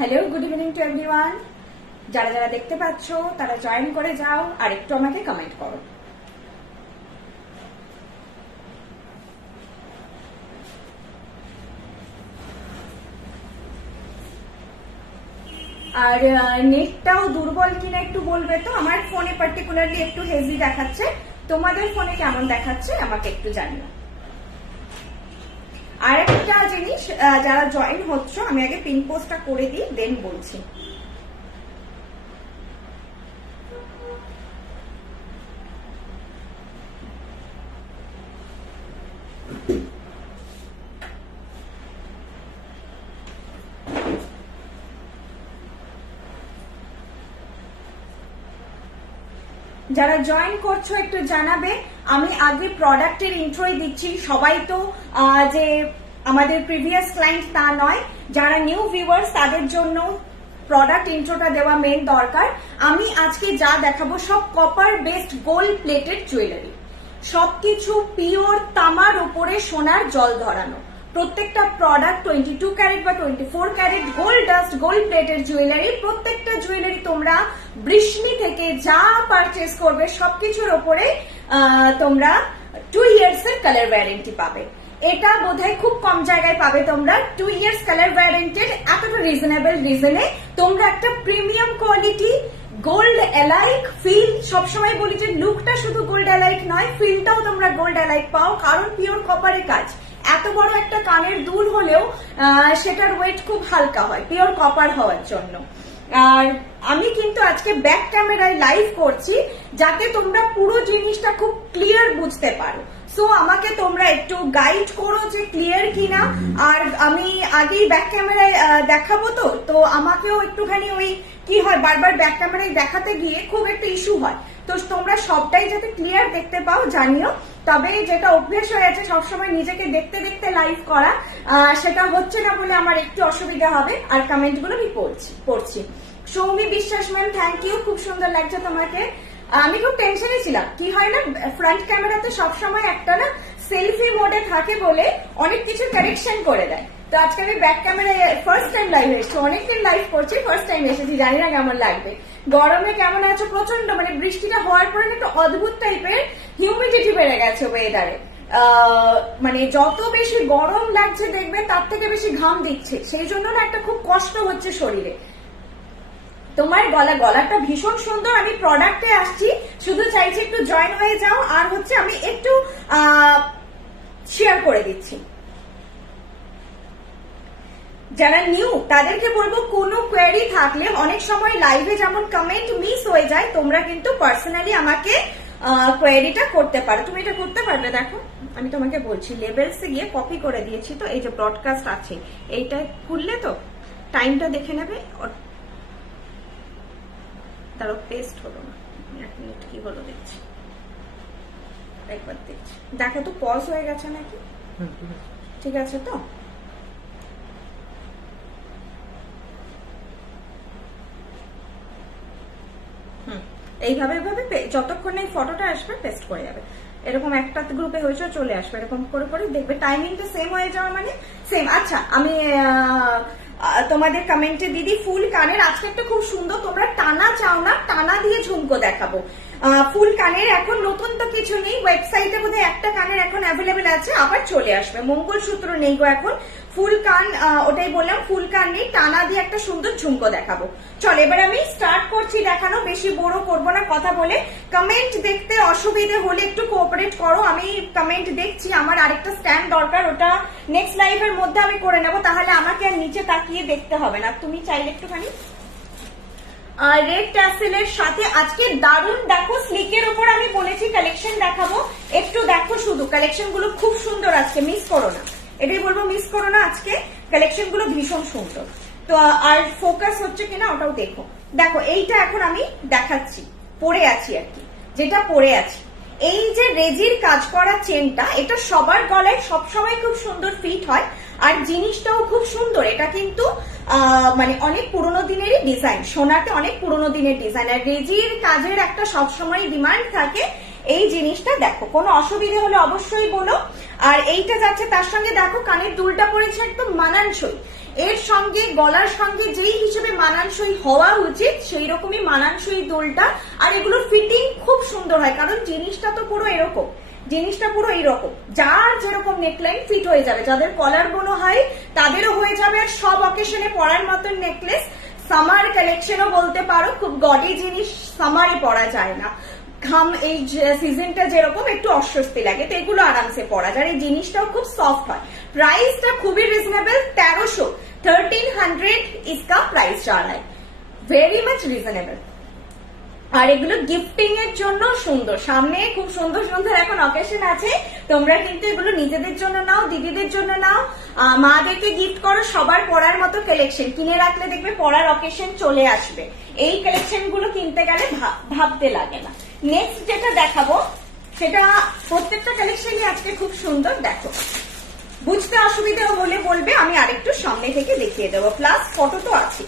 Hello, good evening to everyone. যারা যারা দেখতে পাচ্ছ তারা জয়েন করে যাও আর একটু আমাকে কমেন্ট করো। আর নেটটাও দুর্বল কিনা একটু বলবে তো। আমার ফোনে পার্টিকুলারলি একটু হেভি দেখাচ্ছে, তোমাদের ফোনে কেমন দেখাচ্ছে আমাকে একটু জানিও। আর একটা জিনিস, যারা জয়েন হচ্ছ আমি আগে পিন পোস্টটা করে দিই, দেন বলছি। যারা জয়েন করছো একটু জানাবে। আমি আগে প্রোডাক্টের ইন্ট্রোই দিচ্ছি, সবাই তো যে আমাদের প্রিভিয়াস ক্লায়েন্ট তা নয়, যারা নিউ ভিউয়ার্স তাদের জন্য প্রোডাক্ট ইন্ট্রোটা দেওয়া মেন দরকার। আমি আজকে যা দেখাবো সব copper based gold plated jewellery, সবকিছু পিওর তামার উপরে সোনার জল ধরানো। প্রত্যেকটা প্রোডাক্ট 22 ক্যারেট বা 24 carat gold dust gold plated jewellery. প্রত্যেকটা জুয়েলারি তোমরা বৃষ্মি থেকে যা পারচেস করবে সবকিছুর ওপরে তোমরা 2 ইয়ার্স এর কালার ওয়ারেন্টি পাবে। এটা বোধহয় খুব কম জায়গায় পাবে তোমরা 2 ইয়ার্স কালার ওয়ারেন্টেড এতটা রিজনেবল রিজনে। তোমরা একটা premium quality gold alike feel, সবসময় বলি যে লুকটা শুধু গোল্ড অ্যালাইক নয়, ফিলটাও তোমরা গোল্ড অ্যালাইক পাও, কারণ পিওর কপারের কাজ। এত বড় একটা কানের দুল হলেও সেটার ওয়েট খুব হালকা হয় পিওর কপার হওয়ার জন্য। আর আমি কিন্তু আজকে ব্যাক ক্যামেরায় লাইভ করছি যাতে তোমরা পুরো জিনিসটা খুব ক্লিয়ার বুঝতে পারো। সো আমাকে তোমরা একটু গাইড করো যে ক্লিয়ার কিনা। আর আমি আগেই ব্যাক ক্যামেরায় দেখাবো, তো আমাকেও একটুখানি ওই কি হয়, বারবার ব্যাক ক্যামেরায় দেখাতে গিয়ে খুব একটা ইস্যু হয়। তো তোমরা সবটাই যাতে ক্লিয়ার দেখতে পাও জানিও। তবে যেটা অভ্যেস হয়ে আছে সবসময় নিজেকে দেখতে দেখতে লাইভ করা, সেটা হচ্ছে না বলে আমার একটু অসুবিধা হবে। আর কমেন্ট গুলো আমি পড়ছি। সৌমি বিশ্বাস ম্যাম, থ্যাংক ইউ, খুব সুন্দর লাগছে তোমাকে। আমি খুব টেনশনে ছিলাম, কি হয় না ফ্রন্ট ক্যামেরাতে সবসময় একটা না সেলফি মোডে থাকে বলে অনেক কিছু কারেকশন করে দেয়। তো আজকে আমি ব্যাক ক্যামেরায় ফার্স্ট টাইম লাইভ এসেছি, অনেকদিন লাইভ করছি, ফার্স্ট টাইম এসেছি, জানি না কেমন লাগবে। গরমে কেমন আছো? প্রচন্ড, মানে বৃষ্টিটা হওয়ার পরে একটা অদ্ভুত টাইপের হিউমিডিটি বেড়ে গেছে ওয়েদারে। মানে যত বেশি গরম লাগছে দেখবে তার থেকে বেশি ঘাম দিচ্ছে, সেই জন্য না একটা খুব কষ্ট হচ্ছে শরীরে। তোমার গলাটা ভীষণ সুন্দর। আমি প্রোডাক্টে আসছি, শুধু চাইছি একটু জয়েন হয়ে যাও। আর হচ্ছে আমি একটু শেয়ার করে দিচ্ছি। যারা নিউ তাদেরকে বলবো কোনো কোয়েরি থাকলে অনেক সময় লাইভে যেমন কমেন্ট মিস হয়ে যায়, তোমরা কিন্তু পার্সোনালি আমাকে কোয়েরিটা করতে পারো। তুমি এটা করতে পারবে। দেখো আমি তোমাকে বলছি, লেবেলসে গিয়ে কপি করে দিয়েছি, তো এই যে ব্রডকাস্ট আছে এইটা খুললে তো টাইমটা দেখে নেবে। তারও পেস্ট হলো না, 1 মিনিট কি হলো দেখছি, একবার দেখছি। দেখো তো পজ হয়ে গেছে নাকি? ঠিক আছে তো? এইভাবে যতক্ষণ এই ফটোটা আসবে পেস্ট করে যাবে। এরকম একটা গ্রুপে হয়েছে চলে আসবে, এরকম করে করে দেখবে টাইমিংটা সেম হয়ে যাওয়া মানে সেম। আচ্ছা, আমি তোমাদের কমেন্টে দিদি ফুল কানের আজকে একটা খুব সুন্দর, তোমরা টানা চাও না, টানা দিয়ে ঝুমকো দেখাবো। ফুল কানের এখন নতুন তো কিছু নেই, ওয়েবসাইটে বোধহয় একটা কানের এখন অ্যাভেলেবেল আছে, আবার চলে আসবে। মঙ্গলসূত্র নেই গো এখন, ফুল কান, ওটাই বললাম ফুল কান নেই, টানা দিয়ে একটা সুন্দর ঝুমকো দেখাবো। চল এবার আমি স্টার্ট করছি দেখানো, বেশি বড় করবো না কথা বলে। কমেন্ট দেখতে অসুবিধে হলে একটু কোঅপারেট করো, আমি কমেন্ট দেখছি। আমার আরেকটা স্ট্যান্ড দরকার, ওটা নেক্সট লাইভের মধ্যে আমি করে নেবো, তাহলে আমাকে আর নিচে তাকিয়ে দেখতে হবে না। তুমি চাইলে একটুখানি রেড ট্যাসেলের সাথে আজকে দারুণ, দেখো স্লিকের উপর আমি বলেছি কালেকশন দেখাবো, একটু দেখো শুধু। কালেকশন গুলো খুব সুন্দর আজকে, মিস করো না, এটাই বলবো, মিস করো না। আজকে কালেকশন গুলো ভীষণ সুন্দর। তো আর ফোকাস হচ্ছে কিনা ওটাও দেখো। দেখো এইটা এখন আমি দেখাচ্ছি, পরে আছি আর কি, যেটা পরে আছি। এই যে রেজির কাজ করা চেনটা, এটা সবার গলায় সবসময় খুব সুন্দর ফিট হয়, আর জিনিসটাও খুব সুন্দর। এটা কিন্তু মানে অনেক পুরোনো দিনেরই ডিজাইন, সোনাতে অনেক পুরোনো দিনের ডিজাইন। আর রেজির কাজের একটা সবসময় ডিমান্ড থাকে, এই জিনিসটা দেখো, কোনো অসুবিধা হলে অবশ্যই বলো। আর এইটা যাচ্ছে তার সঙ্গে, দেখো কানের দুলটা পড়েছে একদম মানানসই, এর সঙ্গে গলার সঙ্গে যেই হিসেবে মানানসই হওয়া উচিত সেই রকমই মানানসই দুলটা। আর এগুলোর ফিটিং খুব সুন্দর হয়, কারণ জিনিসটা তো পুরো এরকম, জিনিসটা পুরো এইরকম, যার যেরকম নেকলাইন ফিট হয়ে যাবে, যাদের কলার বোনো হয় তাদেরও হয়ে যাবে। আর সব অকেশনে পরার মতন নেকলেস, সামার কালেকশনও বলতে পারো, খুব গডি জিনিস সামারে পরা যায় না, ঘাম এই সিজনটা যেরকম একটু অস্বস্তি লাগে, তো এগুলো আরামসে পরা যায়। এই জিনিসটাও খুব সফট হয়। প্রাইসটা খুবই রিজনেবল, 1300 इसका प्राइस जा रहा है, वेरी मच रिजनेबल। আর এগুলো গিফটিং এর জন্য সুন্দর, সামনে খুব সুন্দর সুন্দর এখন অকেশন আছে, তোমরা কিন্তু এগুলো নিজেদের জন্য নাও, দিদিদের জন্য নাও, মাদেরকে গিফট করো, সবার পরার মতো কালেকশন কিনে রাখলে দেখবে পরার অকেশন চলে আসবে। এই কালেকশন গুলো কিনতে গেলে ভাবতে লাগে না। নেক্সট যেটা দেখাবো সেটা প্রত্যেকটা কালেকশনই আজকে খুব সুন্দর, দেখো বুঝতে অসুবিধা হলে বলবে, আমি আরেকটু সামনে থেকে দেখিয়ে দেবো, প্লাস ফটো তো আছে।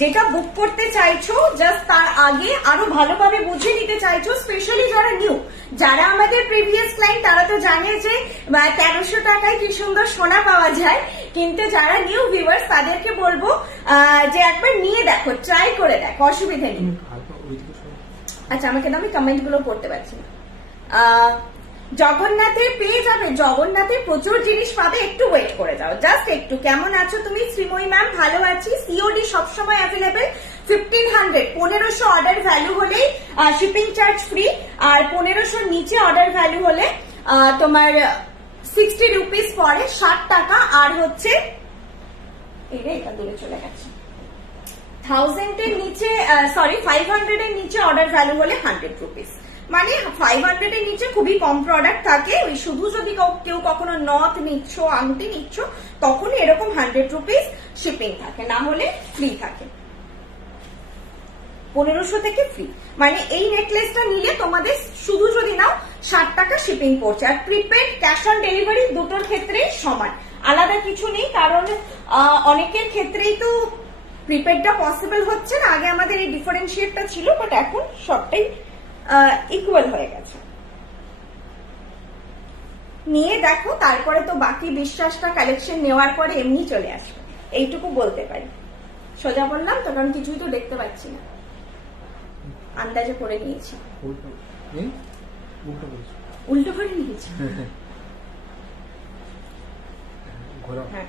যেটা বুক করতে চাইছো জাস্ট তার আগে আরো ভালোভাবে বুঝে নিতে চাইছো, স্পেশালি যারা নিউ, যারা আমাদের প্রিভিয়াস ক্লায়েন্ট তারা তো জানে যে 1300 টাকায় কি সুন্দর সোনা পাওয়া যায়, কিন্তু যারা নিউ ভিউয়ার্স তাদেরকে বলবো যে একবার নিয়ে দেখো, ট্রাই করে দেখো, অসুবিধা নেই। আচ্ছা, আমাকে আমি কমেন্ট গুলো পড়তে পারছি না। জগন্নাথের পেয়ে যাবে, জগন্নাথের প্রচুর জিনিস পাবে, একটু ওয়েট করে যাও, জাস্ট একটু। কেমন আছো তুমি শ্রীময়ী ম্যাম? ভালো আছি। সিওডি সবসময় অ্যাভেলেবেল, 1500 1500 অর্ডার ভ্যালু হলেই শিপিং চার্জ ফ্রি, আর 1500 নিচে অর্ডার ভ্যালু হলে তোমার 60 রুপিস পরে, 60 টাকা। আর হচ্ছে এটা দূরে চলে গেছে, 1000 এর নিচে, সরি 500 এর নিচে অর্ডার ভ্যালু হলে 100 রুপিস। মানে 500 এর নিচে খুবই কম প্রোডাক্ট থাকে, ওই শুধু যদি কেউ কখনো নথ নিচ্ছ, আংটি নিচ্ছ, তখন এরকম 100 রুপিস শিপিং থাকে, না হলে ফ্রি থাকে। 1500 থেকে ফ্রি, মানে এই নেকলেসটা নিলে তোমাদের শুধু যদি নাও 60 টাকা শিপিং পড়ছে। আর প্রিপেড, ক্যাশ অন ডেলিভারি দুটোর ক্ষেত্রেই সমান, আলাদা কিছু নেই। কারণ অনেকের ক্ষেত্রেই তো প্রিপেডটা পসিবল হচ্ছে না, আগে আমাদের এই ডিফারেন্সিয়েটটা ছিল, বাট এখন সবটাই ইকুয়াল হয়ে গেছে। নিয়ে দেখো, তারপরে তো বাকি বিশ্বাসটা কালেকশন নেওয়ার পরে এমনি চলে আসবে, এইটুকু বলতে পারি। সোজা বললাম তো, কারণ কিছুই তো দেখতে পাচ্ছি না, আন্দাজে করে নিয়েছি। উল্টো করে নিয়েছি, হ্যাঁ।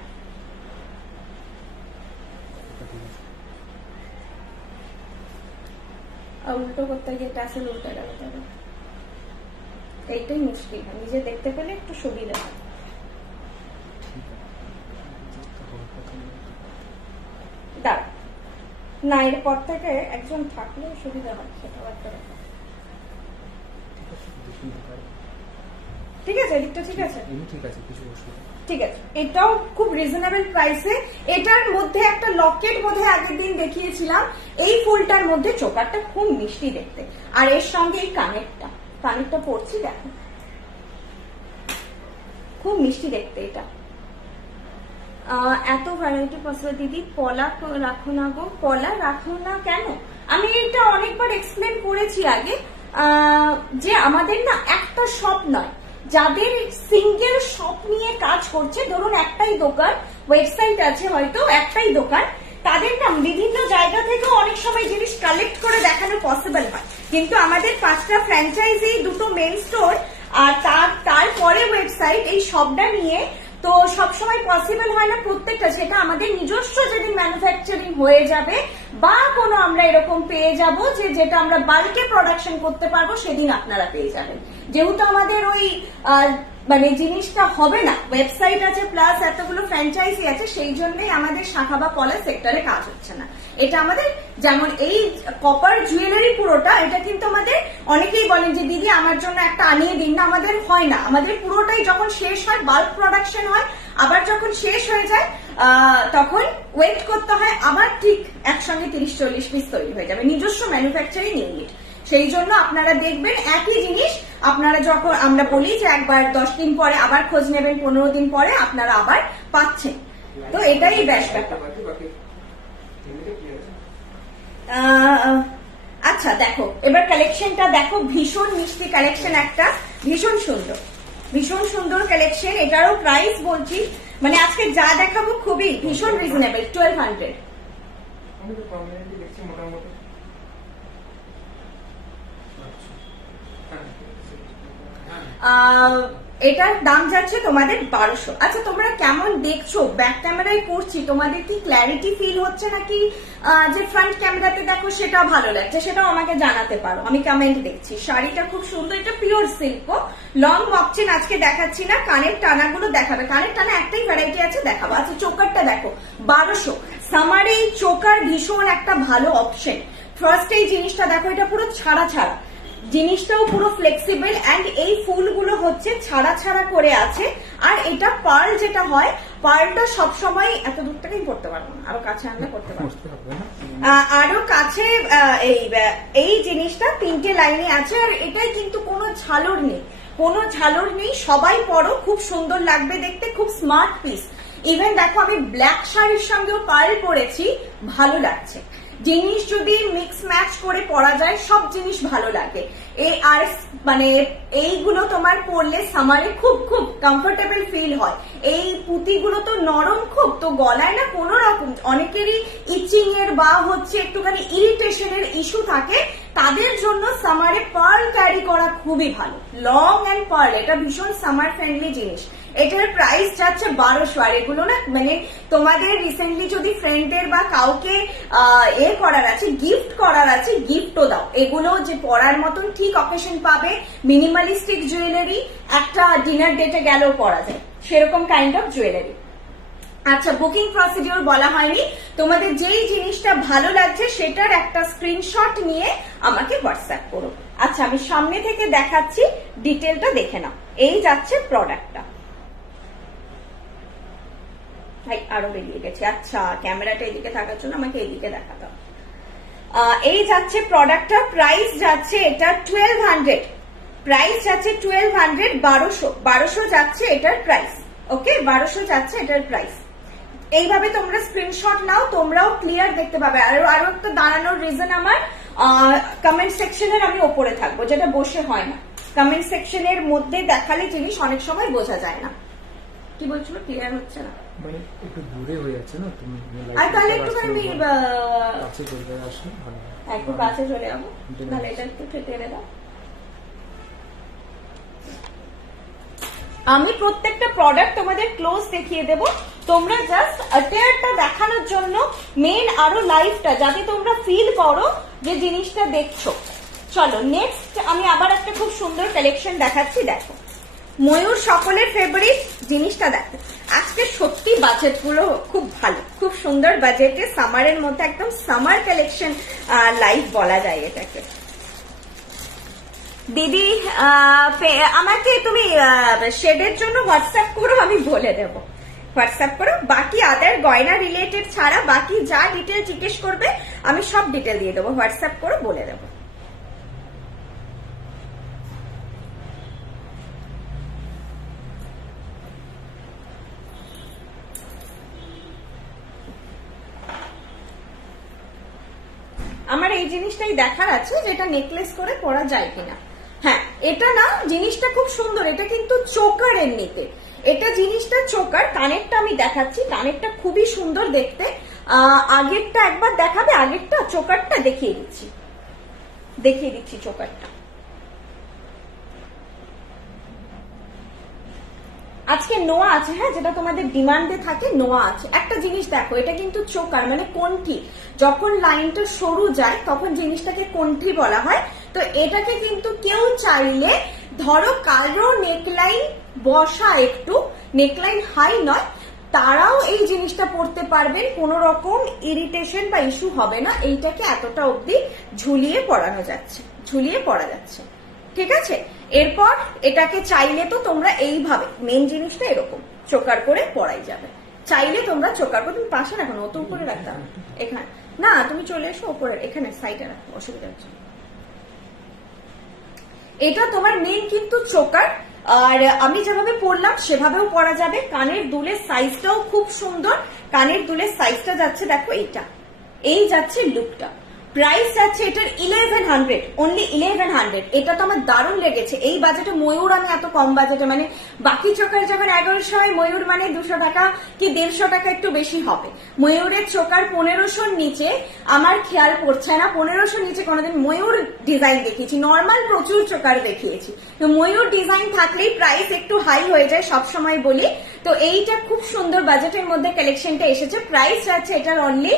উল্টো করতে গিয়ে টাসেল উল্টে গেল, তবে এইটাই মুশকিল হয়, নিজে দেখতে পেলে একটু সুবিধা হয়। দাঁড়া না, এরপর থেকে একজন থাকলেও সুবিধা হয়, সেটাও একটা ব্যাপার। ঠিক আছে, এদিকটা ঠিক আছে, ঠিক আছে। এটাও খুব রিজনেবল প্রাইসে। এটার মধ্যে একটা লকেট বোধহয় আগের দিন দেখিয়েছিলাম, এই ফুলটার মধ্যে চোকারটা খুব মিষ্টি দেখতে, আর এর সঙ্গে এই কানেরটা পড়ছি, দেখো খুব মিষ্টি দেখতে এটা। এত ভ্যারাইটি পছন্দ দিদি, পলা রাখো না গো, পলা রাখো না কেন? আমি এটা অনেকবার এক্সপ্লেন করেছি আগে, যে আমাদের না একটা শপ নয়, যাদের সিঙ্গেল শপ নিয়ে কাজ করছে, ধরুন একটাই দোকান, ওয়েবসাইট আছে হয়তো, একটাই দোকান, তাদের না বিভিন্ন জায়গা থেকে অনেক সময় জিনিস কালেক্ট করে দেখানো পসিবল হয়, কিন্তু আমাদের 5টা ফ্র্যাঞ্চাইজি, 2টো মেন স্টোর, আর তারপরে ওয়েবসাইট, এই সবটা নিয়ে তো সবসময় পসিবল হয় না প্রত্যেকটা। সেটা আমাদের নিজস্ব যেদিন ম্যানুফ্যাকচারিং হয়ে যাবে, বা কোনো আমরা এরকম পেয়ে যাব যে যেটা আমরা বাল্কে প্রোডাকশন করতে পারবো, সেদিন আপনারা পেয়ে যাবেন। যেহেতু আমাদের ওই মানে জিনিসটা হবে না, ওয়েবসাইট আছে প্লাস এতগুলো ফ্র্যাঞ্চাইজি আছে, সেই জন্যই আমাদের শাখা বা পলা সেক্টরে কাজ হচ্ছে না। এটা আমাদের, যেমন এই কপার জুয়েলারি পুরোটা, এটা কিন্তু আমাদের অনেকেই বলেন যে দিদি আমার জন্য একটা আনিয়ে দিন না, আমাদের হয় না, আমাদের পুরোটাই যখন শেষ হয় বাল্ক প্রোডাকশন হয়, আবার যখন শেষ হয়ে যায় তখন ওয়েট করতে হয়, আবার ঠিক একসঙ্গে 30-40 পিস তৈরি হয়ে যাবে, নিজস্ব ম্যানুফ্যাকচারিং ইউনিট। সেই জন্য আপনারা দেখবেন একই জিনিস, আপনারা যখন আমরা বলি যে একবার 10 দিন পরে আবার খোঁজ নেবেন, 15 দিন পরে আপনারা আবার পাচ্ছেন, তো এটাই বেশ ব্যাপার। আচ্ছা, আচ্ছা দেখো এবার কালেকশনটা দেখো, ভীষণ মিষ্টি কালেকশন, একটা ভীষণ সুন্দর, ভীষণ সুন্দর কালেকশন। এটারও প্রাইস বলছি, মানে আজকে যা দেখাবো খুবই ভীষণ রিজনেবল, 1200। এটার দাম যাচ্ছে তোমাদের 1200। আচ্ছা তোমরা কেমন দেখছো? ব্যাক ক্যামেরায় করছি, তোমাদের কি ক্ল্যারিটি ফিল হচ্ছে নাকি যে ফ্রন্ট ক্যামেরাতে দেখো সেটা ভালো লাগছে? সেটাও আমাকে জানাতে পারো, আমি কমেন্ট দেখছি। শাড়িটা খুব সুন্দর, এটা পিওর সিল্ক, লং মকচেন আজকে দেখাচ্ছি না, কানের টানাগুলো দেখাবে, কানের টানা একটাই ভ্যারাইটি আছে দেখাবো। আচ্ছা চোকারটা দেখো 1200, সামারে এই চোকার ভীষণ একটা ভালো অপশন। ফার্স্ট এই জিনিসটা দেখো, এটা পুরো ছাড়া ছাড়া, জিনিসটাও পুরো ফ্লেক্সিবল, এন্ড এই ফুলগুলো হচ্ছে ছাড়া ছাড়া করে আছে। আর এটা পার্ল যেটা হয়, পার্লটা সবসময় এত দূর থেকেই করতে পারবো না, আরো কাছে আনলে করতে পারবো, আরো কাছে। এই জিনিসটা 3টে লাইনে আছে, আর এটাই কিন্তু কোনো ঝালর নেই, কোনো ঝালর নেই, সবাই পরো, খুব সুন্দর লাগবে দেখতে, খুব স্মার্ট পিস। ইভেন দেখো আমি ব্ল্যাক শাড়ির সঙ্গেও পার্ল পরেছি, ভালো লাগছে। জিনিস যদি মিক্স ম্যাচ করে পরা যায়, সব জিনিস ভালো লাগে। আর মানে এইগুলো তোমার পরলে সামারে খুব খুব কমফোর্টেবল ফিল হয়। এই পুঁতিগুলো তো নরম খুব, তো গলায় না কোনো রকম, অনেকেরই ইচিং এর বা হচ্ছে একটুখানি ইরিটেশনের ইস্যু থাকে, তাদের জন্য সামারে পার্ল ক্যারি করা খুবই ভালো। লং এন্ড পার্ল, এটা ভীষণ সামার ফ্রেন্ডলি জিনিস। এটার প্রাইস যাচ্ছে 1200। আর এগুলো না মানে তোমাদের রিসেন্টলি যদি ফ্রেন্ডদের বা কাউকে করার আছে, গিফট করার আছে, গিফটও দাও। এগুলো যে পরার মতন ঠিক অকেশন পাবে, মিনিমালিস্টিক জুয়েলারি, একটা ডিনার ডেটে গেলেও পরা যায়, সেরকম কাইন্ড অফ জুয়েলারি। আচ্ছা বুকিং প্রসিডিওর বলা হয়নি, তোমাদের যেই জিনিসটা ভালো লাগছে সেটার একটা স্ক্রিনশট নিয়ে আমাকে হোয়াটসঅ্যাপ করো। আচ্ছা আমি সামনে থেকে দেখাচ্ছি, ডিটেলটা দেখে নাও। এই যাচ্ছে প্রোডাক্টটা, ভাই আরো বেরিয়ে গেছে। আচ্ছা ক্যামেরাটা এদিকে থাকার জন্য আমাকে এদিকে দেখাতে। এই যাচ্ছে প্রোডাক্টটা, প্রাইস যাচ্ছে এটা 1200, প্রাইস যাচ্ছে 1200, 1200 যাচ্ছে এটার প্রাইস। ওকে 1200 যাচ্ছে এটার প্রাইস। এইভাবে তোমরা স্ক্রিনশট নাও, তোমরাও ক্লিয়ার দেখতে পাবে। আরো একটা দাঁড়ানোর রিজন আমার, কমেন্ট সেকশনের আমি ওপরে থাকবো, যেটা বসে হয় না। কমেন্ট সেকশনের মধ্যে দেখালে জিনিস অনেক সময় বোঝা যায় না। কি বলছিল? ক্লিয়ার হচ্ছে না, মানে একটু দূরে হয়ে যাচ্ছে না তুমি, আর তাহলে একটুখানি আমি কাছে চলে আসো, একটু কাছে চলে যাবো, তাহলে এটা একটু টেনে দাও। আমি প্রত্যেকটা প্রোডাক্ট তোমাদের ক্লোজ দেখিয়ে দেব, তোমরা জাস্ট অ্যাটেয়ারটা দেখানোর জন্য মেন আরো লাইভটা, যাতে তোমরা ফিল করো যে জিনিসটা দেখছো। চলো নেক্সট আমি আবার একটা খুব সুন্দর কালেকশন দেখাচ্ছি। দেখো ময়ূর সকলের ফেভারিট জিনিসটা দেখো, আজকে সত্যি বাজেট গুলো খুব ভালো, খুব সুন্দর বাজেটে, সামারের মধ্যে একদম সামার কালেকশন লাইভ বলা যায় এটাকে। দিদি আমাকে তুমি শেডের জন্য হোয়াটসঅ্যাপ করো, আমি বলে দেবো, হোয়াটসঅ্যাপ করো। বাকি আদার গয়না রিলেটেড ছাড়া বাকি যা ডিটেল জিজ্ঞেস করবে আমি সব ডিটেল দিয়ে দেবো, হোয়াটসঅ্যাপ করো বলে দেবো। আমার এই জিনিসটাই দেখার আছে, যেটা নেকলেস করে পরা যায় কিনা। হ্যাঁ এটা না, জিনিসটা খুব সুন্দর, এটা কিন্তু চোকার এমনিতে, এটা জিনিসটা চোকার। কানেরটা আমি দেখাচ্ছি, কানেরটা খুবই সুন্দর দেখতে। আগেরটা একবার দেখাবে, আগেরটা চোকারটা দেখিয়ে দিচ্ছি চোকারটা। আজকে নোয়া আছে, হ্যাঁ যেটা তোমাদের ডিমান্ডে থাকে, নোয়া আছে। একটা জিনিস দেখো, এটা কিন্তু চোকার মানে কোনঠি, যখন লাইনটা সরু যায় তখন জিনিসটাকে কোনঠি বলা হয়। তো এটাকে কিন্তু কেউ চাইলে, ধরো কারো নেকলাইন বসা, একটু নেকলাইন হাই নয়, তারাও এই জিনিসটা পড়তে পারবেন, কোনো রকম ইরিটেশন বা ইস্যু হবে না। এইটাকে এতটা অবধি ঝুলিয়ে পরানো যাচ্ছে, ঝুলিয়ে পরা যাচ্ছে, ঠিক আছে। এরপর এটাকে চাইলে তো তোমরা এইভাবে, মেন জিনিসটা এরকম চোকার করে পরাই যাবে, চাইলে তোমরা চোকার করে, তুমি পাশে রাখো না, অত উপরে রাখতে হবে, এখানে না, তুমি চলে এসো ওপরে, এখানে সাইডে রাখো, অসুবিধা হচ্ছে। এটা তোমার মেন কিন্তু চোকার, আর আমি যেভাবে পরলাম সেভাবেও পরা যাবে। কানের দুলের সাইজটাও খুব সুন্দর, কানের দুলের সাইজটা যাচ্ছে দেখো এইটা, এই যাচ্ছে লুকটা, প্রাইস আছে এটার 1100, অনলি 1100। এটা তো আমার দারুণ লেগেছে। এই বাজেটে ময়ূর আমি এত কম বাজেটে, মানে বাকি চোকার যখন 1100 হয়, ময়ূর মানে 200 টাকা কি 150 টাকা একটু বেশি হবে। ময়ূরের চোকার 1500-র নিচে আমার খেয়াল পড়ছে না, 1500-র নিচে কোনোদিন ময়ূর ডিজাইন দেখিয়েছি। নর্মাল প্রচুর চোকার দেখিয়েছি, তো ময়ূর ডিজাইন থাকলেই প্রাইস একটু হাই হয়ে যায়, সবসময় বলি। তো এইটা খুব সুন্দর বাজেটের মধ্যে কালেকশনটা এসেছে। প্রাইস আছে এটার অনলি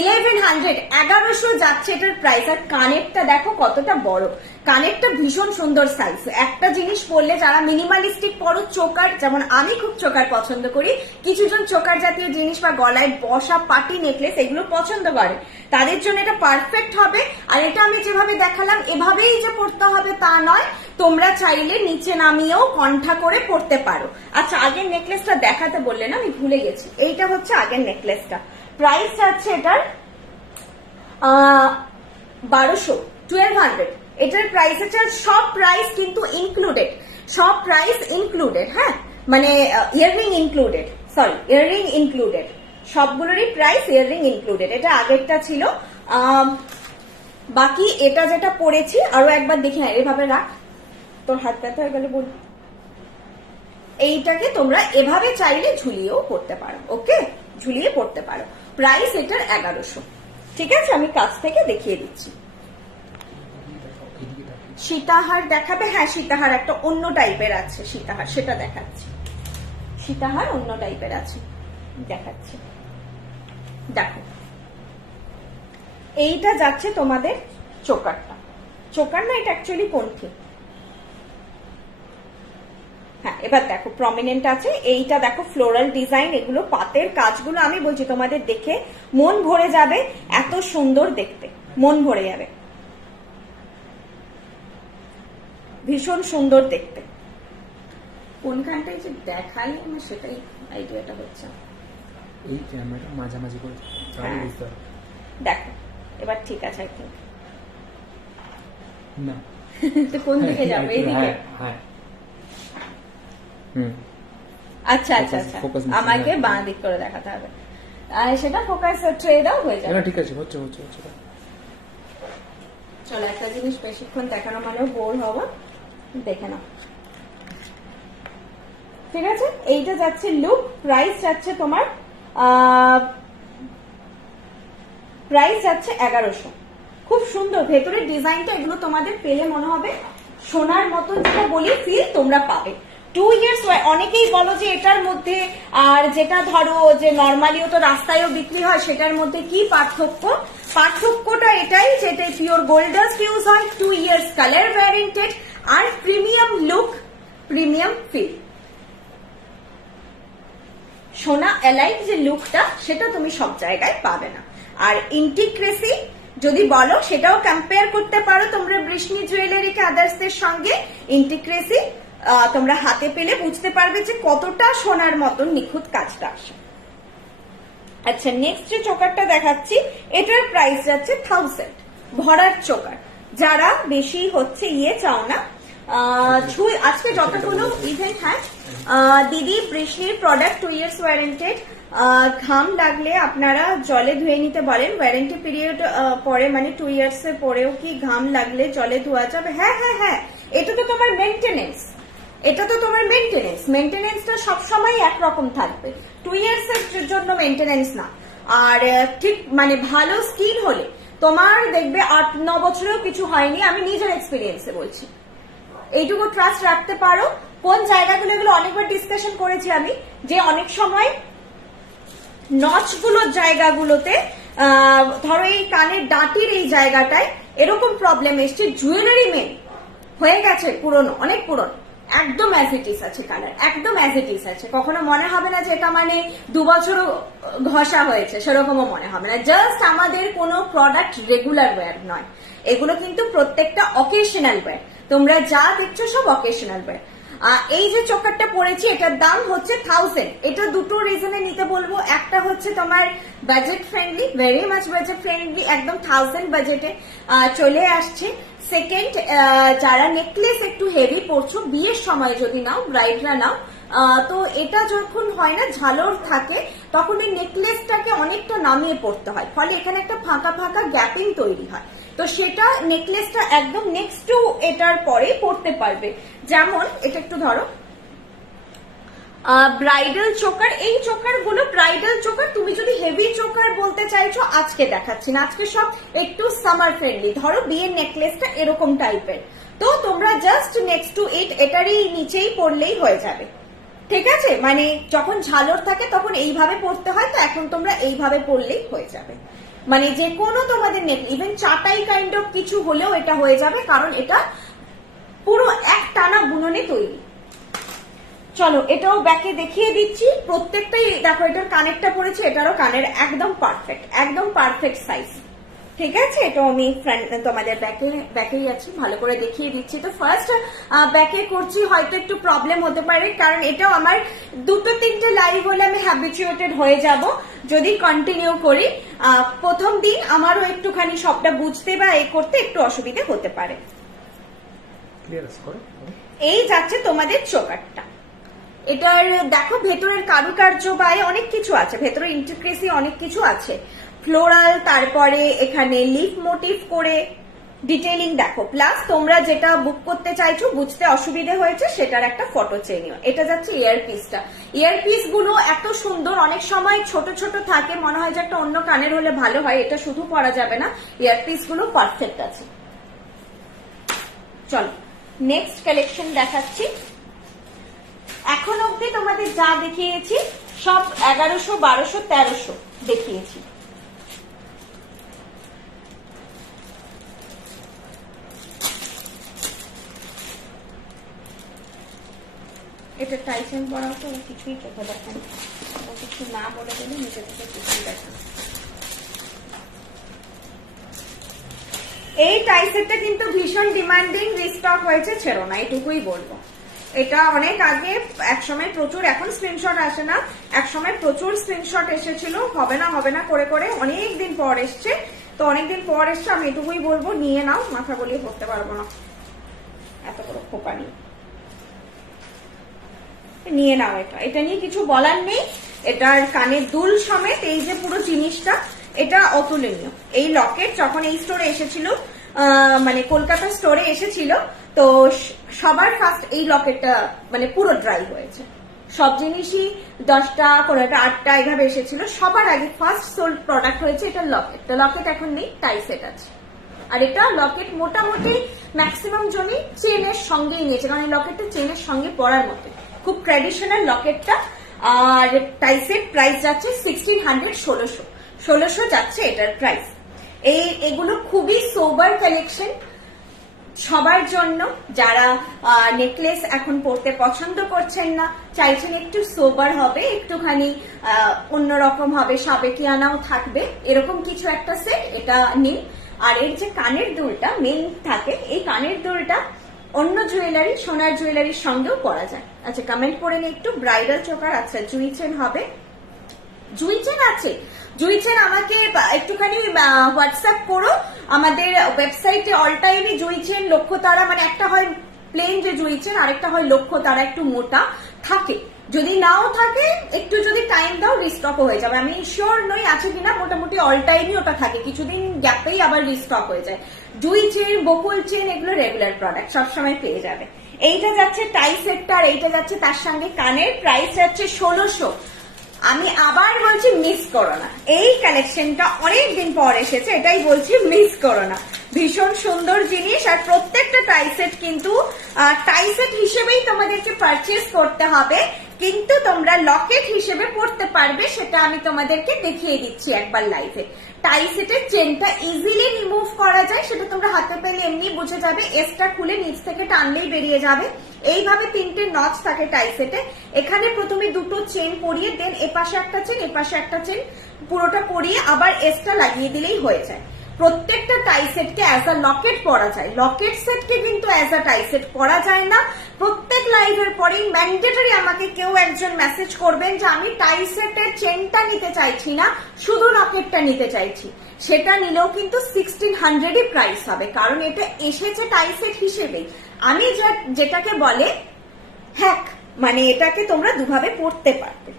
1100, 1100 যাচ্ছে এটার প্রাইস। আর কানেরটা দেখো কতটা বড়, কানেরটা ভীষণ সুন্দর সাইজ। একটা জিনিস পরলে যারা মিনিমালিস্টিক পরো, চোকার, যেমন আমি খুব চোকার পছন্দ করি, কিছুজন চোকার জাতীয় জিনিস বা গলায় বসা পাটি নেকলেস এগুলো পছন্দ করে, তাদের জন্য এটা পারফেক্ট হবে। আর এটা আমি যেভাবে দেখালাম এভাবেই যে পড়তে হবে তা নয়, তোমরা চাইলে নিচে নামিয়েও কণ্ঠা করে পড়তে পারো। আচ্ছা, আগের নেকলেসটা দেখাতে বললে না, আমি ভুলে গেছি। এইটা হচ্ছে আগের নেকলেসটা। প্রাইস আছে এটার 1200। এটার প্রাইস আছে, সব প্রাইস কিন্তু ইনক্লুডেড, সব প্রাইস ইনক্লুডেড, হ্যাঁ, মানে earring included, sorry earring included, সবগুলোরই প্রাইস ইয়াররিং ইনক্লুডেড। এটা আগেরটা ছিল। বাকি এটা যেটা পড়েছি আরো একবার দেখি, হ্যাঁ এভাবে রাখ, তোর হাত ব্যথা হয়ে গেলে বল। এইটাকে তোমরা এভাবে চাইলে ঝুলিয়েও পড়তে পারো, ওকে, ঝুলিয়ে পড়তে পারো। প্রাইস এটার 1100। ঠিক আছে, আমি কাছ থেকে দেখিয়ে দিচ্ছি। সীতাহার দেখাবে? হ্যাঁ, সীতাহার একটা অন্য টাইপের আছে, সীতাহার সেটা দেখাচ্ছি। সীতাহার অন্য টাইপের আছে, দেখাচ্ছি। দেখো, এইটা যাচ্ছে তোমাদের চোকারটা, চোকার না, এটা অ্যাকচুয়ালি কণ্ঠি। হ্যাঁ, এবার দেখো প্রমিনেন্ট আছে। এইটা দেখো ফ্লোরাল ডিজাইন, এগুলো পাতের কাজগুলো আমি বলছি তোমাদের দেখে মন ভরে যাবে, এত সুন্দর দেখতে, মন ভরে যাবে, ভীষণ সুন্দর দেখতে। কোনখানটায় যে দেখাই না সেটাই আইডিয়াটা হচ্ছে। এই ক্যামেরাটা মাঝামাঝি করে তাহলে বুঝতে হবে। দেখো এবার ঠিক আছে, আই থিঙ্ক। না, তো কোন দিকে যাবে? এইদিকে? হ্যাঁ। আচ্ছা আচ্ছা আচ্ছা, আমাকে বাঁ দিক করে দেখাতে হবে, সেটা ফোকাস ট্রে দাও, হয়ে যাবে। ঠিক আছে, হচ্ছে হচ্ছে হচ্ছে। চলো, একটা জিনিস বেশিক্ষণ দেখানো মানেও বোর হবো, দেখে নাও। ঠিক আছে, এইটা যাচ্ছে লুক। প্রাইস যাচ্ছে তোমার প্রাইস যাচ্ছে 1100। খুব সুন্দর ভেতরের ডিজাইনটা, এগুলো তোমাদের পেলে মনে হবে সোনার মতন, যেটা বলি ফিল তোমরা পাবে। 2 years, অনেকেই বলো যে এটার মধ্যে আর যেটা ধরো যে নর্মালিও তো রাস্তায়ও বিক্রি হয়, সেটার মধ্যে কি পার্থক্য? পার্থক্যটা এটাই, যেটা পিওর গোল্ড ডাস্ট ইউজ হয়, 2 years কালার ওয়ারেন্টেড, আর প্রিমিয়াম লুক, প্রিমিয়াম ফিল। সোনা এলাইট যে লুকটা, সেটা তুমি সব জায়গায় পাবে না। আর ইন্টিগ্রেসি যদি বলো, সেটাও কম্পেয়ার করতে পারো তোমরা বৃষ্ণি জুয়েলারিকে আদার্সের সঙ্গে। ইন্টিগ্রেসি তোমরা হাতে পেলে বুঝতে পারবে যে কতটা সোনার মতন নিখুঁত কাজটা আসে। আচ্ছা, নেক্সট যে চোকারটা দেখাচ্ছি, এটার প্রাইস যাচ্ছে 1000। ভরার চোকার, যারা বেশি হচ্ছে চাও না, আজকে যতগুলো ইভেন্ট, হ্যাঁ দিদি বৃষ্ণির প্রোডাক্ট 2 years ওয়ারেন্টেড। ঘাম লাগলে আপনারা জলে ধুয়ে নিতে বলেন, ওয়ারেন্টি পিরিয়ড পরে, মানে 2 years এর পরেও কি ঘাম লাগলে জলে ধোয়া যাবে? হ্যাঁ হ্যাঁ হ্যাঁ, এটা তো তোমার মেনটেনেন্স, এটা তো তোমার মেনটেনেন্স, মেনটেনেন্সটা সবসময় একরকম থাকবে, 2 years এর জন্য মেনটেনেন্স না। আর ঠিক মানে ভালো স্কিন হলে তোমার দেখবে 8-9 বছরেও কিছু হয়নি, আমি নিজের এক্সপিরিয়েন্সে বলছি। এইটুকু ট্রাস্ট রাখতে পারো। কোন জায়গাগুলো, এগুলো অনেকবার ডিসকাশন করেছি আমি, যে অনেক সময় নচগুলোর জায়গাগুলোতে, ধরো এই কানের ডাঁটির এই জায়গাটায় এরকম প্রবলেম এসছে, জুয়েলারি মেন হয়ে গেছে পুরনো, অনেক পুরনো, একদম অ্যাজ ইট ইজ আছে কালার, একদম অ্যাজ ইট ইজ আছে, কখনো মনে হবে না যে এটা মানে 2 বছরও ঘষা হয়েছে, সেরকমও মনে হবে না। জাস্ট আমাদের কোনো প্রোডাক্ট রেগুলার ওয়্যার নয়, এগুলো কিন্তু প্রত্যেকটা অকেশনাল ওয়্যার, তোমরা যা দেখছো সব অকেশনাল ওয়্যার। এই যে চোকারটা পড়েছি, এটার দাম হচ্ছে 1000। এটা দুটো রিজনে নিতে বলবো, একটা হচ্ছে তোমার budget friendly, very much budget friendly, একদম 1000 বাজেটে চলে আসছে। সেকেন্ড, যারা নেকলেস একটু হেভি পড়ছো, বিয়ের সময় যদি নাও, ব্রাইডরা নাও, তো এটা যখন হয় না ঝালর থাকে তখন এই নেকলেসটাকে অনেকটা নামিয়ে পড়তে হয়, ফলে এখানে একটা ফাঁকা ফাঁকা গ্যাপিং তৈরি হয়। তো সেটা নেকলেসটা একদম নেক্সট টু এটার পরে পড়তে পারবে। যেমন এটা একটু ধরো, ব্রাইডাল চোকার, এই চোকার গুলো ব্রাইডাল চোকার। তুমি যদি হেভি চোকার বলতে চাইছো আজকে দেখাচ্ছি না, আজকে সব একটু সামার ফ্রেন্ডলি। ধরো বিয়ের নেকলেসটা এরকম টাইপের, তো তোমরা জাস্ট নেক্সট টু ইট এটারই নিচেই পড়লেই হয়ে যাবে, ঠিক আছে? মানে যখন ঝালর থাকে তখন এইভাবে পড়তে হয়, তো এখন তোমরা এইভাবে পড়লেই হয়ে যাবে। মানে যে কোনো তোমাদের নেক, ইভেন চাটাই কাইন্ড অফ কিছু হলেও এটা হয়ে যাবে, কারণ এটা পুরো এক টানা বুননে তৈরি। চলো এটাও ব্যাকে দেখিয়ে দিচ্ছি, প্রত্যেকটাই দেখো, এটার কানেরটা পড়েছে, এটারও কানের একদম পারফেক্ট, একদম পারফেক্ট সাইজ, ঠিক আছে? এটাও আমি তোমাদের ব্যাকেই আছে, ভালো করে দেখিয়ে দিচ্ছি। তো ফার্স্ট ব্যাকে করছি, হয়তো একটু প্রবলেম হতে পারে, কারণ এটাও আমার 2-3টে লাইভ হলে আমি হ্যাবিচুয়েটেড হয়ে যাব যদি কন্টিনিউ করি। প্রথম দিন আমারও একটুখানি সবটা বুঝতে বা এ করতে একটু অসুবিধা হতে পারে। এই যাচ্ছে তোমাদের চোকারটা, এটার দেখো ভেতরের কারুকার্য বা অনেক কিছু আছে, ভেতরে ইন্টিগ্রেসি অনেক কিছু আছে, ফ্লোরাল, তারপরে এখানে লিফ মোটিভ করে ডিটেইলিং দেখো। প্লাস তোমরা যেটা বুক করতে চাইছো, বুঝতে অসুবিধা হয়েছে, সেটার একটা ফটো চেনিও। এটা যাচ্ছে ইয়ারপিসটা, ইয়ারপিস গুলো এত সুন্দর, অনেক সময় ছোট ছোট থাকে, মনে হয় যে একটা অন্য কানের হলে ভালো হয়, এটা শুধু পরা যাবে না, ইয়ারপিস গুলো পারফেক্ট আছে। চলো নেক্সট কালেকশন দেখাচ্ছি। এখন অব্দি তোমাদের যা দেখিয়েছি সব 1100, 1200, 1300 দেখিয়েছি। এটা টাইসেন পড়াও তো কিছুই চোখে দেখেন, ও কিছু না বলে গেলে নিজে থেকে কিছুই দেখেন। এই টাইসেটটা কিন্তু ভীষণ ডিমান্ডিং, রিস্টক হয়েছে, ছেড়ো না, এটুকুই বলবো। এটা অনেক আগে একসময় প্রচুর, এখন স্ক্রিনশট আসে না, একসময় প্রচুর স্ক্রিনশট এসেছিল, হবে না হবে না করে করে অনেকদিন পর এসছে। তো অনেকদিন পর এসছে, আমি এটুকুই বলবো, নিয়ে নাও, মাথা গলিয়ে পড়তে পারবো না, এত বড় খোপা নিয়ে নাও। এটা নিয়ে কিছু বলার নেই। এটার কানের দুল সমেত এই যে পুরো জিনিসটা, এটা অতুলনীয়। এই লকেট যখন এই স্টোরে এসেছিল, মানে কলকাতা স্টোরে এসেছিল, তো সবার ফার্স্ট এই লকেটটা মানে পুরো ড্রাই হয়েছে। সব জিনিসই 10টা, কোনোটা 8টা এইভাবে এসেছিল, সবার আগে ফার্স্ট সোল্ড প্রোডাক্ট হয়েছে এটা লকেট। তো লকেট এখন নেই, টাইসেট আছে। আর এটা লকেট মোটামুটি ম্যাক্সিমাম জনই চেনের সঙ্গেই নিয়েছে, কারণ এই লকেটটা চেনের সঙ্গে পরার মতো, খুব ট্র্যাডিশনাল লকেটটা। আর টাইসেট প্রাইস যাচ্ছে 1600, 1600 যাচ্ছে এটার প্রাইস। এগুলো খুবই সোবার কালেকশন সবার জন্য, যারা নেকলেস এখন পরতে পছন্দ করছেন না, চাইছেন একটু সোবার হবে, একটুখানি অন্যরকম হবে, সাবেকিয়ানাও থাকবে, এরকম কিছু একটা সেট এটা নিন। আর এর যে কানের দুলটা মেন থাকে, এই কানের দুলটা অন্য জুয়েলারি, সোনার জুয়েলারির সঙ্গেও পরা যায়। আচ্ছা কমেন্ট করে নি একটু, ব্রাইডাল চোকার, আচ্ছা জুই চেন হবে, জুই চেন আছে, জুই চেন আমাকে একটুখানি হোয়াটসঅ্যাপ করো। আমাদের ওয়েবসাইটে অল টাইমই জুই চেন, লক্ষ্য তারা, মানে একটা হয় প্লেন যে জুই চেন, আরেকটা হয় লক্ষ্য তারা, একটু মোটা থাকে। যদি নাও থাকে একটু যদি টাইম দাও রিস্টকও হয়ে যাবে, আমি শিওর নই আছে কিনা, মোটামুটি অল টাইমই ওটা থাকে, কিছুদিন গ্যাপেই আবার রিস্টক হয়ে যায়। জুই চেন, বকুল চেন, এগুলো রেগুলার প্রোডাক্ট, সবসময় পেয়ে যাবে। এইটা যাচ্ছে টাই সেটটা, আর এইটা যাচ্ছে তার সঙ্গে কানের, প্রাইস যাচ্ছে 1600। আমি আবার বলছি মিস করো না, এই কালেকশনটা অনেকদিন পর এসেছে, এটাই বলছি মিস করো না, ভীষণ সুন্দর জিনিস। আর প্রত্যেকটা টাইসেট কিন্তু টাইসেট হিসেবেই তোমাদেরকে পারচেস করতে হবে, কিন্তু তোমরা লকেট হিসেবে পড়তে পারবে, সেটা আমি তোমাদেরকে দেখিয়ে দিচ্ছি একবার লাইভে। টাইসেটের চেনটা ইজিলি রিমুভ করা যায়, সেটা তোমরা হাতে পেলে এমনি বুঝে যাবে, এসটা খুলে নিচ থেকে টানলেই বেরিয়ে যাবে। এইভাবে 3টে নচ থাকে টাইসেটে, এখানে প্রথমে 2টো চেন পরিয়ে দেন এপাশে একটা চেন, এপাশে একটা চেন, পুরোটা পরিয়ে আবার এসটা লাগিয়ে দিলেই হয়ে যায়। প্রত্যেকটা টাইসেটকে অ্যাজ আ লকেট পরা যায়, লকেট সেটকে কিন্তু অ্যাজ আ টাইসেট পরা যায় না। প্রত্যেক লাইভের পরেই ম্যান্ডেটরি আমাকে কেউ একজন মেসেজ করবেন যে আমি টাইসেটের চেনটা নিতে চাইছি না, শুধু লকেটটা নিতে চাইছি, সেটা নিলেও কিন্তু 1600ই প্রাইস হবে, কারণ এটা এসেছে টাইসেট হিসেবেই। আমি যেটাকে বলে হ্যাক, মানে এটাকে তোমরা দুভাবে পড়তে পারবে,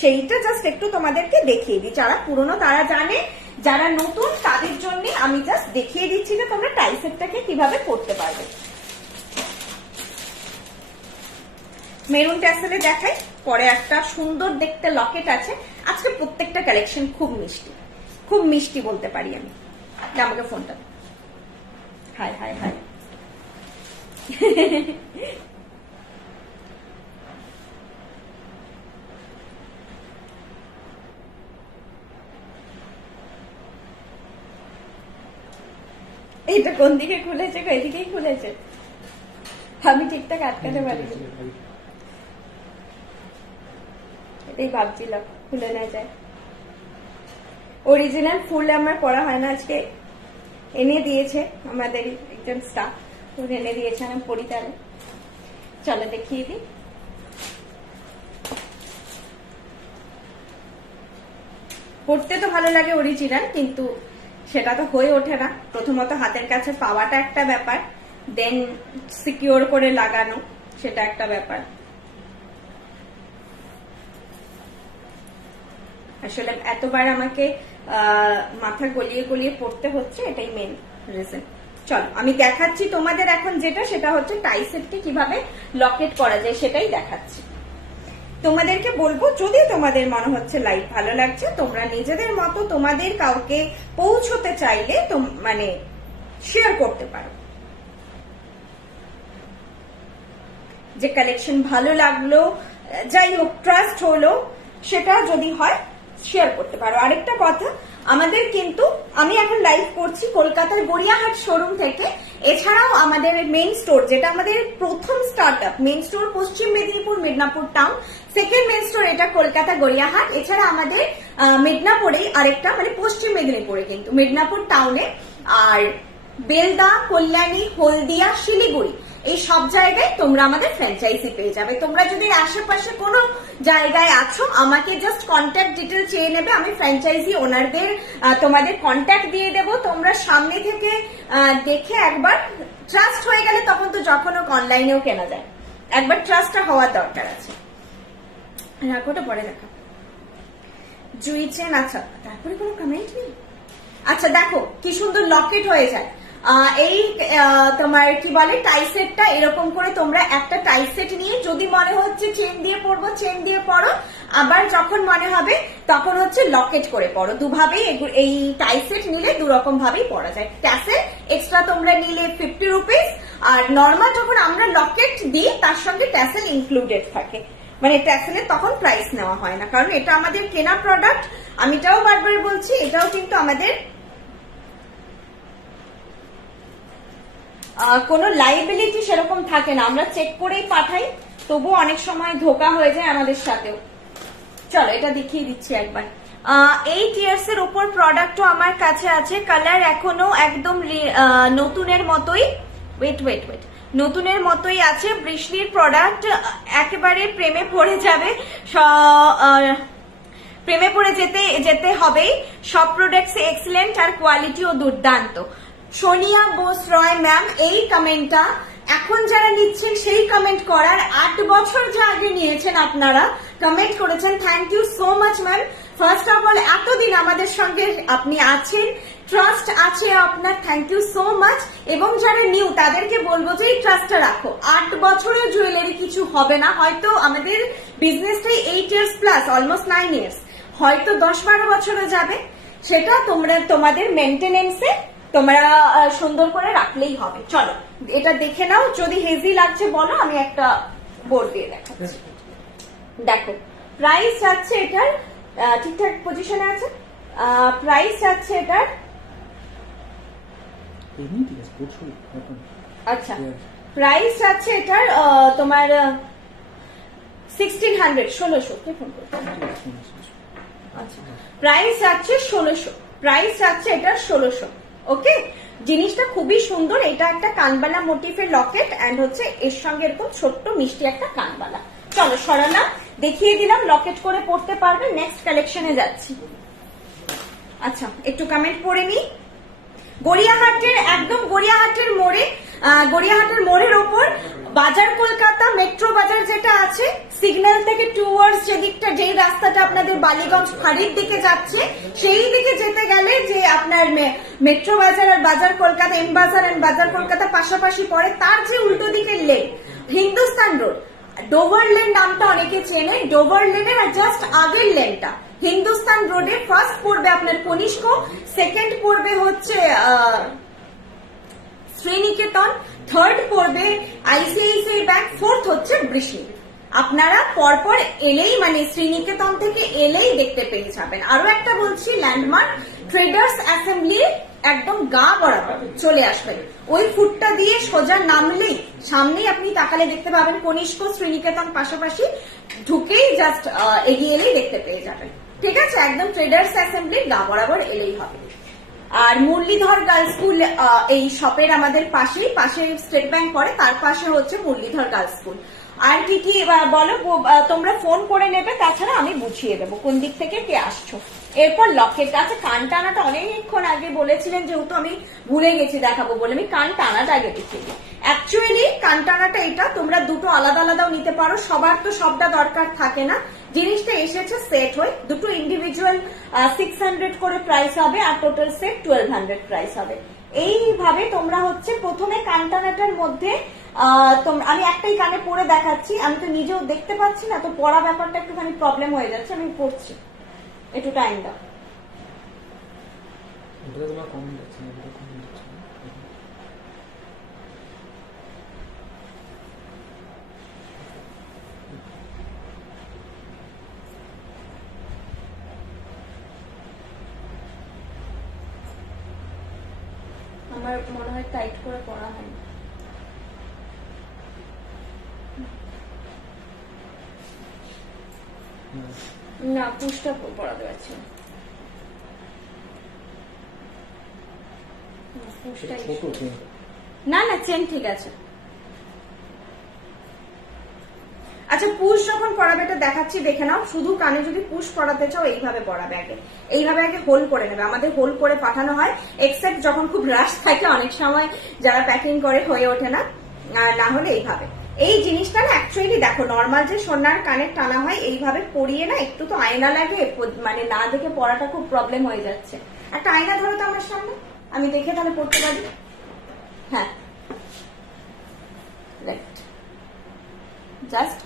সেইটা জাস্ট একটু তোমাদেরকে দেখিয়ে দিই। যারা পুরনো তারা জানে, যারা নতুন তাদের জন্য আমি জাস্ট দেখিয়ে দিচ্ছি যে তোমরা টাই সেটটাকে কিভাবে পড়তে পারবে। মেরুন ট্যাসেলে দেখাই, পরে একটা সুন্দর দেখতে লকেট আছে। আজকে প্রত্যেকটা কালেকশন খুব মিষ্টি, খুব মিষ্টি বলতে পারি আমি। আমাকে ফোনটা, হাই হাই হাই এটা কোন দিকে খুলেছে? এদিকেই খুলেছে, আমি ঠিকঠাক আটকাতে পারিনি, এটাই ভাবছিলাম খুলে না যায়। অরিজিনাল ফুল আমার পরা হয় না, আজকে এনে দিয়েছে আমাদের একজন স্টাফ, এনে দিয়েছে, আমি পরি। তাহলে চলো দেখিয়ে দিই। পড়তে তো ভালো লাগে অরিজিনাল, কিন্তু সেটা তো হয়ে ওঠে না। প্রথমত হাতের কাছে পাওয়াটা একটা ব্যাপার, দেন সিকিউর করে লাগানো সেটা একটা ব্যাপার। আসলে এতবার আমাকে মাথা গলিয়ে গলিয়ে পড়তে হচ্ছে, এটাই মেন রিজন। চলো আমি দেখাচ্ছি তোমাদের এখন যেটা, সেটা হচ্ছে টাই সেটকে কিভাবে লকেট করা যায় সেটাই দেখাচ্ছি। তোমাদেরকে বলবো, যদি তোমাদের মনে হচ্ছে লাইভ ভালো লাগছে, তোমরা নিজেদের মতো তোমাদের কাউকে পৌঁছতে চাইলে মানে শেয়ার করতে পারো। যে কালেকশন ভালো লাগলো, যাই হোক ট্রাস্ট হলো, সেটা যদি হয় শেয়ার করতে পারো। আরেকটা কথা, আমাদের কিন্তু আমি এখন লাইভ করছি কলকাতার গড়িয়াহাট শোরুম থেকে। এছাড়াও আমাদের মেইন স্টোর, যেটা আমাদের প্রথম স্টার্ট আপ, মেইন স্টোর পশ্চিম Medinipur Midnapore town, second main store এটা কলকাতা গড়িয়াহাট। এছাড়া আমাদের মিদনাপুরেই আরেকটা, মানে পশ্চিম মেদিনীপুরে কিন্তু মিদনাপুর টাউনে, আর বেলদা, কল্যাণী, হলদিয়া, শিলিগুড়ি, এই সব জায়গায় তোমরা আমাদের ফ্র্যাঞ্চাইজি পেয়ে যাবে। তোমরা যদি আশেপাশে কোনো জায়গায় আছো, আমাকে জাস্ট কন্ট্যাক্ট ডিটেল চেয়ে নেবে, আমি ফ্র্যাঞ্চাইজি ওনারদের তোমাদের কন্ট্যাক্ট দিয়ে দেব। তোমরা সামনে থেকে দেখে একবার ট্রাস্ট হয়ে গেলে তখন তো যখন হোক অনলাইনেও কেনা যায়, একবার ট্রাস্টটা হওয়ার দরকার আছে। রাখোটা পরে দেখা জুই চেন। আচ্ছা তারপরে কোনো কমেন্ট নেই? আচ্ছা দেখো কি সুন্দর লকেট হয়ে যায়। এই তোমার কি বলে টাই সেটটা এরকম করে তোমরা একটা টাই সেট নিয়ে, যদি মনে হচ্ছে চেন দিয়ে পরবো চেন দিয়ে পরো, আবার যখন মনে হবে তখন হচ্ছে লকেট করে পরো। দুভাবেই এই টাই সেট নিলে দুরকম ভাবেই পরা যায়। ট্যাসেল এক্সট্রা তোমরা নিলে 50 রুপিস, আর নর্মাল যখন আমরা লকেট দিই তার সঙ্গে ট্যাসেল ইনক্লুডেড থাকে, মানে ট্যাসেলের তখন প্রাইস নেওয়া হয় না, কারণ এটা আমাদের কেনা প্রোডাক্ট। আমি এটাও বারবার বলছি, এটাও কিন্তু আমাদের কোনো লাইবিলিটি সেরকম থাকে না, আমরা চেক করেই পাঠাই, তবুও অনেক সময় ধোকা হয়ে যায় আমাদের সাথেও। চলো এটা দেখিয়ে দিচ্ছি একবার। 8 ইয়ার্স এর উপর প্রোডাক্টও আমার কাছে আছে, কালার এখনো একদম নতুনের মতোই, ওয়েট নতুনের মতোই আছে। বৃষ্টির প্রোডাক্ট একেবারে প্রেমে পড়ে যাবে, প্রেমে পড়ে যেতে হবেই। সব প্রোডাক্টস এক্সিলেন্ট আর কোয়ালিটিও দুর্দান্ত। সোনিয়া বোস রয় ম্যাম, এই কমেন্টটা এখন যারা নিচ্ছেন সেই কমেন্ট করার 8 বছর যা আগে নিয়েছেন আপনারা কমেন্ট করেছেন, thank you so much ma'am. First of all এতদিন আমাদের সঙ্গে আপনি আছেন, ট্রাস্ট আছে আপনার, থ্যাংক ইউ সো মাচ। এবং যারা নিউ তাদেরকে বলবো যে এই ট্রাস্টটা রাখো। 8 বছরের জুয়েলারি কিছু হবে না, হয়তো আমাদের বিজনেসটাই 8 ইয়ার্স প্লাস, অলমোস্ট 9 ইয়ার্স, হয়তো 10-12 বছরে যাবে, সেটা তোমরা তোমাদের মেনটেনেন্সে তোমরা সুন্দর করে রাখলেই হবে। চলো এটা দেখে নাও, যদি হেভি লাগছে বলো, আমি একটা বোর্ড দিয়ে দেখাচ্ছি। দেখো প্রাইস যাচ্ছে এটার, ঠিকঠাক পজিশনে আছে, প্রাইস যাচ্ছে এটার, আচ্ছা প্রাইস যাচ্ছে এটার তোমার 1600, 1600। কে ফোন করছে? আচ্ছা প্রাইস যাচ্ছে 1600, প্রাইস যাচ্ছে এটার 1600। ওকে, জিনিসটা খুবই সুন্দর। এটা একটা কানবালা মোটিফের লকেট, এন্ড হচ্ছে এর সঙ্গে এরকম ছোট্ট মিষ্টি একটা কানবালা। চলো সরালাম, দেখিয়ে দিলাম, লকেট করে পড়তে পারবে। নেক্সট কালেকশনে যাচ্ছি। আচ্ছা একটু কমেন্ট পড়ে নি। গড়িয়াহাটের একদম গড়িয়াহাটের মোড়ে, গড়িয়াহাটের মোড়ের ওপর বাজার কলকাতা মেট্রো বাজার যেটা আছে, সিগন্যাল থেকে টুয়ার্ডস যেদিকটা, যেই রাস্তাটা আপনাদের বালিগঞ্জ ফাঁড়ির দিকে যাচ্ছে, সেই দিকে যেতে গেলে যে আপনার মেট্রো বাজার আর বাজার কলকাতা, এম বাজার এন্ড বাজার কলকাতা পাশাপাশি পড়ে, তার যে উল্টো দিকের lane Hindustan road, Dover lane নামটা অনেকে চেনে, ডোভার লেনের আর জাস্ট আগের লেনটা হিন্দুস্তান রোডে ফার্স্ট পড়বে আপনার কনিষ্ক, সেকেন্ড পড়বে হচ্ছে শ্রীনিকেতন, থার্ড পড়বে আইসিআইসিআই ব্যাংক, ফোর্থ হচ্ছে বৃষ্ণি। আপনারা পরপর এলেই মানে শ্রীনিকেতন থেকে এলেই দেখতে পেয়ে যাবেন। আরো একটা বলছি, ল্যান্ডমার্ক ট্রেডার্স অ্যাসেম্বলি একদম গা বরাবর চলে আসবেন, ওই ফুটটা দিয়ে সোজা নামলেই সামনেই আপনি তাকালে দেখতে পাবেন কনিষ্ক শ্রীনিকেতন পাশাপাশি, ঢুকেই জাস্ট এগিয়ে এলেই দেখতে পেয়ে যাবেন। ঠিক আছে, একদম ট্রেডার্স অ্যাসেম্বলির গা বরাবর এলেই হবে। আর মুরলীধর গার্লস স্কুল এই শপের আমাদের পাশে স্টেট ব্যাংক পড়ে, তার পাশে হচ্ছে মুরলীধর গার্লস স্কুল। আর কি কি বলো, তোমরা ফোন করে নেবে, তাছাড়া আমি বুঝিয়ে দেবো কোন দিক থেকে কে আসছো। এরপর লকেট আছে, কান টানাটা অনেকক্ষণ আগে বলেছিলেন, যেহেতু আমি ভুলে গেছি দেখাবো বলে, আমি কান টানাটা আগে দেখিয়ে দিই। অ্যাকচুয়ালি কান টানাটা এটা তোমরা দুটো আলাদা আলাদাও নিতে পারো, সবার তো সবটা দরকার থাকে না। জিনিসটা এসেছে সেট হয়ে, দুটো ইন্ডিভিজুয়াল 600 করে প্রাইস হবে, আর টোটাল সেট 1200 প্রাইস হবে। এইভাবে তোমরা হচ্ছে প্রথমে কান টানাটার মধ্যে আমি একটাই কানে পরে দেখাচ্ছি, আমি তো নিজেও দেখতে পাচ্ছি না, তো পড়া ব্যাপারটা একটুখানি প্রবলেম হয়ে যাচ্ছে, আমি পড়ছি, একটু টাইম দাও। আমার মনে হয় টাইট করে পড়া হয় না, পুষটা পড়াতে পারছি না, না না চেন ঠিক আছে। আচ্ছা, পুশ যখন পড়াবে এটা দেখাচ্ছি, দেখে নাও। শুধু কানে যদি পুশ পড়াতে চাও এইভাবে পড়াবে, এইভাবে আগে হোল করে নেবে, আমাদের হোল করে পাঠানো হয়, এক্সেপ্ট যখন খুব রাশ থাকে, অনেক সময় যারা প্যাকিং করে হয়ে ওঠে না, না হলে এইভাবে। এই জিনিসটা না অ্যাকচুয়ালি দেখো, নর্মাল যে সোনার কানে টানা হয় এইভাবে পরিয়ে না, একটু তো আয়না লাগে, মানে না দেখে পড়াটা খুব প্রবলেম হয়ে যাচ্ছে। একটা আয়না ধরো তো আমার সামনে, আমি দেখে তাহলে পড়তে পারি। হ্যাঁ, রাইট, জাস্ট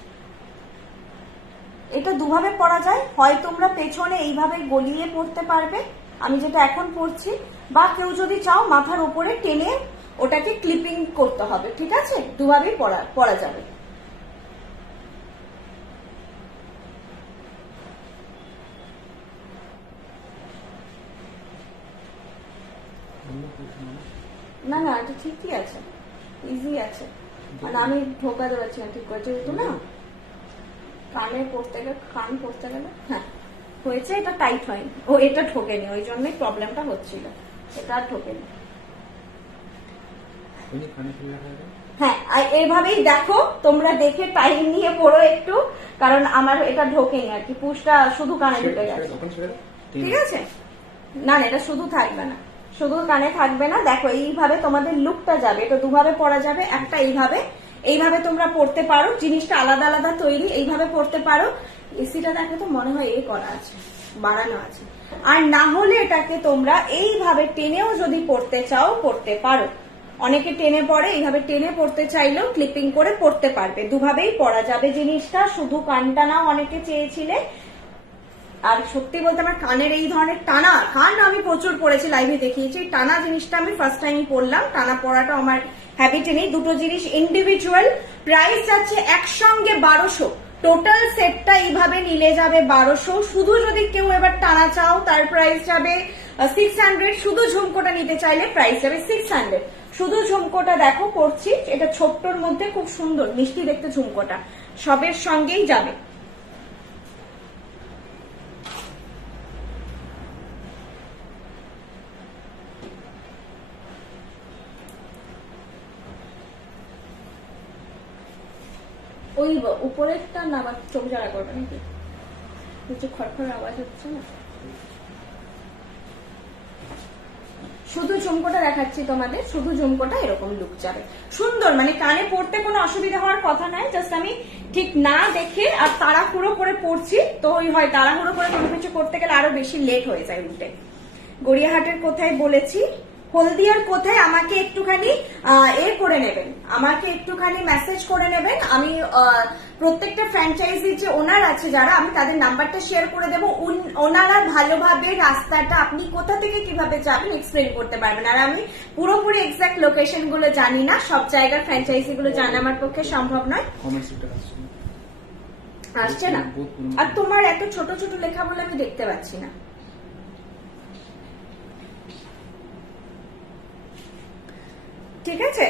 এটা দুভাবে পড়া যায়, হয় তোমরা পেছনে এইভাবে গলিয়ে পড়তে পারবে, আমি যেটা এখন পড়ছি, বা কেউ যদি চাও মাথার উপরে টেনে ওটাকে ক্লিপিং করতে হবে। ঠিক আছে, দুভাবেই পড়া যাবে। না না, এটা ঠিকই আছে, ইজি আছে, মানে আমি ঢোকাতে পারছি না ঠিক করে, যেহেতু না কানে পড়তে গেলে, কান পড়তে গেলে, হ্যাঁ হয়েছে, এটা টাইট হয়নি, ও এটা ঢোকেনি, ওই জন্যই প্রবলেমটা হচ্ছিল, এটা আর ঢোকেনি। হ্যাঁ, এইভাবেই দেখো, তোমরা দেখে টাইম নিয়ে পড়ো একটু, কারণ আমার এটা ঢোকেনি আর কি, পুষটা শুধু কানে ঢুকে গেছে। ঠিক আছে, না এটা শুধু থাকবে না, শুধু কানে থাকবে না, দেখো এইভাবে তোমাদের লুকটা যাবে, এটা দুভাবে পড়া যাবে। একটা এইভাবে তোমরা পড়তে পারো, জিনিসটা আলাদা আলাদা তৈরি, এইভাবে পড়তে পারো। এসিটা দেখো তো মনে হয় করা আছে, বাড়ানো আছে। আর না হলে এটাকে তোমরা এইভাবে টেনেও যদি পড়তে চাও পড়তে পারো, অনেকে টেনে পড়ে, এইভাবে টেনে পড়তে চাইলেও ক্লিপিং করে পড়তে পারবে, দুভাবেই পড়া যাবে জিনিসটা। শুধু কানটা নাও অনেকে চেয়েছিলে, আর সত্যি বলতে আমার কানের এই ধরনের টানা, কান আমি প্রচুর পড়েছি, লাইভে দেখিয়েছি, টানা জিনিসটা আমি ফার্স্ট টাইমই পড়লাম, টানা পড়াটা আমার হ্যাবিটে নেই। দুটো জিনিস ইন্ডিভিজুয়াল, প্রাইস যাচ্ছে একসঙ্গে 1200, টোটাল সেটটা এইভাবে নিলে যাবে 1200। শুধু যদি কেউ এবার টানা চাও তার প্রাইস যাবে 600, শুধু ঝুমকোটা নিতে চাইলে প্রাইস যাবে 600। শুধু ঝুমকোটা দেখো পড়ছি, এটা ছোট্টর মধ্যে খুব সুন্দর মিষ্টি দেখতে ঝুমকোটা, সবের সঙ্গেই যাবে। ওই উপরেরটা না, আবার চোখ জ্বালা করবে নাকি, কিছু খড়খড় আওয়াজ হচ্ছে না। শুধু ঝুমকোটা দেখাচ্ছি তোমাদের, শুধু ঝুমকোটা এরকম লুক যাবে সুন্দর, মানে কানে পড়তে কোনো অসুবিধা হওয়ার কথা নয়। জাস্ট আমি ঠিক না দেখে আর তাড়াহুড়ো করে পড়ছি, তো ওই হয় তাড়াহুড়ো করে কোনো কিছু করতে গেলে আরো বেশি লেট হয়ে যায় উল্টে। গড়িয়াহাটের কোথায় বলেছি, হলদিয়ার কোথায় আমাকে একটুখানি করে নেবেন, আমাকে একটুখানি মেসেজ করে নেবেন। আমি প্রত্যেকটা ফ্র্যাঞ্চাইজি যে ওনার আছে যারা, আমি তাদের নাম্বারটা শেয়ার করে দেবো। ওনারা ভালোভাবে রাস্তাটা আপনি কোথা থেকে কিভাবে যাবেন এক্সপ্লেন করতে পারবেন। আর আমি পুরোপুরি এক্সাক্ট লোকেশন গুলো জানি না, সব জায়গার ফ্র্যাঞ্চাইজি গুলো জানা আমার পক্ষে সম্ভব নয়। আসছে না, আর তোমার এত ছোট ছোট লেখা বলে আমি দেখতে পাচ্ছি না। ঠিক আছে,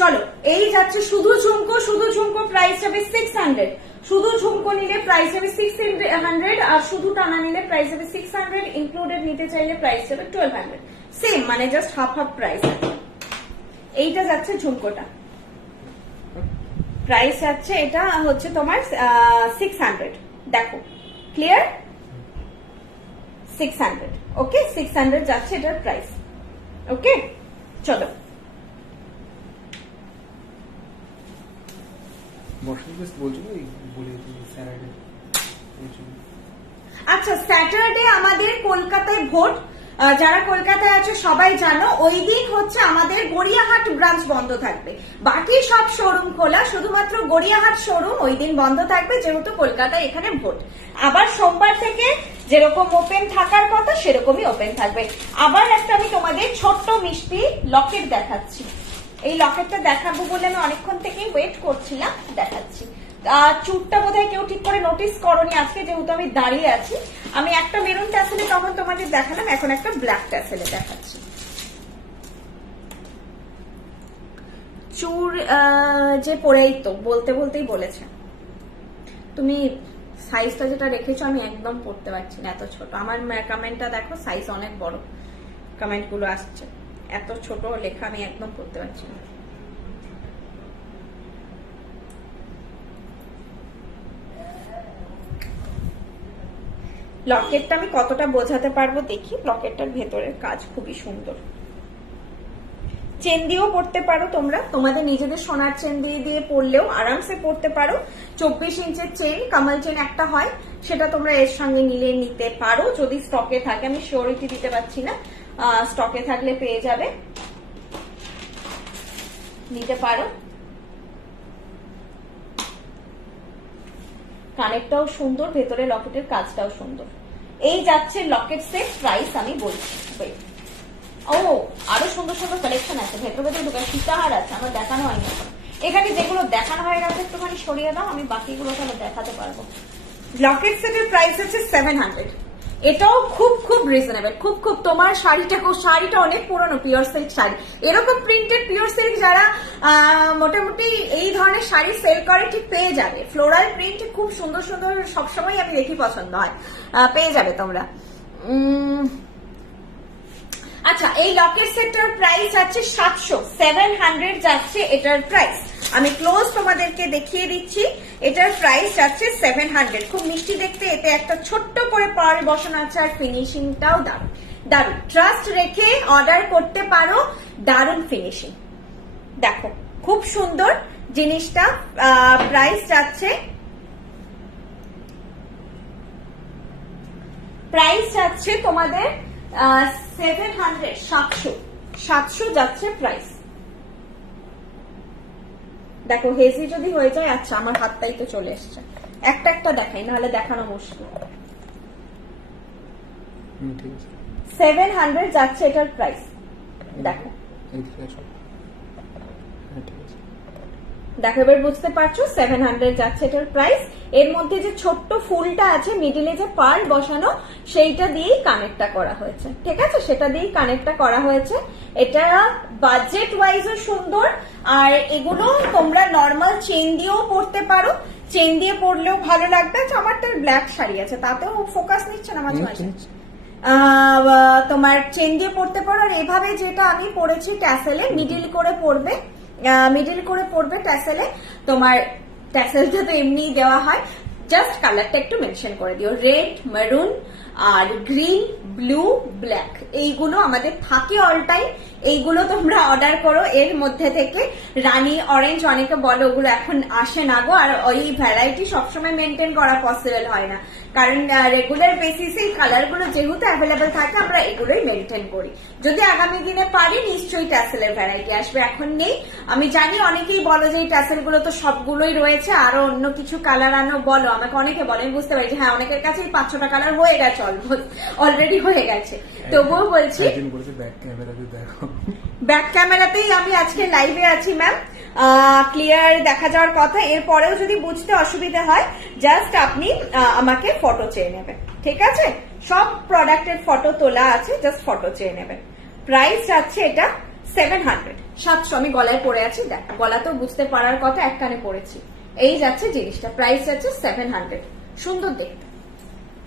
চলো এই যাচ্ছে শুধু ঝুমকো। শুধু ঝুমকো প্রাইস যাবে 600, শুধু ঝুমকো নিলে প্রাইস যাবে 600, আর শুধু টানা নিলে প্রাইস যাবে 600, ইনক্লুডেড নিতে চাইলে প্রাইস যাবে 1200। সেম, মানে জাস্ট হাফ হাফ প্রাইস। এইটা যাচ্ছে ঝুমকোটা, প্রাইস যাচ্ছে এটা হচ্ছে তোমার 600। দেখো ক্লিয়ার, 600। ওকে, 600 যাচ্ছে এটার প্রাইস। ওকে, চলো। আচ্ছা, স্যাটারডে আমাদের কলকাতায় ভোট। যারা কলকাতায় আছে সবাই জানো, ওই দিন হচ্ছে আমাদের গড়িয়াহাট ব্রাঞ্চ বন্ধ থাকবে, বাকি সব শোরুম খোলা, শুধুমাত্র গড়িয়াহাট শোরুম ওই দিন বন্ধ থাকবে, যেহেতু কলকাতায় এখানে ভোট। আবার সোমবার থেকে যেরকম ওপেন থাকার কথা সেরকমই ওপেন থাকবে। আবার একটা আমি তোমাদের ছোট্ট মিষ্টি লকেট দেখাচ্ছি। এই লকেটটা দেখাবো বলে আমি অনেকক্ষণ থেকেই ওয়েট করছিলাম, দেখাচ্ছি। চুটটা বোধহয় কেউ ঠিক করে নোটিস করনি আজকে, যেহেতু আমি দাঁড়িয়ে আছি। আমি একটা মেরুন ট্যাসেলে তখন তোমাদের দেখালাম, এখন একটা ব্ল্যাক ট্যাসেলে দেখাচ্ছি। চুর যে পরেই তো বলতে বলতেই বলেছে, তুমি সাইজটা যেটা রেখেছো আমি একদম পড়তে পারছি না, এত ছোট। আমার কমেন্টটা দেখো, সাইজ অনেক বড় কমেন্ট গুলো আসছে, এত ছোট লেখা আমি একদম পড়তে পারছি না। লকেটটা আমি কতটা বোঝাতে পারবো দেখি। লকেটটার ভেতরের কাজ খুবই সুন্দর। চেন দিয়েও পড়তে পারো তোমরা, তোমাদের নিজেদের সোনার চেন দিয়ে পড়লেও আরামসে পড়তে পারো। 24 ইঞ্চের চেন, কামাল চেন একটা হয়, সেটা তোমরা এর সঙ্গে মিলিয়ে নিতে পারো যদি স্টকে থাকে। আমি শিওরিটি দিতে পারছি না, স্টকে থাকলে পেয়ে যাবে, নিতে পারো। কানেরটাও সুন্দর, ভেতরে লকেটের কাজটাও সুন্দর। এই যাচ্ছে লকেট সেট, প্রাইস আমি বলছি। ও আরো সুন্দর সুন্দর কালেকশন আছে, ভেতরে ভেতরে দোকান সীতাহার আছে, আমার দেখানো হয়নি এখন। এখানে যেগুলো দেখানো হয়ে গেছে একটুখানি সরিয়ে দাও, আমি বাকিগুলো তাহলে দেখাতে পারবো। লকেট সেটের প্রাইস হচ্ছে 700। এটাও খুব খুব রিজনেবল, খুব খুব। তোমার শাড়িটা অনেক পুরনো পিওর সিল্ক শাড়ি, এরকম প্রিন্টেড পিওর সিল্ক যারা মোটামুটি এই ধরনের শাড়ি সেল করে ঠিক পেয়ে যাবে। ফ্লোরাল প্রিন্ট খুব সুন্দর সুন্দর সবসময় আমি দেখি পছন্দ হয়, পেয়ে যাবে তোমরা। আচ্ছা, এই লকেট সেটটার প্রাইস আছে 700 যাচ্ছে এটার প্রাইস। আমি ক্লোজ তোমাদেরকে দেখিয়ে দিচ্ছি, এটার প্রাইস যাচ্ছে 700। খুব মিষ্টি দেখতে, এতে একটা ছোট্ট করে পার্ল বসানো আছে, আর ফিনিশিংটাও দারুণ দারুণ। ট্রাস্ট রেখে অর্ডার করতে পারো, দারুণ ফিনিশিং। দেখো খুব সুন্দর জিনিসটা। প্রাইস যাচ্ছে তোমাদের 700 যাচ্ছে প্রাইস। দেখো হেজি যদি হয়ে যায়, আচ্ছা আমার হাতটাই তো চলে এসছে, একটা একটা দেখাই, নাহলে দেখানো মুশকিল। 700 যাচ্ছে এটার প্রাইস। দেখো দেখো এবার বুঝতে পারছো, 700 যাচ্ছে এটার প্রাইস। এর মধ্যে যে ছোট্ট ফুলটা আছে মিডিলে যে পার্ল বসানো, সেইটা দিয়েই কানেক্টটা করা হয়েছে। ঠিক আছে, সেটা দিয়েই কানেক্টটা করা হয়েছে। এটা বাজেট ওয়াইজও সুন্দর, আর এগুলো তোমরা নর্মাল চেন দিয়েও পরতে পারো, চেন দিয়ে পরলেও ভালো লাগবে। আচ্ছা, আমার তো ব্ল্যাক শাড়ি আছে, তাতেও ফোকাস নিচ্ছে না মাঝে মাঝে। তোমার চেন দিয়ে পরতে পারো, আর এভাবে যেটা আমি পরেছি ট্যাসেলে, মিডিল করে পরবে ট্যাসেলে। তোমার ট্যাসেলটা তো এমনি দেওয়া হয়, জাস্ট কালারটা একটু মেনশন করে দিও, রেড, মেরুন আর গ্রিন, ব্লু, ব্ল্যাক, এইগুলো আমাদের থাকে অল টাইম। এইগুলো তোমরা অর্ডার করো। এর মধ্যে থেকে রানী অরেঞ্জ অনেকে বলো ওগুলো এখন আসে না গো, আর ওই ভ্যারাইটি সবসময় মেনটেন করা পসিবল হয় না, কারণ রেগুলার বেসিসে এই কালার গুলো যেহেতু অ্যাভেলেবেল থাকে আমরা এগুলোই মেনটেন করি। যদি আগামী দিনে পারি নিশ্চয়ই ট্যাসেলের ভ্যারাইটি আসবে, এখন নেই। আমি জানি অনেকেই বলো যে এই ট্যাসেল গুলো তো সবগুলোই রয়েছে, আরো অন্য কিছু কালার আনো বলো, আমাকে অনেকে বলে, আমি বুঝতে পারি যে হ্যাঁ অনেকের কাছে 5-6টা কালার হয়ে গেছে, অলরেডি হয়ে গেছে। তবুও বলছি ব্যাক ক্যামেরাতেই আমি আজকে লাইভে আছি ম্যাম, ক্লিয়ার দেখা যাওয়ার কথা। এরপরেও যদি বুঝতে অসুবিধা হয় জাস্ট আপনি আমাকে ফটো চেয়ে নেবেন, ঠিক আছে? সব প্রোডাক্টের ফটো তোলা আছে, জাস্ট ফটো চেয়ে নেবেন। প্রাইস যাচ্ছে এটা 700, আমি গলায় পরে আছি, দেখ গলাতেও বুঝতে পারার কথা, এক কানে পরেছি। এই যাচ্ছে জিনিসটা, প্রাইস যাচ্ছে 700। সুন্দর দেখতে,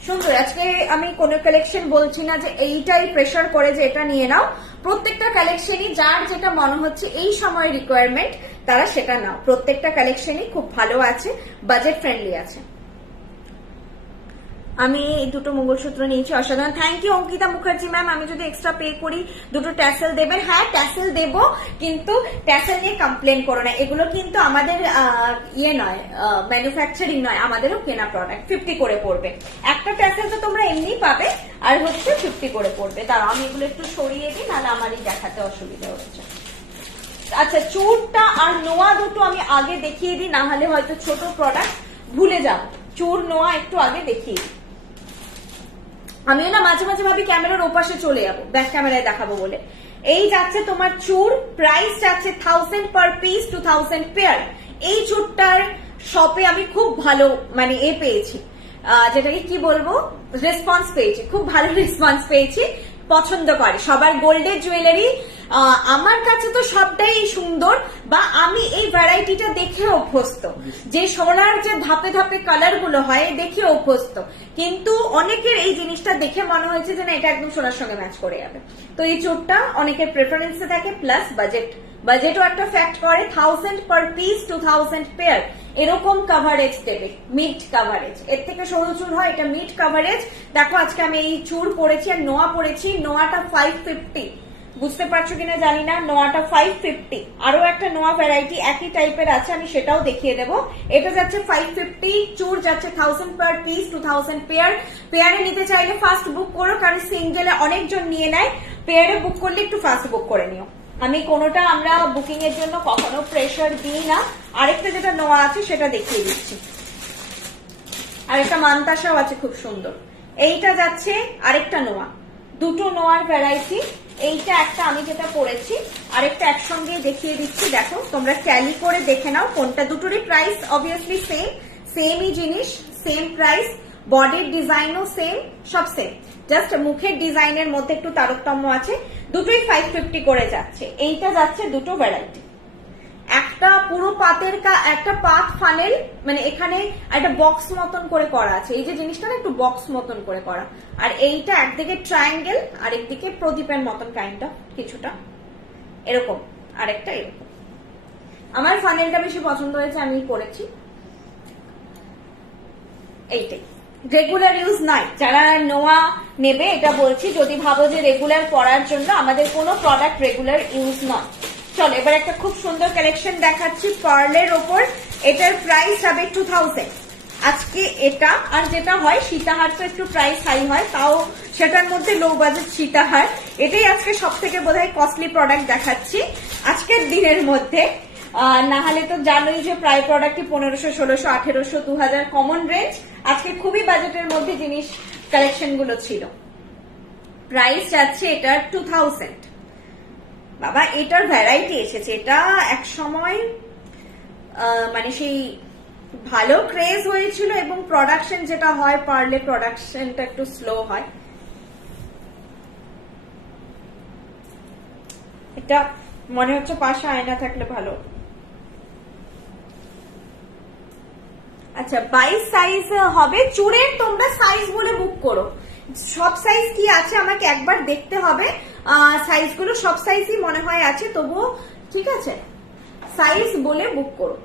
সুন্দর। আজকে আমি কোনো কালেকশন বলছি না যে এইটাই প্রেসার করে যে এটা নিয়ে নাও, প্রত্যেকটা কালেকশনই যার যেটা মনে হচ্ছে এই সময়ের রিকোয়ারমেন্ট তারা সেটা নাও। প্রত্যেকটা কালেকশনই খুব ভালো আছে, বাজেট ফ্রেন্ডলি আছে। আমি দুটো মঙ্গলসূত্র নিয়েছি, অসাধারণ। Thank you Ankita Mukherjee ma'am. আমি যদি এক্সট্রা পে করি দুটো ট্যাসেল দেবেন? হ্যাঁ ট্যাসেল দেব, কিন্তু ট্যাসেল নিয়ে কমপ্লেন করো না, এগুলো কিন্তু আমাদের ইয়ে নয়, ম্যানুফ্যাকচারিং নয়, আমাদেরও কেনা প্রোডাক্ট। 50 করে পড়বে একটা ট্যাসেল, তো তোমরা এমনি পাবে, আর হচ্ছে 50 করে পড়বে। তার আমি এগুলো একটু সরিয়ে দিই, নাহলে আমারই দেখাতে অসুবিধা হচ্ছে। আচ্ছা, চুরটা আর নোয়া দুটো আমি আগে দেখিয়ে দিই, না হলে হয়তো ছোট প্রোডাক্ট ভুলে যাবো। চুর নোয়া একটু আগে দেখিয়ে দিই। আমি না মাঝে মাঝে ভাবি ক্যামেরার ওপাশে চলে যাবো, ব্যাক ক্যামেরায় দেখাবো বলে। এই যাচ্ছে তোমার চুর, প্রাইস যাচ্ছে 1000 পার পিস, 2000 পেয়ার। এই চুরটার শপে আমি খুব ভালো মানে পেয়েছি, যেটাকে কি বলবো, রেসপন্স পেয়েছি, খুব ভালো রেসপন্স পেয়েছি। পছন্দ করে সবার গোল্ডের জুয়েলারি। আমার কাছে তো সবটাই সুন্দর, বা আমি এই ভ্যারাইটিটা দেখে অভ্যস্ত, যে সোনার যে ধাপে ধাপে কালার গুলো হয় দেখে অভ্যস্ত, কিন্তু অনেকের এই জিনিসটা দেখে মনে হয়েছে যে না এটা একদম সোনার সঙ্গে ম্যাচ করে যাবে। তো এই চোরটা অনেকের প্রেফারেন্সে থাকে, প্লাস বাজেটও একটা ফ্যাক্ট করে। 1000 পার পিস, 2000 পেয়ার, এরকম কাভারেজ দেবে, মিড কাভারেজ। এর থেকে সরু চুর হয়, এটা মিড কাভারেজ। দেখো আজকে আমি এই চুর পরেছি আর নোয়া পরেছি, নোয়াটা 550, বুঝতে পারছো কিনা জানি না, নোয়াটা 550। আরো একটা নোয়া ভ্যারাইটি একই টাইপের আছে, আমি সেটাও দেখিয়ে দেবো। এটা যাচ্ছে 550, চুর যাচ্ছে 1000 পার পিস, 2000 পেয়ার। পেয়ারে নিতে চাইলে ফার্স্ট বুক করো, কারণ সিঙ্গেলে অনেকজন নিয়ে নেয়, পেয়ারে বুক করলে একটু ফার্স্ট বুক করে নিও। আমি কোনোটা আমরা বুকিং এর জন্য কখনো প্রেশার দিই না। আরেকটা যেটা নোয়া আছে সেটা দেখিয়ে দিচ্ছি, আরেকটা মান্তাসাও আছে খুব সুন্দর। এইটা যাচ্ছে আরেকটা নোয়া, দুটো নোয়ার ভ্যারাইটি। এইটা একটা আমি যেটা পরেছি, আরেকটা একসঙ্গে দেখিয়ে দিচ্ছি। দেখো তোমরা ট্যালি করে দেখে নাও কোনটা। দুটোরই প্রাইস অবভিয়াসলি সেমই জিনিস, সেম প্রাইস, বডির ডিজাইনও সেম, সব সেম, জাস্ট মুখের ডিজাইনের মধ্যে একটু তারতম্য আছে। দুটোই 550 করে যাচ্ছে। এইটা যাচ্ছে দুটো ভ্যারাইটি, একটা পুরো পাতের একটা পাত ফানেল, মানে এখানে একটা বক্স মতন করে করা আছে, এই যে জিনিসটা না একটু বক্স মতন করে করা, আর এইটা একদিকে ট্রায়াঙ্গেল আর একদিকে প্রদীপের মতন কাইন্ড অফ কিছুটা এরকম, আরেকটা এরকম। আমার ফানেলটা বেশি পছন্দ হয়েছে, আমি করেছি এইটাই। রেগুলার ইউজ নয়, যারা নোয়া নেবে এটা বলছি, যদি ভাবো যে রেগুলার পরার জন্য, আমাদের কোনো প্রোডাক্ট রেগুলার ইউজ নয়। চলো এবার একটা খুব সুন্দর কালেকশন দেখাচ্ছি পার্লের ওপর। এটার প্রাইস হবে 2000 আজকে এটা। আর যেটা হয় সীতাহার তো একটু প্রাইস হাই হয়, তাও সেটার মধ্যে লো বাজেট সীতাহার। এটাই আজকে সব থেকে বোধহয় কস্টলি প্রোডাক্ট দেখাচ্ছি আজকের দিনের মধ্যে। না হলে তো জানোই যে প্রায় প্রোডাক্টই 1500, 1600, 1800, 2000 কমন রেঞ্জ। আজকে খুবই বাজেটের মধ্যে জিনিস কালেকশন গুলো ছিল। প্রাইস যাচ্ছে এটার 2000। বাবা এটার ভ্যারাইটি এসেছে, এটা এক সময় মানে সেই ভালো ক্রেজ হয়েছিল, এবং প্রোডাকশন যেটা হয় পার্লে প্রোডাকশনটা একটু স্লো হয়। এটা মনে হচ্ছে পাশে আয়না থাকলে ভালো। আচ্ছা 22 সাইজ হবে চুড়ের, তোমরা সাইজ বলে বুক করো। সব সাইজ কি আছে আমাকে একবার দেখতে হবে, সাইজগুলো সব সাইজই মনে হয় আছে, তবুও ঠিক আছে সাইজ বলে বুক করো।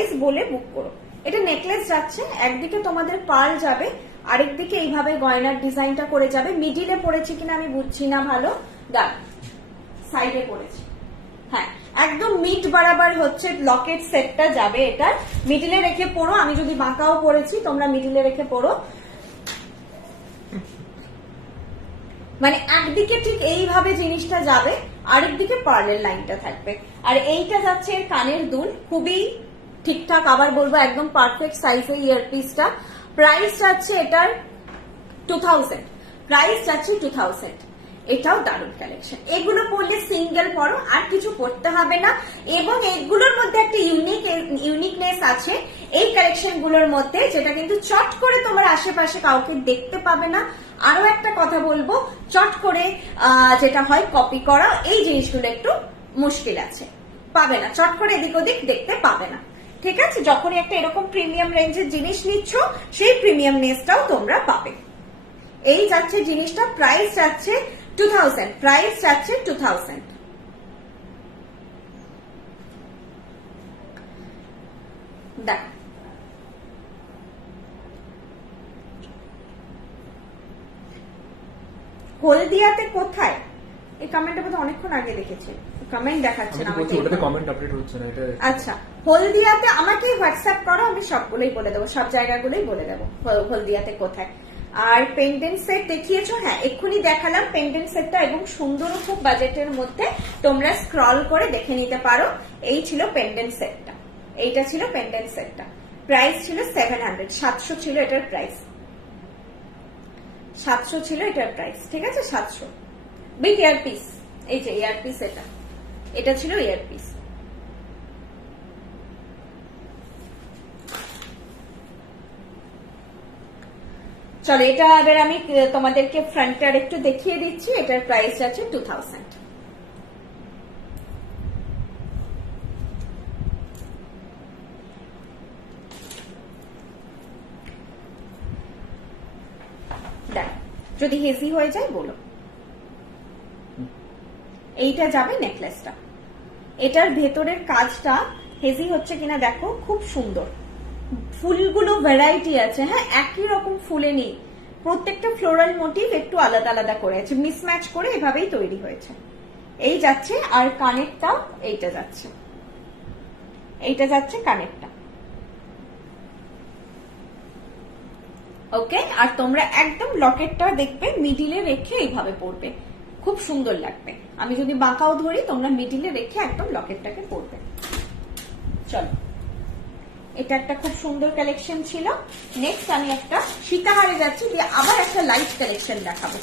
প্রাইস বলে বুক করো। এটা নেকলেস যাচ্ছে, একদিকে তোমাদের পার্ল যাবে, আরেকদিকে এইভাবে গয়নার ডিজাইনটা করে যাবে। মিডিলে পড়েছি কিনা আমি বুঝছি না ভালো, দাঁড় সাইডে পড়েছি, হ্যাঁ একদম মিড বরাবর হচ্ছে লকেট সেটটা যাবে। এটা মিডিলে রেখে পড়ো, আমি যদি বাঁকাও পড়েছি তোমরা মিডিলে রেখে পড়ো। মানে একদিকে ঠিক এইভাবে জিনিসটা যাবে, আরেকদিকে পার্লের লাইনটা থাকবে। আর এইটা যাচ্ছে এর কানের দুল, খুবই ঠিকঠাক, আবার বলবো একদম পারফেক্ট সাইজের ইয়ারপিসটা। প্রাইস যাচ্ছে এটার 2000, প্রাইস যাচ্ছে 2000। এটাও দারুণ কালেকশন। এগুলো পরলে সিঙ্গেল পরো, আর কিছু পরতে হবে না। এবং এগুলোর মধ্যে একটা ইউনিকনেস আছে এই কালেকশন গুলোর মধ্যে, যেটা কিন্তু চট করে তোমার আশেপাশে কাউকে দেখতে পাবে না। আরো একটা কথা বলবো, চট করে যেটা হয় কপি করা, এই জিনিসগুলো একটু মুশকিল আছে, পাবে না চট করে এদিক ওদিক দেখতে পাবে না। ঠিক আছে, যখনই একটা এরকম প্রিমিয়াম রেঞ্জের জিনিস নিচ্ছ সেই প্রিমিয়ামনেসটাও তোমরা পাবে। এই যাচ্ছে জিনিসটা, প্রাইস যাচ্ছে 2000, প্রাইস যাচ্ছে 2000। দেখ হলদিয়াতে কোথায়, এই কমেন্টটা বোধহয় অনেকক্ষণ আগে দেখেছি, কমেন্ট দেখাচ্ছে না আমাকে। ওটাতে কমেন্ট আপডেট হচ্ছে না এটা। আচ্ছা, হলদিয়াতে আমাকে হোয়াটসঅ্যাপ করো, আমি সবগুলোই বলে দেবো, সব জায়গাগুলোই বলে দেবো হলদিয়াতে কোথায়। আর পেন্ডেন্ট সেট দেখিয়েছো, হ্যাঁ এক্ষুনি দেখালাম পেন্ডেন্ট সেটটা, এবং সুন্দর খুব বাজেটের মধ্যে, তোমরা স্ক্রল করে দেখে নিতে পারো। এই ছিল পেন্ডেন্ট সেটটা, এইটা ছিল পেন্ডেন্ট সেটটা, প্রাইস ছিল 700, 700 ছিল এটার প্রাইস, 700 ছিল এটার প্রাইস। ঠিক আছে, 700 বিগ ইয়ারপিস। এই যে ইয়ারপিস, এটা ছিল ইয়ারপিস। চলো এটা এবার আমি তোমাদেরকে ফ্রন্টে আর একটু দেখিয়ে দিচ্ছি। এটার প্রাইস আছে 2000। দেখ যদি হেজি হয়ে যায় বলো। এইটা যাবে নেকলেসটা, এটার ভেতরের কাজটা হেজি হচ্ছে কিনা দেখো, খুব সুন্দর। ফুলগুলো ভ্যারাইটি আছে, হ্যাঁ একই রকম ফুলে নেই, প্রত্যেকটা ফ্লোরাল মোটিভ একটু আলাদা আলাদা করে আছে, মিসম্যাচ করে এভাবেই তৈরি হয়েছে। এই যাচ্ছে, আর কানেরটা এইটা যাচ্ছে, এইটা যাচ্ছে কানেরটা। ওকে, আর তোমরা একদম লকেটটা দেখবে মিডিলে রেখে এইভাবে পরবে, খুব সুন্দর লাগবে। আমি যদি বাঁকাও ধরি, তোমরা মিডিলে রেখে একদম লকেটটাকে পরবে। চলো, এটা একটা খুব সুন্দর কালেকশন ছিল। নেক্সট আমি একটা সীতাহারে যাচ্ছি, দিয়ে আবার একটা লাইট কালেকশন দেখাবো।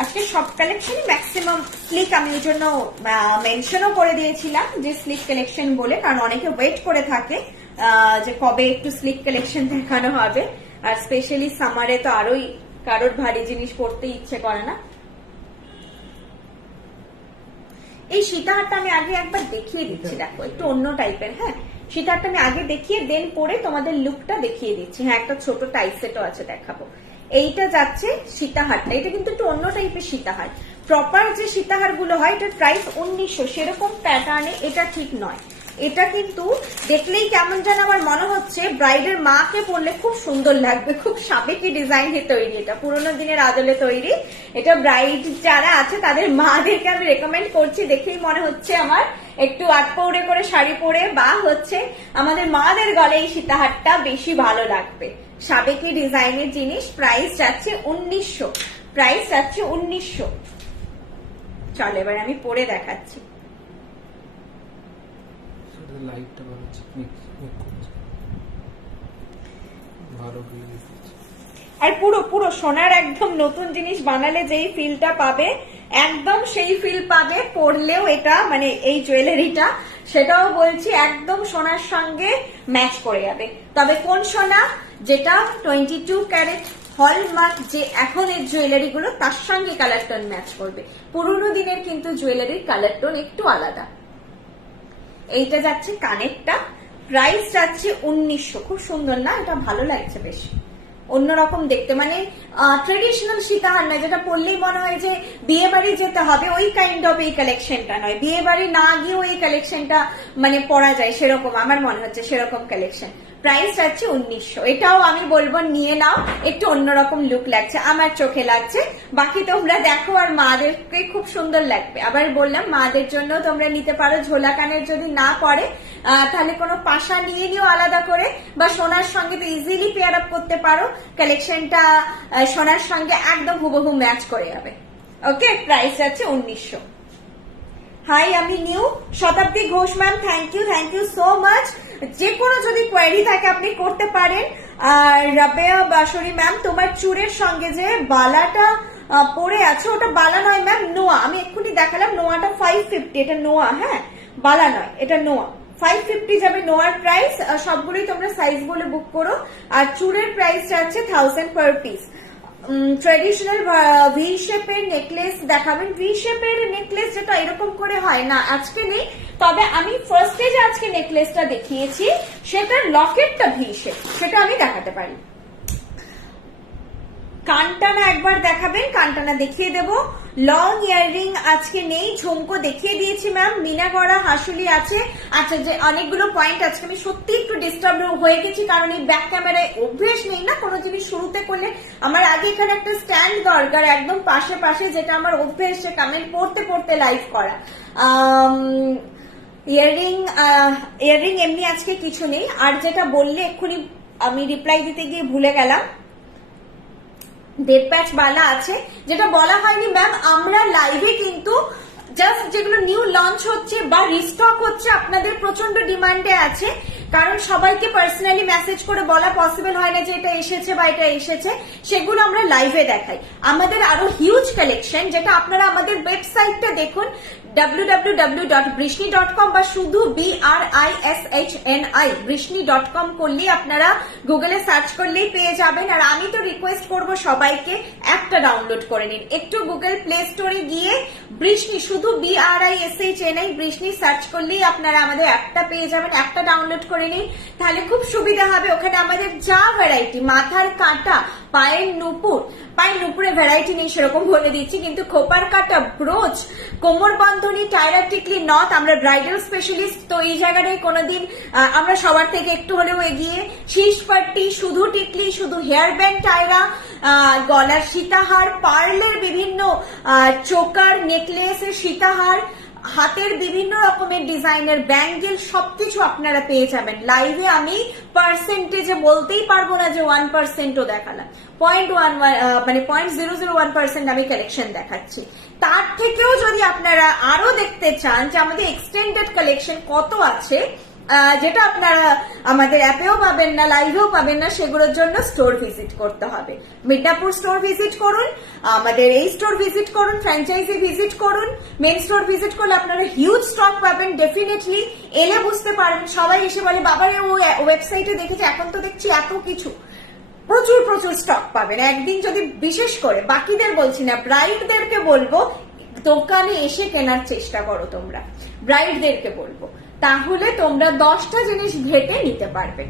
আজকে সব কালেকশনই ম্যাক্সিমাম স্লিক, আমি ওই জন্য মেনশনও করে দিয়েছিলাম যে স্লিক কালেকশন বলে, কারণ অনেকে ওয়েট করে থাকে যে কবে একটু স্লিক কালেকশন দেখানো হবে। আর স্পেশালি সামারে তো আরোই কারোর ভারী জিনিস পড়তে ইচ্ছে করে না। এই সীতাহারটা আমি আগে একবার দেখিয়ে দিচ্ছি, দেখো একটু অন্য টাইপের। হ্যাঁ, সীতাহারটা আমি আগে দেখিয়ে দেন পরে তোমাদের লুকটা দেখিয়ে দিচ্ছি। হ্যাঁ, একটা ছোট টাইপ সেটও আছে, দেখাবো। এইটা যাচ্ছে সীতাহারটা, এটা কিন্তু একটু অন্য টাইপের সীতাহার। প্রপার যে সীতাহার গুলো হয় এটার প্রাইস 1900, সেরকম প্যাটার্নে এটা ঠিক নয়। এটা কিন্তু দেখলেই কেমন যেন আমার মনে হচ্ছে ব্রাইডের মাকে পরলে খুব সুন্দর লাগবে, খুব সাবেকি ডিজাইনে তৈরি, এটা পুরোনো দিনের আদলে তৈরি। এটা ব্রাইড যারা আছে তাদের মাদেরকে আমি রেকমেন্ড করছি, দেখেই মনে হচ্ছে আমার একটু আটপৌড়ে করে শাড়ি পরে, বা হচ্ছে আমাদের মাদের গলে এই সীতাহারটা বেশি ভালো লাগবে। সাবেকি ডিজাইনের জিনিস, প্রাইস যাচ্ছে 1900, প্রাইস যাচ্ছে 1900। চল এবার আমি পরে দেখাচ্ছি। লাইটটা ভালো হচ্ছে, ভালো আর পুরো পুরো সোনার একদম নতুন জিনিস বানালে যেই ফিলটা পাবে, একদম সেই ফিল পাবে পরলেও। এটা মানে এই জুয়েলারিটা, সেটাও বলছি একদম সোনার সঙ্গে ম্যাচ করে যাবে। তবে কোন সোনা, যেটা 22 ক্যারেট হলমার্ক যে এখন এর জুয়েলারি গুলো, তার সঙ্গে কালার টোন ম্যাচ করবে। পুরোনো দিনের কিন্তু জুয়েলারির কালার টোন একটু আলাদা। এইটা যাচ্ছে কানেরটা, প্রাইস যাচ্ছে 1900। খুব সুন্দর না, এটা ভালো লাগছে বেশ। অন্যরকম দেখতে, মানে ট্রেডিশনাল সীতাহার নয় যেটা পরলেই মনে হয় যে বিয়ে বাড়ি যেতে হবে, ওই কাইন্ড অফ এই কালেকশনটা নয়। বিয়ে বাড়ি না গিয়েও এই কালেকশনটা মানে পরা যায় সেরকম আমার মনে হচ্ছে, সেরকম কালেকশন। প্রাইস যাচ্ছে 1900। এটাও আমি বলবো নিয়ে নাও, একটু অন্যরকম লুক লাগছে, আমার চোখে লাগছে। বাকি তোমরা দেখো, আর মাদেরকে খুব সুন্দর লাগবে। আবার বললাম মাদের জন্য তোমরা নিতে পারো, ঝোলা কানের যদি না পরে তাহলে কোনো পাশা নিয়ে নিও আলাদা করে, বা সোনার সঙ্গে তো ইজিলি পেয়ার আপ করতে পারো। কালেকশনটা সোনার সঙ্গে একদম হুবহু ম্যাচ করে যাবে। ওকে, প্রাইস যাচ্ছে 1900। হাই, আমি new Shatabdi Ghosh ma'am, thank you so much. যে কোনো যদি কোয়েরি থাকে আপনি করতে পারেন। আর রাবেয়া বাসরি ম্যাম, তোমার চুরের সঙ্গে যে বালাটা পরে আছে ওটা বালা নয় ম্যাম, নোয়া। আমি এক্ষুনি দেখালাম, নোয়াটা 550, এটা নোয়া, হ্যাঁ বালা নয়, এটা নোয়া। 550 যাবে নোয়ার প্রাইস। সবগুলোই তোমরা সাইজ বলে বুক করো। আর চুরের প্রাইস যাচ্ছে 1000 পার পিস। ট্রেডিশনাল ভি শেপের নেকলেস দেখাবেন। ভি শেপের নেকলেস যেটা এরকম করে হয় না আজকে নেই, তবে আমি ফার্স্টে যে আজকে নেকলেসটা দেখিয়েছি সেটার লকেটটা ভি শেপ, সেটা আমি দেখাতে পারি। কানটানা একবার দেখাবেন, কানটানা দেখিয়ে দেব। লং ইয়াররিং আজকে নেই, ঝুমকো দেখিয়ে দিয়েছি ম্যাম। মিনা গড়া হাসুলি আছে। আচ্ছা, যে অনেকগুলো পয়েন্ট আজকে আমি সত্যি একটু ডিস্টার্ব হয়ে গেছি, কারণ এই ব্যাক ক্যামেরায় অভ্যেস নেই না কোনো জিনিস শুরুতে করলে। আমার আগে এখানে একটা স্ট্যান্ড দরকার একদম পাশে পাশে, যেটা আমার অভ্যেস যে কমেন্ট পড়তে পড়তে লাইভ করা। ইয়াররিং এমনি আজকে কিছু নেই। আর যেটা বললে এক্ষুনি আমি রিপ্লাই দিতে গিয়ে ভুলে গেলাম, ডেড প্যাচ বালা আছে, যেটা বলা হয়নি ম্যাম। আমরা লাইভে কিন্তু জাস্ট যেগুলো নিউ লঞ্চ হচ্ছে বা রিস্টক হচ্ছে আপনাদের প্রচন্ড ডিমান্ডে আছে, কারণ সবাইকে পার্সোনালি মেসেজ করে বলা পসিবল হয় না যে এটা এসেছে বা এটা এসেছে, সেগুলো আমরা লাইভে দেখাই। আমাদের আরো হিউজ কালেকশন, যেটা আপনারা আমাদের ওয়েবসাইটটা দেখুন www.brishni.com বা শুধু BRISHNI brishni.com করলেই আপনারা গুগলে সার্চ করলেই পেয়ে যাবেন। আর আমি তো রিকোয়েস্ট করব সবাইকে একটা ডাউনলোড করে নিন, একটু গুগল প্লে স্টোরে গিয়ে বৃষ্ণি, শুধু BRISHNI বৃষ্ণি সার্চ করলেই আপনারা আমাদের অ্যাপটা পেয়ে যাবেন। একটা ডাউনলোড করে নিন, তাহলে খুব সুবিধা হবে। ওখানে আমাদের যা ভ্যারাইটি, মাথার কাঁটা, পায়ের নুপুর, পায়ের নুপুরে ভ্যারাইটি নেই সেরকম বলে দিচ্ছি, কিন্তু খোপার কাঁটা, ব্রোচ, কোমর বন্ধনী, টায়রা টিকলি, নথ, আমরা ব্রাইডাল স্পেশালিস্ট, তো এই জায়গাটায় কোনোদিন আমরা সবার থেকে একটু হলেও এগিয়ে। শীষ পাট্টি, শুধু টিকলি, শুধু হেয়ার ব্যান্ড, টায়রা, গলার সীতাহার, পার্লের বিভিন্ন চোকার, নেকলেসের সীতাহার, হাতের বিভিন্ন রকমের ডিজাইনের ব্যাঙ্গেল, সবকিছু আপনারা পেয়ে যাবেন লাইভে। আমি পার্সেন্টেজে বলতেই পারবো না যে 1%ও দেখালাম, 0.01% আমি কালেকশন দেখাচ্ছি। তার থেকেও যদি আপনারা আরো দেখতে চান যে আমাদের এক্সটেন্ডেড কালেকশন কত আছে, যেটা আপনারা আমাদের অ্যাপেও পাবেন না, লাইভেও পাবেন না, সেগুলোর জন্য স্টোর ভিজিট করতে হবে। মিদনাপুর স্টোর ভিজিট করুন, আমাদের এই স্টোর ভিজিট করুন, ফ্র্যাঞ্চাইজি ভিজিট করুন। মেন স্টোর ভিজিট করলে আপনারা হিউজ স্টক পাবেন, ডেফিনেটলি এলে বুঝতে পারবেন। সবাই এসে বলে বাবারে ও ওয়েবসাইটে দেখেছি, এখন তো দেখছি এত কিছু, প্রচুর প্রচুর স্টক পাবেন একদিন। যদি বিশেষ করে বাকিদের বলছি না, ব্রাইডদেরকে বলবো দোকানে এসে কেনার চেষ্টা করো তোমরা, ব্রাইডদেরকে বলবো, তাহলে তোমরা 10টা জিনিস ঘেটে নিতে পারবে।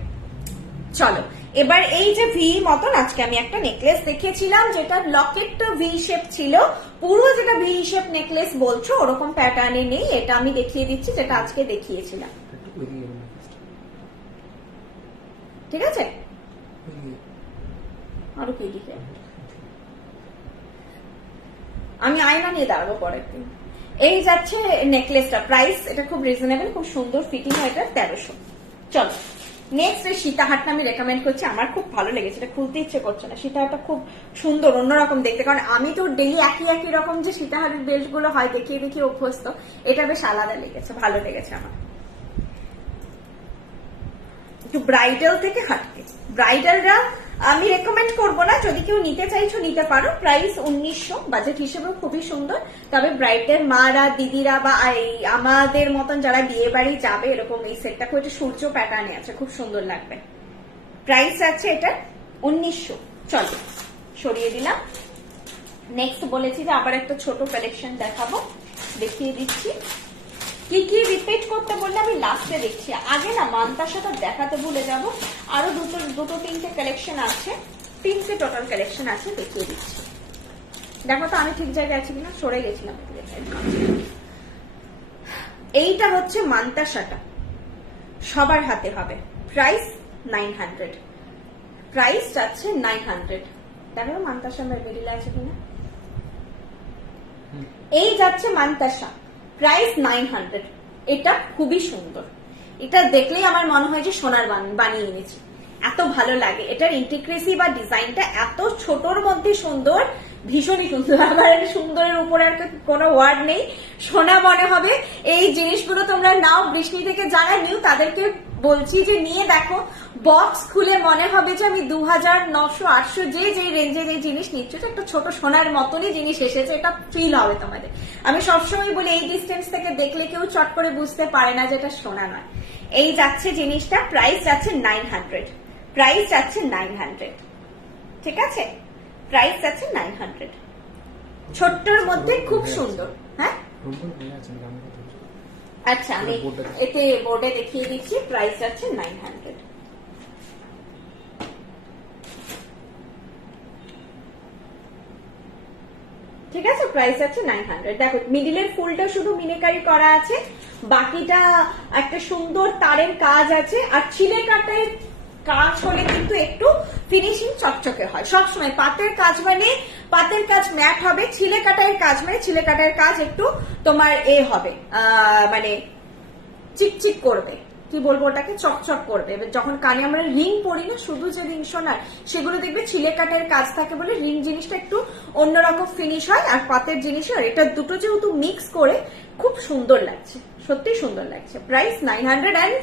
চলো এবার এই যে ভি মতন আজকে আমি একটা নেকলেস দেখিয়েছিলাম, যেটা লকেটটা ভি শেপ ছিল, পুরো যেটা ভি শেপ নেকলেস বলছো ওরকম প্যাটার্নে নেই, এটা আমি দেখিয়ে দিচ্ছি যেটা আজকে দেখিয়েছিলাম। ঠিক আছে, আরো কি দিকে আমি আয়না নিয়ে দাঁড়াবো পরের দিন। এই যাচ্ছে নেকলেসটা, প্রাইস এটা খুব রিজনেবল, খুব সুন্দর ফিটিং হয়, এটা 1300। চলো নেক্সট এই সীতাহারটা আমি রেকমেন্ড করছি, আমার খুব ভালো লেগেছে, এটা খুলতে ইচ্ছে করছে না। সীতাহারটা খুব সুন্দর, অন্যরকম দেখতে, কারণ আমি তো ডেলি একই রকম যে সীতাহারের বেল্ট গুলো হয় দেখিয়ে দেখিয়ে অভ্যস্ত, এটা বেশ আলাদা লেগেছে, ভালো লেগেছে আমার। একটু ব্রাইডাল থেকে হাটকে, ব্রাইডালরা আমি রেকমেন্ড করবো না, যদি কেউ নিতে চাইছো নিতে পারো। প্রাইস 1900, বাজেট হিসেবেও খুবই সুন্দর। তবে ব্রাইডের মারা, দিদিরা বা আমাদের মতন যারা বিয়ে বাড়ি যাবে, এরকম এই সেটটা খুব একটা সূর্য প্যাটার্নে আছে, খুব সুন্দর লাগবে। প্রাইস আছে এটা 1900। চলো সরিয়ে দিলাম। নেক্সট বলেছি যে আবার একটা ছোট কালেকশন দেখাবো, দেখিয়ে দিচ্ছি। কি কি রিপিট করতে বললে আমি লাস্টে দেখছি, আগে না মান্তার সাথে দেখাতে ভুলে যাব। আরো দুটো তিনটে কালেকশন আছে, 3টে টোটাল কালেকশন আছে, দেখিয়ে দিচ্ছি। দেখো তো আমি ঠিক জায়গায় আছি কিনা, সরে গেছিলাম। এইটা হচ্ছে মান্তাসাটা, সবার হাতে হবে। প্রাইস 900, প্রাইস যাচ্ছে 900। দেখো মান্তাসা বেরিয়ে আছে কিনা। এই যাচ্ছে মান্তাসা, প্রাইস 900। এটা খুবই সুন্দর, এটা দেখলেই আমার মনে হয় যে সোনার বানিয়ে এনেছি, এত ভালো লাগে। এটার ইন্টিগ্রেসি বা ডিজাইনটা এত ছোটর মধ্যে সুন্দর, ভীষণই সুন্দর। আবার সুন্দরের উপরে আর কোনো ওয়ার্ড নেই, সোনা মনে হবে। এই জিনিসগুলো তোমরা নাও, বৃষ্টি থেকে যারা নিউ তাদেরকে বলছি যে নিয়ে দেখো, বক্স খুলে মনে হবে যে আমি 2000, 900, 800 যে রেঞ্জে যে জিনিস নিচ্ছ, একটা ছোট সোনার মতনই জিনিস এসেছে, এটা ফিল হবে তোমাদের। আমি সবসময় বলি এই ডিস্টেন্স থেকে দেখলে কেউ চট করে বুঝতে পারে না যে এটা সোনা নয়। এই যাচ্ছে জিনিসটা, প্রাইস যাচ্ছে 900, প্রাইস যাচ্ছে 900, ঠিক আছে? প্রাইস যাচ্ছে 900, ছোট্টর মধ্যে খুব সুন্দর। হ্যাঁ আচ্ছা, আমি এতে বোর্ডে দেখিয়ে দিচ্ছি। প্রাইস যাচ্ছে 900। ঠিক আছে, প্রাইস আছে 900। দেখো মিডিলের ফুলটা শুধু মিনেকারি করা আছে, বাকিটা একটা সুন্দর তারের কাজ আছে। আর ছিলে কাটায় কাজ হলে কিন্তু একটু ফিনিশিং চকচকে হয় সবসময়। পাতের কাজ মানে পাতের কাজ ম্যাট হবে, ছিলে কাটায়ের কাজ মানে ছিলে কাটায়ের কাজ একটু তোমার হবে, মানে চিকচিক করবে, কি বলবো ওটাকে, চকচক করবে। যখন কানে আমরা রিং পরি না, শুধু যে রিং সোনার, সেগুলো দেখবে ছিলে কাটায়ের কাজ থাকে বলে রিং জিনিসটা একটু অন্যরকম ফিনিশ হয়। আর পাতের জিনিসের এটা দুটো যেহেতু মিক্স করে খুব সুন্দর লাগছে, সত্যি সুন্দর লাগছে। প্রাইস 900। অ্যান্ড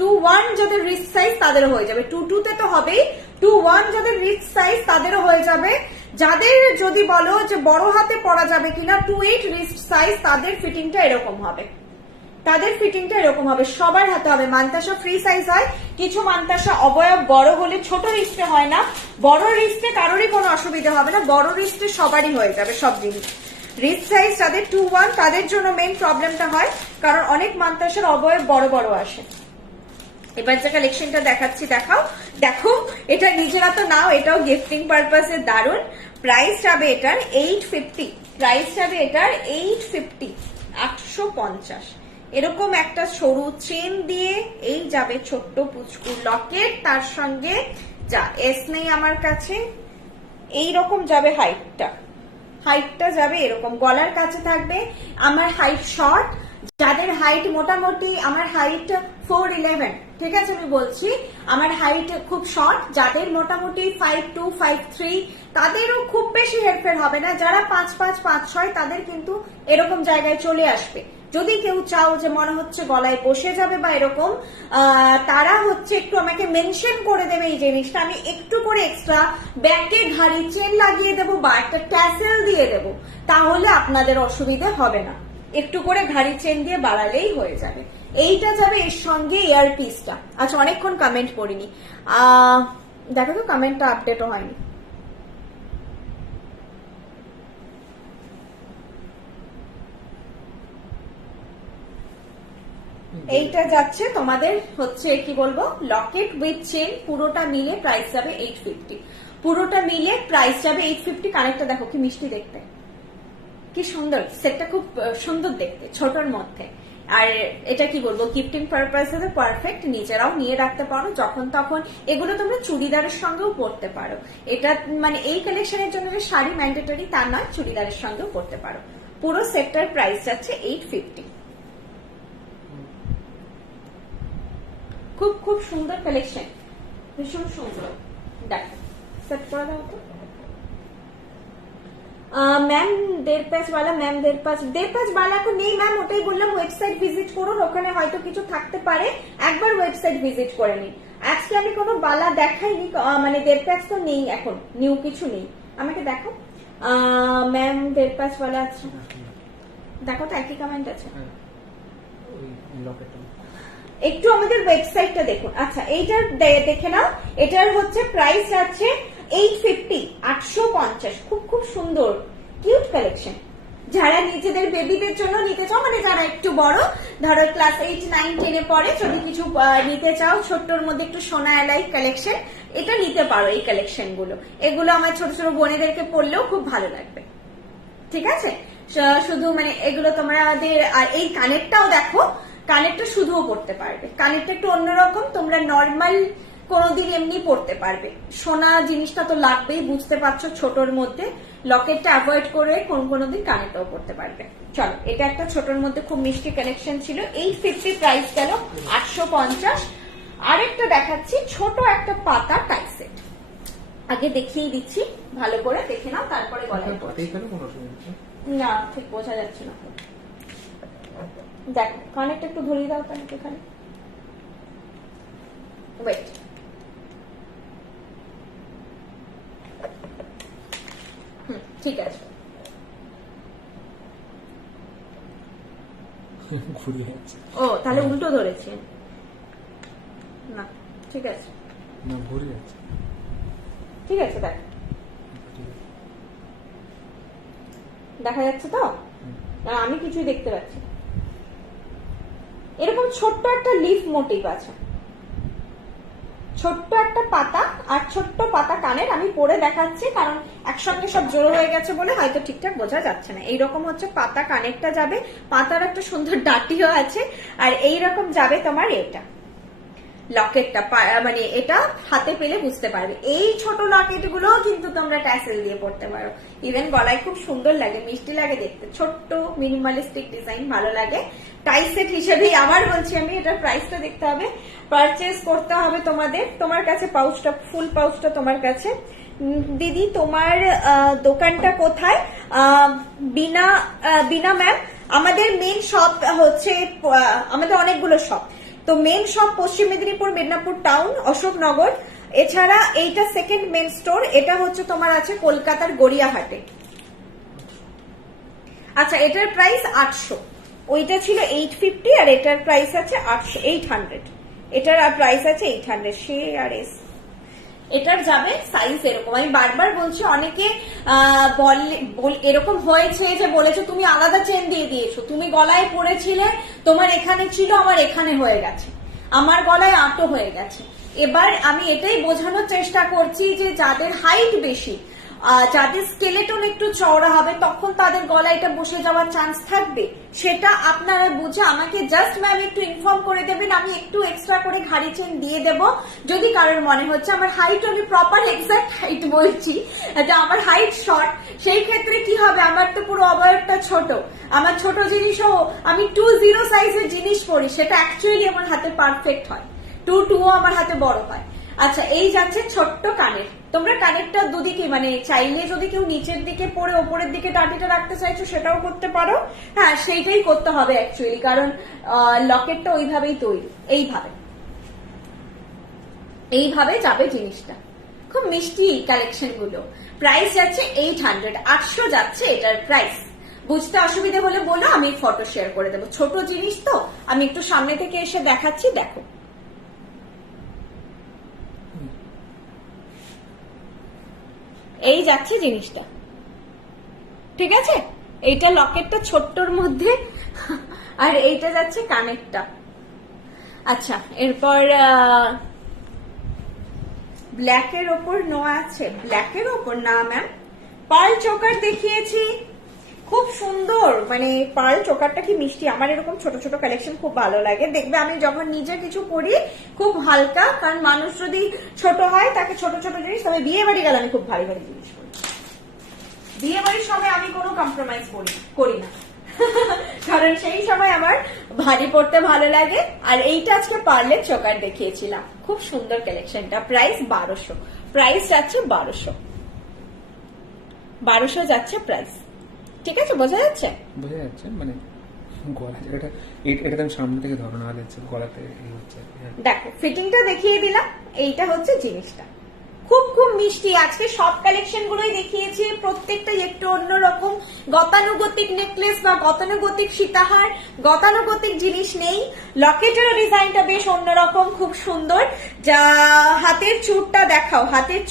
2-1 যাদের রিস্ট সাইজ তাদেরও হয়ে যাবে, 2-2 তো হবেই, 2-1 যাদের রিস্ট সাইজ তাদেরও হয়ে যাবে। যাদের যদি বলো যে বড় হাতে পরা যাবে কিনা, 2-8 রিস্ট সাইজ, তাদের ফিটিংটা এরকম হবে, তাদের ফিটিংটা এরকম হবে, সবার হাতে হবে। মান্তাসা ফ্রি সাইজ হয়, কিছু মান্তাসা অবয়ব বড় হলে ছোট রিস্টে হয় না, বড় রিস্টে কারোরই কোনো অসুবিধা হবে না, বড় রিস্টে সবারই হয়ে যাবে সব জিনিস। রিস্ট সাইজ যাদের 2-1 তাদের জন্য মেইন প্রবলেমটা হয়, কারণ অনেক মান্তাসার অবয়ব বড় বড় আসে। এবার যে কালেকশনটা দেখাচ্ছি দেখাও, দেখো এটা নিজেরা তো নাও, এটাও গিফটিং পারপাসে দারুন। প্রাইস যাবে এটার 850, প্রাইস যাবে এটার 850, 850। এরকম একটা সরু চেন দিয়ে এই যাবে ছোট্ট পুচকু লকেট, তার সঙ্গে যা এস নেই আমার কাছে, এইরকম যাবে হাইটটা যাবে এরকম, গলার কাছে থাকবে। আমার হাইট শর্ট, যাদের হাইট মোটামুটি, আমার হাইট 4'11", ঠিক আছে আমি বলছি, আমার হাইট খুব শর্ট, যাদের মোটামুটি 5'2", 5'3", তাদেরও খুব বেশি হেরফের হবে না। যারা 5'5", 5'6", তাদের কিন্তু এরকম জায়গায় চলে আসবে। যদি কেউ চাও যে মনে হচ্ছে গলায় বসে যাবে বা এরকম, তারা হচ্ছে একটু আমাকে মেনশন করে দেবে এই জিনিসটা, আমি একটু করে এক্সট্রা ব্যাকে ঘাড়ি চেন লাগিয়ে দেবো বা একটা ট্যাসেল দিয়ে দেবো, তাহলে আপনাদের অসুবিধা হবে না। একটু করে ঘাড়ি চেন দিয়ে বাড়ালেই হয়ে যাবে। এইটা যাবে এর সঙ্গে ইয়ার পিসটা। আচ্ছা, অনেকক্ষণ কমেন্ট পড়িনি, দেখো তো কমেন্টটা আপডেটও হয়নি। এইটা যাচ্ছে তোমাদের হচ্ছে কি বলবো, লকেট উইথ চেন, পুরোটা মিলে প্রাইস যাবে 850, পুরোটা মিলে প্রাইস যাবে 850। কানেরটা দেখো কি মিষ্টি দেখতে, কি সুন্দর, সেটটা খুব সুন্দর দেখতে ছোটর মধ্যে। আর এটা কি বলবো, গিফটিং পারপাসে তো পারফেক্ট, নিজেরাও নিয়ে রাখতে পারো যখন তখন। এগুলো তোমরা চুড়িদারের সঙ্গেও পরতে পারো, এটা মানে এই কালেকশনের জন্য যে শাড়ি ম্যান্ডেটরি তা নয়, চুড়িদারের সঙ্গেও পরতে পারো। পুরো সেটটার প্রাইস যাচ্ছে 850। খুব খুব সুন্দর কালেকশন, ভীষণ সুন্দর। দেখো সেট করে দাও তো ম্যাম, 1.5 वाला, ম্যাম 1.5 वाला को নেই ম্যাম, ওটাই বললাম ওয়েবসাইট ভিজিট করুন, ওখানে হয়তো কিছু থাকতে পারে, একবার ওয়েবসাইট ভিজিট করে নিন। আজকে আমি কোনো বালা দেখাইনি, মানে 1.5 তো নেই এখন, নিউ কিছু নেই। আমাকে দেখো ম্যাম 1.5 वाला আছে, দেখো তো একই কমেন্ট আছে, একটু আমাদের ওয়েবসাইটটা দেখুন। আচ্ছা এইটার দেখে নাও, এটার হচ্ছে প্রাইস আছে 850, 850। খুব খুব সুন্দর কিউট কালেকশন, যারা নিজেদের বেবিদের জন্য নিতে চাও, মানে যারা একটু বড়, ধরো ক্লাস 8, 9, 10 এ পড়ে, যদি কিছু নিতে চাও ছোট্টর মধ্যে একটু সোনা এলাই কালেকশন, এটা নিতে পারো। এই কালেকশন গুলো, এগুলো আমার ছোট ছোট বোনেদেরকে পড়লেও খুব ভালো লাগবে। ঠিক আছে, শুধু মানে এগুলো তোমাদের। আর এই কানেরটাও দেখো, কানেরটা শুধুও পড়তে পারবে, কানেরটা একটু অন্যরকম, তোমরা নর্মাল কোনোদিন এমনি পড়তে পারবে। সোনা জিনিসটা তো লাগবেই, বুঝতে পারছো, ছোটর মধ্যে লকেটটা অ্যাভয়েড করে কোনোদিন কানেরটাও পড়তে পারবে। চলো, এটা একটা ছোটর মধ্যে খুব মিষ্টি কালেকশন ছিল। 850 প্রাইস গেল 850। আরেকটা দেখাচ্ছি, ছোট একটা পাতা টাই সেট। আগে দেখিয়ে দিচ্ছি, ভালো করে দেখে নাও, তারপরে গলায় পড়ছি। না, ঠিক বোঝা যাচ্ছে না। দেখো, কানেরটা একটু ধরিয়ে দাও, কানেক্ট এখানে। ওয়েট, ঠিক আছে। ও, তাহলে উল্টো ধরেছি না, ঠিক আছে, না ঘুরে যাচ্ছে, ঠিক আছে। দেখ, দেখা যাচ্ছে তো? না, আমি কিছুই দেখতে পাচ্ছি না। এরকম ছোট্ট একটা লিফ মোটিভ আছে, ছোট্ট একটা পাতা আর ছোট্ট পাতা কানের। আমি পরে দেখাচ্ছি, কারণ একসঙ্গে সব জোড়ো হয়ে গেছে বলে হয়তো ঠিকঠাক বোঝা যাচ্ছে না। এইরকম হচ্ছে পাতা কানেরটা যাবে, পাতার একটা সুন্দর ডাটিও আছে, আর এইরকম যাবে তোমার এটা লকেটটা, মানে এটা হাতে পেলে বুঝতে পারবে। এই ছোট লকেট গুলো কিন্তু তোমরা ট্যাসেল দিয়ে পড়তে পারো, ইভেন গলায় খুব সুন্দর লাগে, মিষ্টি লাগে দেখতে, ছোট্ট মিনিমালিস্টিক ডিজাইন, ভালো লাগে। টাই সেট হিসেবেই আবার বলছি আমি, এটার প্রাইসটা দেখতে হবে, পারচেজ করতে হবে তোমাদের। তোমার কাছে পাউচটা, ফুল পাউচটা তোমার কাছে। দিদি, তোমার দোকানটা কোথায়? বিনা ম্যাম, আমাদের মেন শপ হচ্ছে, আমাদের অনেকগুলো শপ, তো মেন শপ পশ্চিম মেদিনীপুর, মেদিনীপুর টাউন, অশোকনগর। এছাড়া এইটা সেকেন্ড মেন স্টোর, এটা হচ্ছে তোমার আছে কলকাতার গড়িয়াহাটে। আচ্ছা, এটার প্রাইস 800, ওইটা ছিল 850, আর এটার প্রাইস আছে 800। এটার প্রাইস আছে 800। সে আর এস, এটার যাবে সাইজ এরকম। আমি বারবার বলছি, অনেকে এরকম হয়েছে যে বলেছে তুমি আলাদা চেন দিয়ে দিয়েছো, তুমি গলায় পরেছিলে, তোমার এখানে ছিল, আমার এখানে হয়ে গেছে, আমার গলায় আটো হয়ে গেছে। এবার আমি এটাই বোঝানোর চেষ্টা করছি যে যাদের হাইট বেশি, যাদের স্কেলেটন একটু চওড়া হবে, তখন তাদের গলায় এটা বসে যাওয়ার চান্স থাকবে, সেটা আপনারা বুঝে আমাকে জাস্ট ম্যাম একটু ইনফর্ম করে দেবেন, আমি একটু এক্সট্রা করে ঘাড়ি চেন দিয়ে দেব। যদি কারোর মনে হচ্ছে আমার হাইট, আমি প্রপার এক্সাক্ট হাইট বলছি, যে আমার হাইট শর্ট, সেই ক্ষেত্রে কি হবে, আমার তো পুরো অবয়বটা ছোট, আমার ছোট জিনিসও, আমি 20 সাইজের জিনিস পরি, সেটা অ্যাকচুয়ালি আমার হাতে পারফেক্ট হয়, 22ও আমার হাতে বড় হয়। আচ্ছা, এই যাচ্ছে ছোট্ট কানের। তোমরা কানেরটা দুদিকে, মানে চাইলে যদি কেউ নিচের দিকে পরে ওপরের দিকে ডাটিটা রাখতে চাইছো সেটাও করতে পারো। হ্যাঁ, সেইটাই করতে হবে অ্যাকচুয়ালি, কারণ লকেটটা ওইভাবেই তৈরি, এইভাবে যাবে জিনিসটা। খুব মিষ্টি কালেকশন গুলো। প্রাইস যাচ্ছে 800, 800 যাচ্ছে এটার প্রাইস। বুঝতে অসুবিধা হলে বলো, আমি ফটো শেয়ার করে দেবো। ছোট জিনিস তো, আমি একটু সামনে থেকে এসে দেখাচ্ছি, দেখো। এই যাচ্ছে জিনিসটা, ঠিক আছে? এইটা লকেটটা ছোট্টর মধ্যে, আর এইটা যাচ্ছে কানেরটা। আচ্ছা, এরপর ব্ল্যাকের ওপর নো আছে, ব্ল্যাকের ওপর না ম্যাম, পার্ল চোকার দেখিয়েছি, খুব সুন্দর, মানে পার্ল চোকারটা কি মিষ্টি। আমার এরকম ছোট ছোট কালেকশন খুব ভালো লাগে, দেখবে আমি যখন নিজে কিছু পরি খুব হালকা, কারণ মানুষ যদি ছোট হয় তাকে ছোট ছোট জিনিস, তবে বিয়ে বাড়ি গেলে আমি খুব ভারী ভারী জিনিস পরি, বিয়ে বাড়ির সময় আমি কোনো কম্প্রোমাইজ করি না কারণ সেই সময় আমার ভারী পড়তে ভালো লাগে। আর এইটা আজকে পার্লের চোকার দেখিয়েছিলাম, খুব সুন্দর কালেকশনটা। প্রাইস 1200, প্রাইস যাচ্ছে 1200 যাচ্ছে প্রাইস। ঠিক আছে, বোঝা যাচ্ছে? বোঝা যাচ্ছে, মানে গলা এটা আমি সামনে থেকে ধরো, না হলে গলাতে হচ্ছে। দেখো, ফিটিংটা দেখিয়ে দিলাম, এইটা হচ্ছে জিনিসটা, খুব খুব মিষ্টি। আজকে সব কালেকশন গুলোই দেখিয়েছি, প্রত্যেকটাই একটু অন্যরকম। গতানুগতিক নেকলেস বা গতানুগতিক সীতাহার, গতানুগতিক জিনিস নেই। লকেটের ডিজাইনটা বেশ অন্যরকম, খুব সুন্দর। যা হাতের চূড়টা দেখাও, হাতের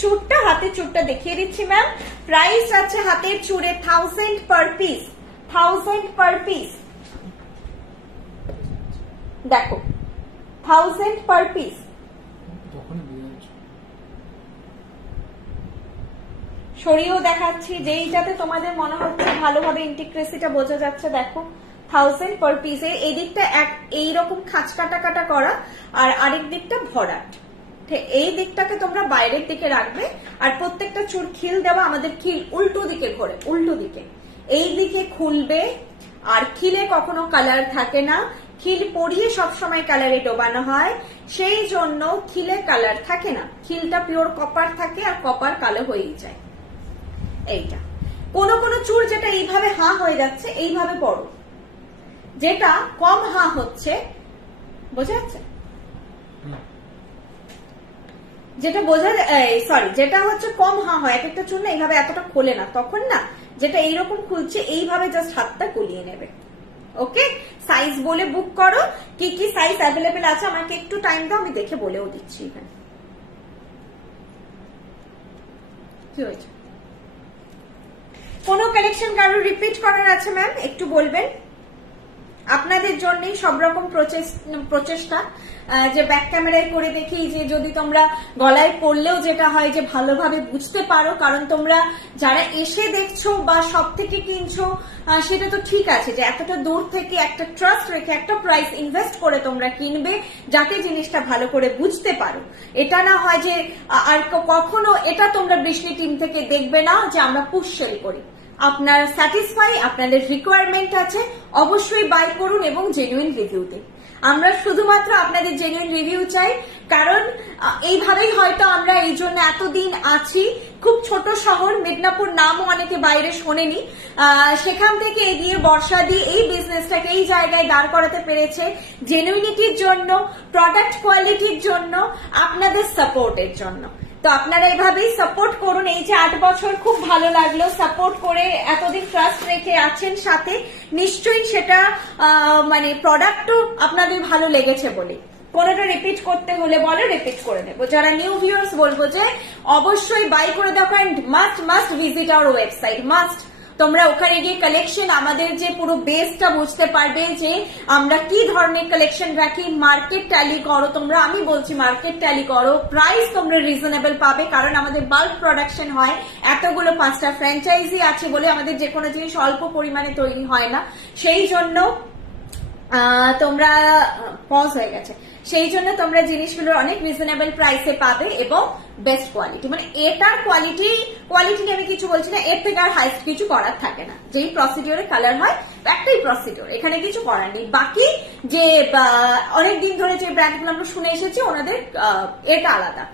চূড়টা দেখিয়ে দিচ্ছি ম্যাম। প্রাইস আছে হাতের চূড়ে 1000 পার পিস, 1000 পার পিস, দেখো 1000 পার পিস। সরিয়েও দেখাচ্ছি, যেইটাতে তোমাদের মনে হচ্ছে ভালোভাবে ইন্টিগ্রেসিটা বোঝা যাচ্ছে। দেখো 1000 পার পিসের এই দিকটা এইরকম খাঁচ কাটা কাটা করা, আর আরেক দিকটা ভরাট। এই দিকটাকে তোমরা বাইরের দিকে রাখবে, আর প্রত্যেকটা চুর খিল দেওয়া, আমাদের খিল উল্টো দিকে ঘোরে, উল্টো দিকে এই দিকে খুলবে। আর খিলে কখনো কালার থাকে না, খিল পরিয়ে সবসময় কালারে ডোবানো হয়, সেই জন্য খিলে কালার থাকে না, খিলটা পিওর কপার থাকে, আর কপার কালো হয়েই যায়। এইটা কোনো কোনো চুর যেটা এইভাবে হাঁ হয়ে যাচ্ছে, এইভাবে পড়ো, যেটা কম হাঁ হচ্ছে, বোঝা যাচ্ছে? যেটা যেটা হচ্ছে কম হাঁ হয়, এক একটা চুর না এইভাবে এতটা খোলে না, তখন না যেটা এইরকম খুলছে, এইভাবে জাস্ট হাতটা কুলিয়ে নেবে। ওকে, সাইজ বলে বুক করো, কি কি সাইজ অ্যাভেলেবেল আছে আমাকে একটু টাইম দাও, আমি দেখে বলেও দিচ্ছি। এখানে কি হয়েছে? কোনো কালেকশন কারো রিপিট করার আছে ম্যাম? একটু বলবেন। আপনাদের জন্যই সব রকম প্রচেষ্টা, যে ব্যাক ক্যামেরায় করে দেখি যে যদি তোমরা গলায় পড়লেও যেটা হয় যে ভালোভাবে বুঝতে পারো, কারণ তোমরা যারা এসে দেখছো বা সব থেকে কিনছো সেটা তো ঠিক আছে, যে এতটা দূর থেকে একটা ট্রাস্ট রেখে একটা প্রাইস ইনভেস্ট করে তোমরা কিনবে, যাতে জিনিসটা ভালো করে বুঝতে পারো। এটা না হয় যে আর কখনো এটা তোমরা বৃষ্টি টিম থেকে দেখবে না যে আমরা পুশ সেল করি। আপনার স্যাটিসফাই, আপনাদের রিকোয়ারমেন্ট আছে, অবশ্যই বাই করুন এবং জেনুইন রিভিউ দিন। আমরা শুধুমাত্র আপনাদের জেনুইন রিভিউ চাই, কারণ এইভাবেই হয়তো আমরা এই জন্য এতদিন আছি। খুব ছোট শহর মেদিনীপুর, নামও অনেকে বাইরে শোনেনি, সেখান থেকে এগিয়ে বর্ষাদি এই বিজনেসটাকে এই জায়গায় দাঁড় করাতে পেরেছে জেনুইনিটির জন্য, প্রোডাক্ট কোয়ালিটির জন্য, আপনাদের সাপোর্টের জন্য। তো আপনারা এভাবেই সাপোর্ট করুন। এই যে 8 বছর খুব ভালো লাগলো সাপোর্ট করে, এতদিন ট্রাস্ট রেখে আছেন সাথে, নিশ্চয়ই সেটা মানে প্রোডাক্টও আপনাদের ভালো লেগেছে বলে। কোনোটা রিপিট করতে হলে বলে রিপিট করে দেবো। যারা নিউ ভিউয়ার্স বলবো যে অবশ্যই বাই করে দেখো, and must visit our website, must. তোমরা ওখানে গিয়ে কালেকশন, আমাদের যে পুরো বেসটা বুঝতে পারবে যে আমরা কি ধরনের কালেকশন রাখি। মার্কেট ট্যালি করো তোমরা, আমি বলছি মার্কেট ট্যালি করো, প্রাইস তোমরা রিজনেবল পাবে, কারণ আমাদের বাল্ক প্রোডাকশন হয়, এতগুলো 5টা ফ্র্যাঞ্চাইজি আছে বলে আমাদের যে কোনো জিনিস অল্প পরিমাণে তৈরি হয় না, সেই জন্য তোমরা পজ হয়ে গেছে, সেই জন্য তোমরা জিনিসগুলো অনেক রিজনেবল প্রাইসে পাবে এবং বেস্ট কোয়ালিটি। মানে এটার কোয়ালিটি নিয়ে আমি কিছু বলছি না, এর থেকে আর হাইস্ট কিছু করার থাকে না। যেই প্রসিডিওরে কালার হয় একটাই প্রসিডিওর, এখানে কিছু করার নেই। বাকি যে অনেকদিন ধরে যে ব্র্যান্ডগুলো আমরা শুনে এসেছি, ওনাদের এটা আলাদা,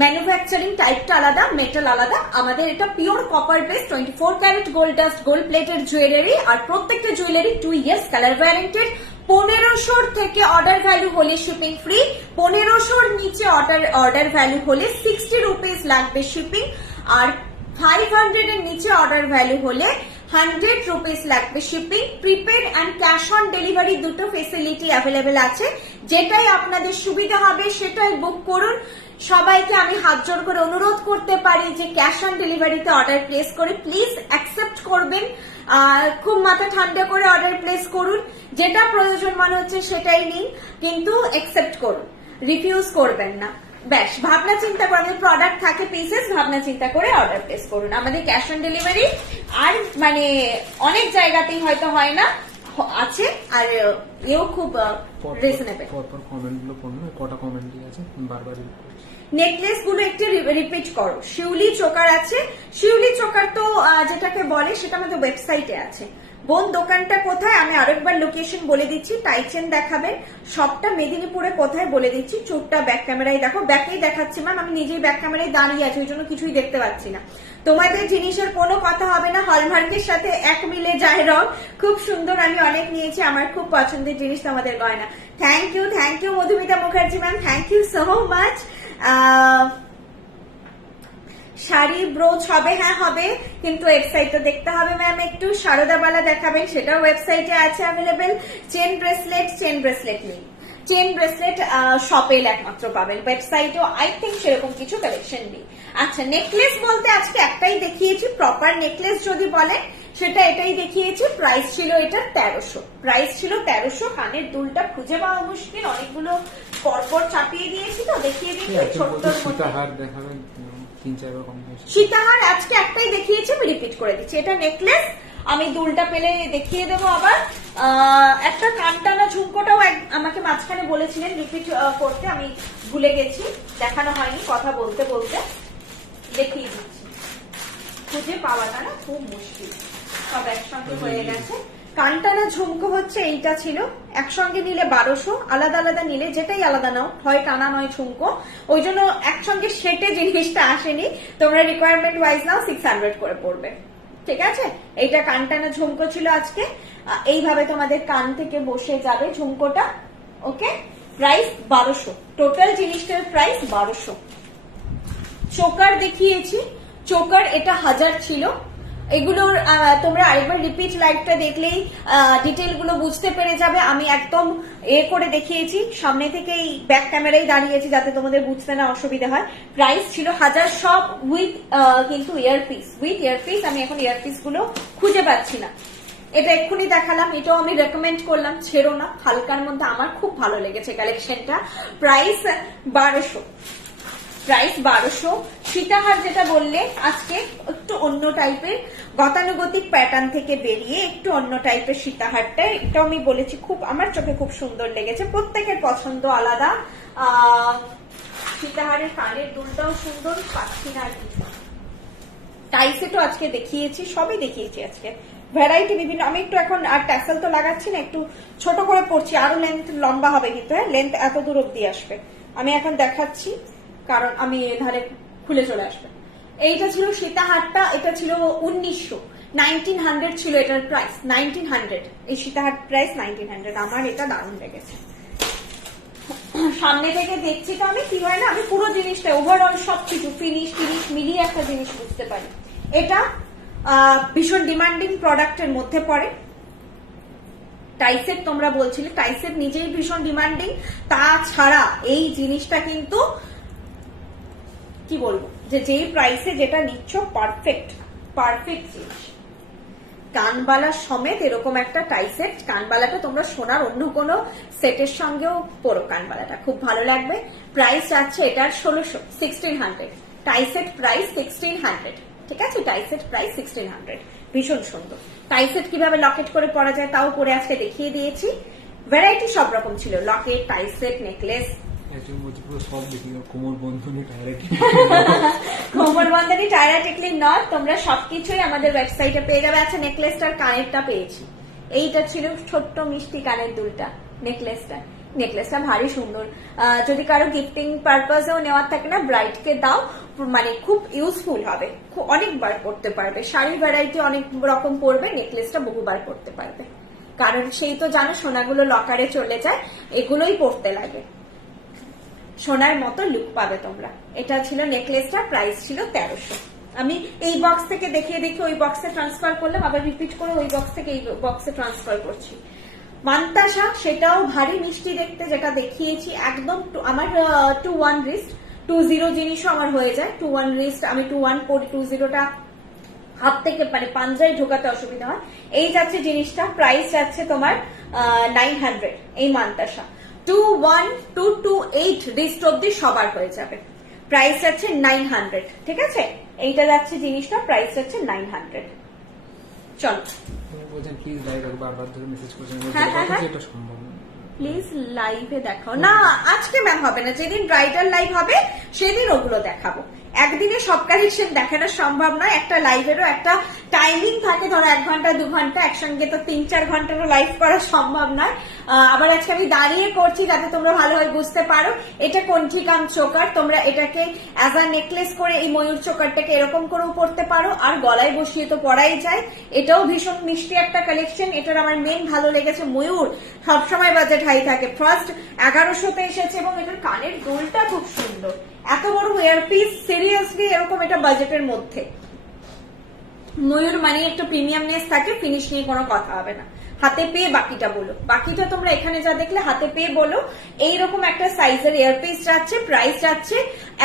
ম্যানুফ্যাকচারিং টাইপটা আলাদা, মেটাল আলাদা। আমাদের এটা pure copper base 24 carat gold dust gold plated jewellery, আর প্রত্যেকটা জুয়েলারি 2 ইয়ার্স কালার ওয়ারেন্টেড। 1500 থেকে অর্ডার ভ্যালু হলে শিপিং ফ্রি, 1500 নিচে অর্ডার ভ্যালু হলে 60 রুপিস লাগবে শিপিং, আর 500 এর নিচে অর্ডার ভ্যালু হলে 100 রুপিস লাগবে shipping. Prepaid and cash on delivery দুটো ফেসিলিটি অ্যাভেলেবেল আছে, যেটাই আপনাদের সুবিধা হবে সেটাই বুক করুন। সবাইকে আমি হাত জোড় করে অনুরোধ করতে পারি যে ক্যাশ অন ডেলিভারিতে অর্ডার প্লেস করে প্লিজ অ্যাকসেপ্ট করবেন, খুব মাথা ঠান্ডা করে অর্ডার প্লেস করুন, যেটা প্রয়োজন মনে হচ্ছে সেটাই নিন, কিন্তু অ্যাকসেপ্ট করুন, রিফিউজ করবেন না। ব্যাস, ভাবনা চিন্তা করে, প্রোডাক্ট থাকে পিসেস, ভাবনা চিন্তা করে অর্ডার প্লেস করুন। আমাদের ক্যাশ অন ডেলিভারি আর মানে অনেক জায়গাতেই হয়তো হয় না, আছে, আর এও খুব রিজনেবল। কটা কমেন্ট আছে বারবার নেকলেস গুলো একটু রিপিট করো। শিউলি চোকার আছে, শিউলি চোকার তো যেটাকে বলে সেটা আমাদের ওয়েবসাইটে আছে। বোন দোকানটা কোথায় আমি আরেকবার লোকেশন বলে দিচ্ছি, টাইচেন দেখাবেন, সবটা মেদিনীপুরে কোথায় বলে দিচ্ছি। চোখটা ব্যাক ক্যামেরায় দেখো, ব্যাকেই দেখাচ্ছি ম্যাম, আমি নিজেই ব্যাক ক্যামেরায় দাঁড়িয়ে আছি, ওই জন্য কিছুই দেখতে পাচ্ছি না। তোমাদের জিনিসের কোনো কথা হবে না, হলমার্কের সাথে এক মিলে যায় রং, খুব সুন্দর, আমি অনেক নিয়েছি, আমার খুব পছন্দের জিনিস তোমাদের গয়না। Thank you Madhumita Mukherjee ma'am, thank you so much. Sari brooch হবে, হ্যাঁ হবে, কিন্তু ওয়েবসাইটটা দেখতে হবে ম্যাম একটু। সারদাবালা দেখাবেন, সেটাও ওয়েবসাইটে আছে অ্যাভেলেবেল। চেন ব্রেসলেট নেই, চেন ব্রেসলেট শপেল একমাত্র পাবেন, ওয়েবসাইটেও আই থিঙ্ক সেরকম কিছু কালেকশন নেই। আচ্ছা, নেকলেস বলতে আজকে একটাই দেখিয়েছি, প্রপার নেকলেস যদি বলেন সেটা এটাই দেখিয়েছি। প্রাইস ছিল এটা 1300, প্রাইস ছিল 1300। কানের দুলটা খুঁজে পাওয়া মুশকিল, অনেকগুলো পরপর চাপিয়ে দিয়েছি তো, দেখিয়ে দিচ্ছি ছোট্টর মধ্যে। সীতাহার দেখাবেন 3-4 কম্বিনেশন। সীতাহার আজকে একটাই দেখিয়েছি, আমি রিপিট করে দিচ্ছি। এটা নেকলেস, আমি দুলটা পেলে দেখিয়ে দেবো আবার। একটা কানটানা ঝুমকোটাও আমাকে মাঝখানে বলেছিলেন রিপিট করতে, আমি ভুলে গেছি, দেখানো হয়নি কথা বলতে বলতে। দেখিয়ে দিচ্ছি, খুঁজে পাওয়াটা না খুব মুশকিল, সব একসঙ্গে হয়ে গেছে। কানটানা ঝুমকো হচ্ছে এইটা ছিল, একসঙ্গে নিলে 1200, আলাদা আলাদা নিলে যেটাই আলাদা নাও, হয় টানা নয় ঝুমকো, ওই জন্য একসঙ্গে সেটে জিনিসটা আসেনি। তোমরা রিকোয়ারমেন্ট ওয়াইজ নাও 600 করে পড়বে, ঠিক আছে। এইটা কানটানা ঝুমকো ছিল আজকে। এইভাবে তোমাদের কান থেকে বসে যাবে ঝুমকোটা, ওকে। প্রাইস 1200, টোটাল জিনিসটার প্রাইস 1200। চোকার দেখিয়েছি, চোকার এটা 1000 ছিল। এগুলোর তোমরা আরেকবার রিপিট লাইভটা দেখলেই ডিটেল গুলো বুঝতে পেরে যাবে। আমি একদম করে দেখিয়েছি, সামনে থেকেই ব্যাক ক্যামেরায় দাঁড়িয়েছি যাতে তোমাদের বুঝতে না অসুবিধা হয়। প্রাইস ছিল 1000, সব উইথ কিন্তু ইয়ারপিস, উইথ ইয়ারপিস। আমি এখন ইয়ারপিস গুলো খুঁজে পাচ্ছি না। এটা এক্ষুনি দেখালাম, এটাও আমি রেকমেন্ড করলাম, ছেড়ো না, হালকার মধ্যে আমার খুব ভালো লেগেছে কালেকশনটা। Price 1200, price 1200। সীতাহার যেটা বললে আজকে একটু অন্য টাইপের, গতানুগতিক প্যাটার্ন থেকে বেরিয়ে একটু অন্য টাইপের সীতাহারটা, এটাও আমি বলেছি খুব আমার চোখে খুব সুন্দর লেগেছে। প্রত্যেকের পছন্দ আলাদা। সীতাহারের কানের দুলটাও সুন্দর, পাচ্ছি না আর কিছু। টাইসেটও আজকে দেখিয়েছি, সবই দেখিয়েছি আজকে, ভ্যারাইটি বিভিন্ন। আমি একটু এখন আর ট্যাসেল তো লাগাচ্ছি না, একটু ছোট করে পড়ছি, আরো লেন্থ লম্বা হবে কিন্তু, হ্যাঁ লেন্থ এত দূর অব্দি আসবে। আমি এখন দেখাচ্ছি কারণ আমি এধারে খুলে চলে আসবে। এইটা ছিল সীতাহারটা, এটা ছিল 1900, 1900 ছিল এটার প্রাইস, 1900। এই সীতাহার প্রাইস 1900। আমার এটা দারুণ লেগেছে। সামনে থেকে দেখছি তো আমি, কি হয় না, আমি পুরো জিনিসটা ওভারঅল সবকিছু ফিনিশ টিনিশ মিলিয়ে একটা জিনিস বুঝতে পারি। এটা ভীষণ ডিমান্ডিং প্রোডাক্টের মধ্যে পড়ে। টাইসেট তোমরা বলছিলে, টাইসেট নিজেই ভীষণ ডিমান্ডিং, তাছাড়া এই জিনিসটা কিন্তু কি বলবো, যে যেই প্রাইসে যেটা নিচ্ছ পারফেক্ট পারফেক্ট জিনিস। কানবালা সমেত এরকম একটা টাইসেট, কানবালাটা তোমরা সোনার অন্য কোনো সেটের সঙ্গেও পরো, কানবালাটা খুব ভালো লাগবে। প্রাইস যাচ্ছে এটার 1600, টাইসেট প্রাইস 1600, ঠিক আছে। টাইসেট প্রাইস 1600, ভীষণ সুন্দর। টাইসেট কিভাবে লকেট করে পরা যায় তাও করে আজকে দেখিয়ে দিয়েছি। ভ্যারাইটি সব রকম ছিল, লকেট, টাইসেট, নেকলেস, কোমর বন্ধনী টায়রা টেকলিং নট, তোমরা সবকিছুই আমাদের ওয়েবসাইটে পেয়ে যাবে। আচ্ছা, নেকলেসটার কানেরটা পেয়েছি, এইটা ছিল ছোট্ট মিষ্টি কানের দুলটা, নেকলেসটা ভারী সুন্দর। যদি কারো গিফটিং পারপাসেও নেওয়ার থাকে না, ব্রাইডকে দাও, মানে খুব ইউজফুল হবে, খুব অনেকবার পড়তে পারবে। শাড়ি ভ্যারাইটি অনেক রকম পরবে, নেকলেসটা বহুবার পড়তে পারবে, কারণ সেই তো জানো সোনাগুলো লকারে চলে যায়, এগুলোই পড়তে লাগে, সোনার মতো লুক পাবে তোমরা। এটা ছিল নেকলেসটা, প্রাইস ছিল 1300। আমি এই বক্স থেকে দেখিয়ে দেখে ওই বক্সে ট্রান্সফার করলাম, আবার রিপিট করে ওই বক্স থেকে এই বক্সে ট্রান্সফার করছি। মান্তাসা, সেটাও ভারী মিষ্টি দেখতে, যেটা দেখিয়েছি একদম। আমার 2-1 রিস্ট, 2-0 জিনিসও আমার হয়ে যায়। 2-1 রিস্ট, আমি 2-1 পরি, 2-0টা হাত থেকে মানে পাঞ্জায় ঢোকাতে অসুবিধা হয়। এই যাচ্ছে জিনিসটা, প্রাইস যাচ্ছে তোমার 900। এই মান্তাসা 2-1, 2-2-8 রিস্ট অব্দি সবার হয়ে যাবে, প্রাইস যাচ্ছে 900, ঠিক আছে। এইটা যাচ্ছে জিনিসটা, প্রাইস যাচ্ছে 900। চলো প্লিজ লাইভ বারবার ধরে মেসেজ করছেন, এটা সম্ভব না, প্লিজ লাইভে দেখাও না। আজকে ম্যাম হবে না, যেদিন ব্রাইডাল লাইভ হবে সেদিন ওগুলো দেখাবো। একদিনে সব কালেকশন দেখানো সম্ভব নয়, একটা লাইভেরও একটা টাইমিং থাকে, ধরো 1 ঘন্টা 2 ঘন্টা, একসঙ্গে তো 3-4 ঘন্টারও লাইভ করা সম্ভব নয়। আবার আজকে আমি দাঁড়িয়ে করছি যাতে তোমরা ভালোভাবে বুঝতে পারো। এটা কণ্ঠিকাম চোকার, তোমরা এটাকে অ্যাজ আ নেকলেস করে এই ময়ূর চোকারটাকে এরকম করেও পরতে পারো, আর গলায় বসিয়ে তো পরাই যায়। এটাও ভীষণ মিষ্টি একটা কালেকশন। এটার আমার মেন ভালো লেগেছে ময়ূর, সবসময় বাজেট হাই থাকে, ফার্স্ট 1100-তে এসেছে, এবং এটার কানের দুলটা খুব সুন্দর, এত বড় ইয়ারপিস, সিরিয়াসলি এরকম এটা বাজেটের মধ্যে। ময়ূর মানে একটা প্রিমিয়ামনেস থাকে, ফিনিশ নিয়ে কোনো কথা হবে না। হাতে পেয়ে বাকিটা বলো, বাকিটা তোমরা এখানে যা দেখলে হাতে পেয়ে বলো। এইরকম একটা সাইজের ইয়ারপিস যাচ্ছে, প্রাইস যাচ্ছে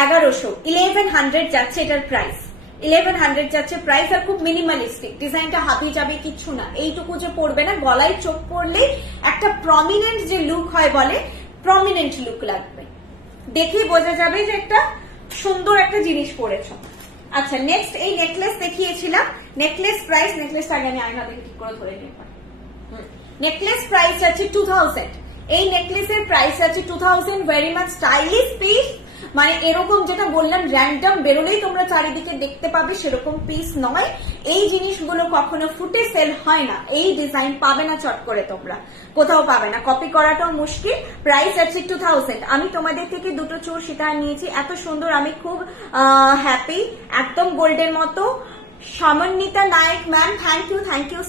1100, 1100 যাচ্ছে এটার প্রাইস। 1100 যাচ্ছে প্রাইস। আর খুব মিনিমালিস্টিক ডিজাইনটা, হাবি যাবে কিচ্ছু না, এইটুকু যে পড়বে না, গলায় চোখ পড়লেই একটা প্রমিনেন্ট যে লুক হয় বলে, প্রমিনেন্ট লুক লাগবে, দেখেই বোঝা যাবে যে একটা সুন্দর একটা জিনিস পরেছো। আচ্ছা নেক্সট এই নেকলেস দেখিয়েছিলাম, নেকলেস প্রাইস, নেকলেস আগে আমি আয়না দেখে ঠিক করে ধরে নিই। নেকলেস প্রাইস আছে 2000, এই নেকলেসের প্রাইস আছে 2000, ভেরি মাচ স্টাইলিশ পিস, মানে এরকম যেটা বললাম র্যান্ডম বেরোলেই তোমরা চারিদিকে দেখতে পাবে সেরকম পিস নয়। এই জিনিসগুলো কখনো ফুটে সেল হয় না, এই ডিজাইন পাবে না চট করে, তোমরা কোথাও পাবে না, কপি করাটাও মুশকিল। প্রাইস আছে 2000। আমি তোমাদের থেকে দুটো চোর শিকার নিয়েছি, এত সুন্দর, আমি খুব হ্যাপি, একদম গোল্ডের মতো। Samanwita Nayak ma'am, thank you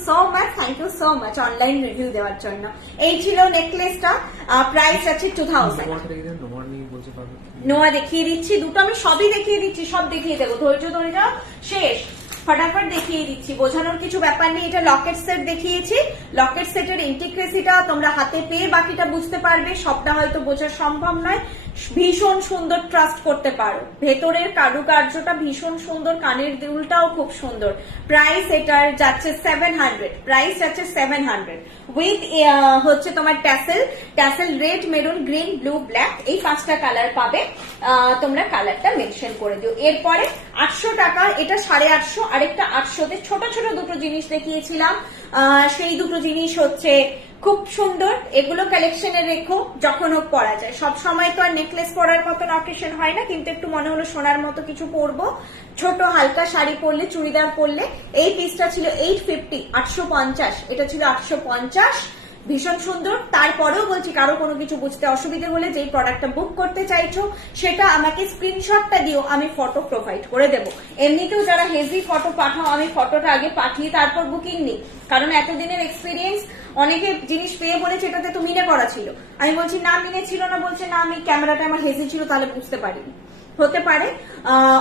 so much online review দেওয়ার জন্য। এই ছিল নেকলেসটা, প্রাইস আছে 2000। নোয়া দেখিয়ে দিচ্ছি, দুটো আমি সবই দেখিয়ে দিচ্ছি, সব দেখিয়ে দেবো, ধৈর্য ধরে যাও, শেষ ফটাফট দেখিয়ে দিচ্ছি, বোঝানোর কিছু ব্যাপার নেই। এটা লকেট সেট দেখিয়েছি, লকেট সেটের ইন্টিগ্রেসিটা তোমরা হাতে পেয়ে বাকিটা বুঝতে পারবে, সবটা হয়তো বোঝা সম্ভব নয়। ভীষণ সুন্দর, ট্রাস্ট করতে পারো, ভেতরের কারুকার্যটা ভীষণ সুন্দর, কানের দুলটাও খুব সুন্দর। প্রাইস এটার যাচ্ছে 700, প্রাইস যাচ্ছে 700 উইথ হচ্ছে তোমার tassel red, maroon, green, blue, black, এই 5টা কালার পাবে, তোমরা কালারটা মেনশন করে দিও। এরপরে 800 টাকা, এটা 850, আরেকটা 800-তে ছোট ছোট দুটো জিনিস দেখিয়েছিলাম, সেই দুটো জিনিস হচ্ছে খুব সুন্দর, এগুলো কালেকশনে রেখো, যখন হোক পরা যায়। সব সময় তো আর নেকলেস পরার মতো অকেশন হয় না, কিন্তু একটু মনে হলো সোনার মতো কিছু পরবো, ছোট হালকা শাড়ি পরলে, চুড়িদার পরলে। এই পিসটা ছিল 850, 850, এটা ছিল 850, ভীষণ সুন্দর। তারপরেও বলছি, কারো কোনো কিছু বুঝতে অসুবিধা হলে যেই প্রোডাক্টটা বুক করতে চাইছো সেটা আমাকে স্ক্রিনশটটা দিও, আমি ফটো প্রোভাইড করে দেবো। এমনিতেও যারা হেভি ফটো পাঠাও, আমি ফটোটা আগে পাঠিয়ে তারপর বুকিং নিই, কারণ এতদিনের এক্সপিরিয়েন্স, অনেকে জিনিস পেয়ে বলেছে এটাতে তো মিনে করা ছিল, আমি বলছি না মিনে ছিল না, বলছে না আমি ক্যামেরাটা আমার হেজি ছিল তাহলে বুঝতে পারিনি, হতে পারে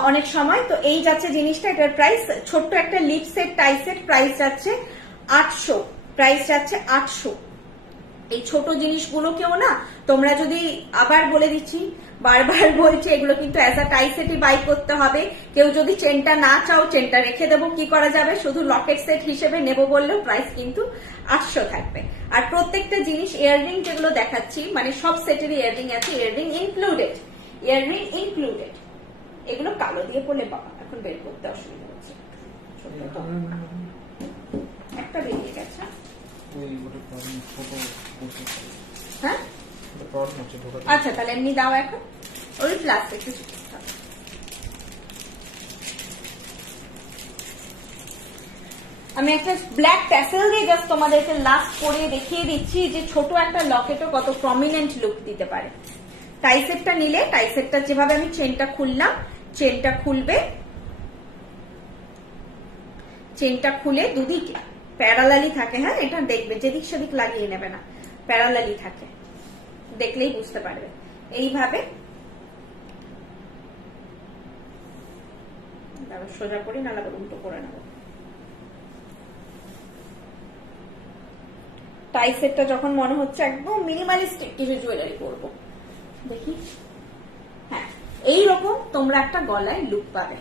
অনেক সময়। তো এই যাচ্ছে জিনিসটা, এটার প্রাইস, ছোট্ট একটা লিপ সেট, টাই সেট, প্রাইস যাচ্ছে 800, প্রাইস যাচ্ছে 800। এই ছোট জিনিসগুলোকেও না তোমরা যদি, আবার বলে দিচ্ছি, বারবার বলছি, এগুলো কিন্তু অ্যাজ আ টাই সেটই বাই করতে হবে। কেউ যদি চেনটা না চাও, চেনটা রেখে দেবো, কি করা যাবে, শুধু লকেট সেট হিসেবে নেবো বললেও প্রাইস কিন্তু 800 থাকবে। আর প্রত্যেকটা জিনিস, ইয়াররিং যেগুলো দেখাচ্ছি, মানে সব সেটেরই ইয়াররিং আছে, ইয়াররিং ইনক্লুডেড, এগুলো কালো দিয়ে পড়লে বাবা এখন বের করতে অসুবিধা হচ্ছে, একটা বেরিয়ে গেছে। হ্যাঁ আচ্ছা, তাহলে এমনি দাও এখন, ওই প্লাস একটু আমি একটা ব্ল্যাক ট্যাসেল দিয়ে জাস্ট তোমাদেরকে লাস্ট করে দেখিয়ে দিচ্ছি যে ছোট একটা লকেটও কত প্রমিনেন্ট লুক দিতে পারে। টাই সেটটা নিলে, টাই সেটটা যেভাবে আমি চেনটা খুললাম, চেনটা খুলবে, চেনটা খুলে দুদিকে প্যারালালি থাকে, হ্যাঁ এটা দেখবে, যেদিক সেদিক লাগিয়ে নেবে না, প্যারালালি থাকে, দেখলেই বুঝতে পারবে। এইভাবে সোজা করে, নাহলে উল্টো করে নেবো। টাই সেটটা যখন মনে হচ্ছে একদম মিনিমালিস্টিক কিছু জুয়েলারি করবো, দেখি, হ্যাঁ এইরকম তোমরা একটা গলায় লুক পাবে,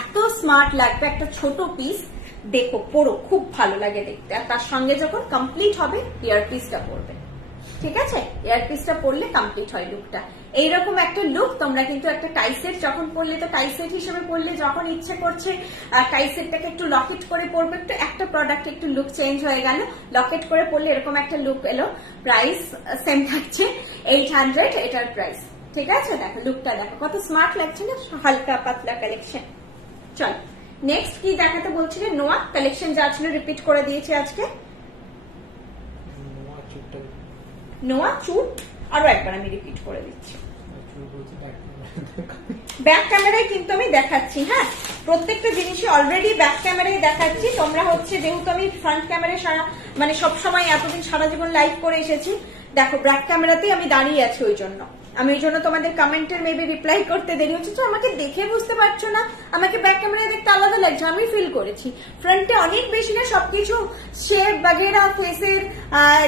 এত স্মার্ট লাগবে, একটা ছোট পিস, দেখো পরো, খুব ভালো লাগে দেখতে। আর তার সঙ্গে যখন কমপ্লিট হবে, ইয়ারপিসটা পরবে, ঠিক আছে, ইয়ারপিসটা পরলে কমপ্লিট হয় লুকটা। এইরকম একটা লুক তোমরা কিন্তু একটা টাই সেট যখন পরলে, তো টাই সেট হিসেবে পরলে, যখন ইচ্ছে করছে টাই সেটটাকে একটু লকেট করে পরবে, একটু একটা প্রোডাক্ট একটু লুক চেঞ্জ হয়ে গেল, লকেট করে পরলে এরকম একটা লুক এলো। প্রাইস সেম থাকছে 800, এটার প্রাইস, ঠিক আছে। দেখো লুকটা, দেখো কত স্মার্ট লাগছে না, হালকা পাতলা কালেকশন। চল নেক্সট কি দেখাতে বলছিলে? নোয়া কালেকশন যা ছিল রিপিট করে দিয়েছি আজকে, নোয়া চুট, আরো একবার আমি রিপিট করে দিচ্ছি। ব্যাক ক্যামেরায় কিন্তু আমি দেখাচ্ছি, হ্যাঁ প্রত্যেকটা জিনিসই অলরেডি ব্যাক ক্যামেরায় দেখাচ্ছি। তোমরা হচ্ছে, যেহেতু আমি ফ্রন্ট ক্যামেরায় মানে সবসময় এতদিন সারা জীবন লাইভ করে এসেছি, দেখো ব্যাক ক্যামেরাতেই আমি দাঁড়িয়ে আছি, ওই জন্য আমি ওই জন্য তোমাদের কমেন্টের মেবি রিপ্লাই করতে দেরি হচ্ছে। তো আমাকে দেখে বুঝতে পারছো না, আমাকে ব্যাক ক্যামেরায় দেখতে আলাদা লাগছে, আমি ফিল করেছি। ফ্রন্টে অনেক বেশি না সবকিছু শেপ বাগেরা ফেসের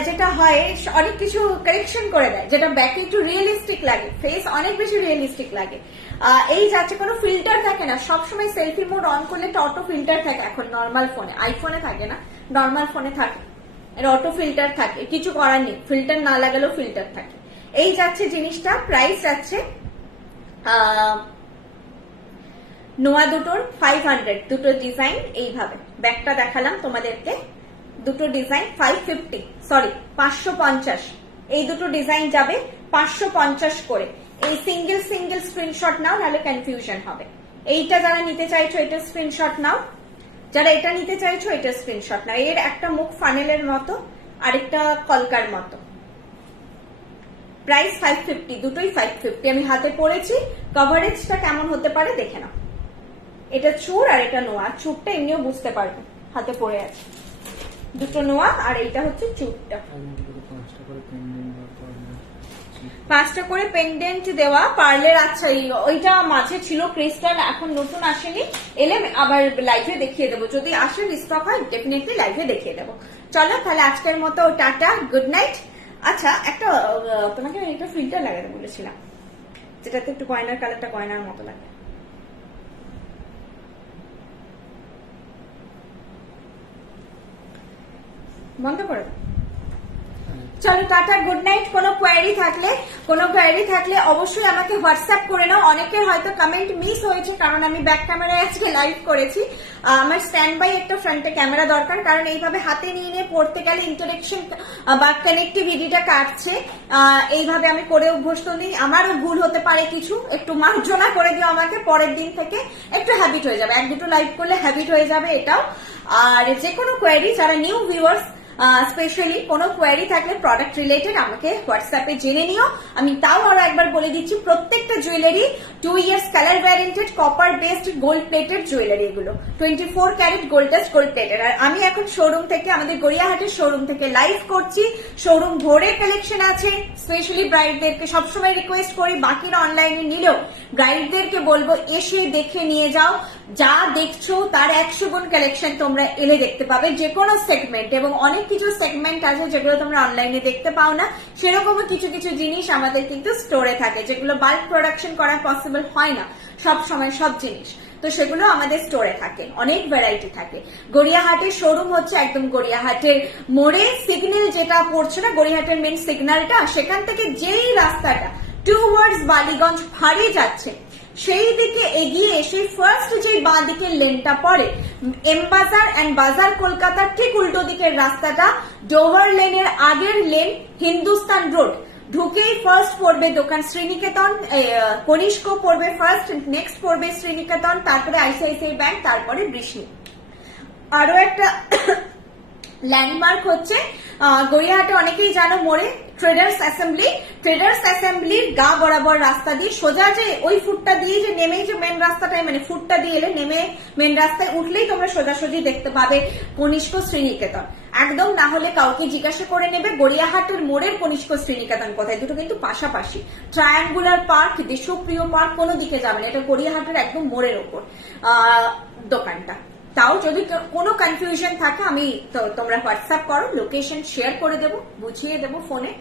যেটা হয় অনেক কিছু কারেকশন করে দেয়, যেটা ব্যাকে একটু রিয়েলিস্টিক লাগে, ফেস অনেক বেশি রিয়েলিস্টিক লাগে। এই যাচ্ছে কোনো ফিল্টার থাকে না, সবসময় সেলফি মোড অন করলে একটা অটো ফিল্টার থাকে এখন নর্মাল ফোনে, আইফোনে থাকে না, নর্মাল ফোনে থাকে, এর অটো ফিল্টার থাকে, কিছু করার নেই, ফিল্টার না লাগালেও ফিল্টার থাকে। এই যাচ্ছে জিনিসটা, প্রাইস যাচ্ছে নোয়া দুটোর 500, দুটো ডিজাইন এইভাবে। ব্যাকটা দেখালাম তোমাদেরকে, দুটো ডিজাইন 550, সরি 550, এই দুটো ডিজাইন যাবে 550 করে। এই সিঙ্গেল সিঙ্গেল স্ক্রিনশট নাও, নাহলে কনফিউশন হবে। এইটা যারা নিতে চাইছো এটা স্ক্রিনশট নাও, যারা এটা নিতে চাইছো এটা স্ক্রিনশট নাও। এর একটা মুখ ফানেলের মতো, আরেকটা কলকার মতো। প্রাইস 550, দুটোই 550। আমি হাতে পরেছি, কভারেজটা কেমন হতে পারে দেখে নাও। এটা চুর আর এটা নোয়া, চুরটা এমনিও বুঝতে পারবে, হাতে পরে আছে। দুটো নোয়া আর এইটা হচ্ছে চুরটা। 5টা করে পেন্ডেন্ট দেওয়া পার্লের। আচ্ছা ওইটা মাঝে ছিল ক্রিস্টাল, এখন নতুন আসেনি, এলে আবার লাইভে দেখিয়ে দেবো, যদি আসে রিস্টক হয় ডেফিনেটলি লাইভে দেখিয়ে দেবো। চলো তাহলে আজকের মতো টাটা, গুড নাইট। আচ্ছা একটা তোমাকে একটা ফিল্টার লাগাতে বলেছিলাম, যেটাতে একটু গয়নার কালারটা গয়নার মতো লাগে। বন্ধ করে দাও। চলো টাটা, গুড নাইট। কোনো কোয়ারি থাকলে অবশ্যই আমাকে হোয়াটসঅ্যাপ করে নাও। অনেকের হয়তো কমেন্ট মিস হয়েছে, কারণ আমি ব্যাক ক্যামেরায় আজকে লাইভ করেছি। আমার স্ট্যান্ড বাই একটা ফ্রন্টে ক্যামেরা দরকার, কারণ এইভাবে হাতে নিয়ে নিয়ে পড়তে গেলে ইন্টারেকশন বা কানেক্টিভিটিটা কাটছে। এইভাবে আমি করে অভ্যস্ত নেই, আমারও ভুল হতে পারে কিছু, একটু মার্জনা করে দিও আমাকে। পরের দিন থেকে একটু হ্যাবিট হয়ে যাবে, 1-2 লাইভ করলে হ্যাবিট হয়ে যাবে এটাও। আর যে কোনো কোয়ারি, যারা নিউ ভিউয়ার্স স্পেশালি কোনো কোয়ারি থাকলে প্রোডাক্ট রিলেটেড আমাকে হোয়াটসঅ্যাপে জেনে নিও। আমি তাও আরো একবার বলে দিচ্ছি, প্রত্যেকটা jewellery 2 years colour guaranteed, copper based, gold plated jewellery, এগুলো 24 carat gold touch gold plated. আর আমি এখন শোরুম থেকে, আমাদের গড়িয়াহাটের শোরুম থেকে লাইভ করছি। শোরুম ভরে কালেকশন আছে, স্পেশালি ব্রাইডদেরকে সবসময় রিকোয়েস্ট করি, বাকিরা অনলাইনে নিলেও ব্রাইডদেরকে বলবো এসে দেখে নিয়ে যাও। যা দেখছো তার 100 গুণ কালেকশন তোমরা এলে দেখতে পাবে, যে কোনো সেগমেন্ট। এবং অনেক কিছু সেগমেন্ট আছে যেগুলো তোমরা অনলাইনে দেখতে পাও না, সেরকমও কিছু কিছু জিনিস আমাদের কিন্তু স্টোরে থাকে, যেগুলো বাল্ক প্রোডাকশন করা পসিবল হয় না সব সময় সব জিনিস, তো সেগুলো আমাদের স্টোরে থাকে, অনেক ভ্যারাইটি থাকে। গড়িয়াহাটের শোরুম হচ্ছে একদম গড়িয়াহাটের মোড়ে, সিগন্যাল যেটা পড়ছে না, গড়িয়াহাটের মেন সিগন্যালটা, সেখান থেকে যেই রাস্তাটা টুয়ার্ডস বালিগঞ্জ ফাড়ি যাচ্ছে, সেই দিকে এগিয়ে এসে ফার্স্ট যে বাঁ দিকের লেনটা পড়ে, এম বাজার এন্ড বাজার কলকাতার ঠিক উল্টো দিকের রাস্তাটা, ডোভার লেনের আগের লেন হিন্দুস্তান রোড, ঢুকেই ফার্স্ট পড়বে দোকান শ্রীনিকেতন, কনিষ্ক পড়বে ফার্স্ট, নেক্সট পড়বে শ্রীনিকেতন, তারপরে আইসিআইসিআই ব্যাংক, তারপরে বৃষ্ণি। আরো একটা ল্যান্ডমার্ক হচ্ছে গড়িয়াহাটে অনেকেই জানো মোড়ে ট্রেডার্স অ্যাসেম্বলির গা বরাবর রাস্তা দিয়ে সোজা যে ওই ফুটটা দিয়ে যে নেমেই যে মেন রাস্তাটায়, মানে ফুটটা দিয়ে এলে নেমে মেন রাস্তায় উঠলেই তোমরা সোজাসুজি দেখতে পাবে কনিষ্ক শ্রীনিকেতন। একদম না হলে কাউকে জিজ্ঞাসা করে নেবে গড়িয়াহাটের মোড়ের কনিষ্ক শ্রীনিকেতন কোথায়, দুটো কিন্তু পাশাপাশি। ট্রায়াঙ্গুলার পার্ক, দেশপ্রিয় পার্ক কোনো দিকে যাবে না, এটা গড়িয়াহাটের একদম মোড়ের ওপর দোকানটা। তাও যদি কোনো কনফিউশন থাকে আমি তোমরা হোয়াটসঅ্যাপ করো, লোকেশন শেয়ার করে দেবো, বুঝিয়ে দেবো ফোনে,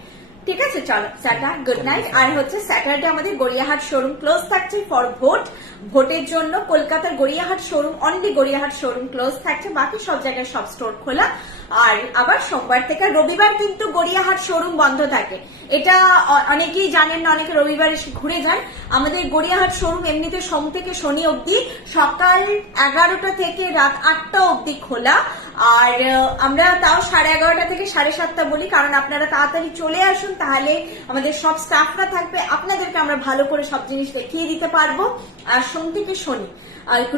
ঠিক আছে? চলো টাটা, গুড নাইট। আর হচ্ছে স্যাটারডে আমাদের গড়িয়াহাট শোরুম ক্লোজ থাকছে ফর ভোটের জন্য। কলকাতার Gariahat showroom, only Gariahat showroom close থাকছে, বাকি সব জায়গায় সব স্টোর খোলা। আর আবার সোমবার থেকে রবিবার কিন্তু গড়িয়াহাট শোরুম বন্ধ থাকে, এটা অনেকেই জানেন না, অনেকে রবিবার এসে ঘুরে যান। আমাদের গড়িয়াহাট শোরুম এমনিতে সোম থেকে শনি অবধি সকাল 11টা থেকে রাত 8টা অবধি খোলা। আর আমরা তাও 11:30 থেকে 7:30 বলি, কারণ আপনারা তাড়াতাড়ি চলে আসুন, তাহলে আমাদের সব স্টাফরা থাকবে, আপনাদেরকে আমরা ভালো করে সব জিনিস দেখিয়ে দিতে পারবো। আর সোম থেকে শনি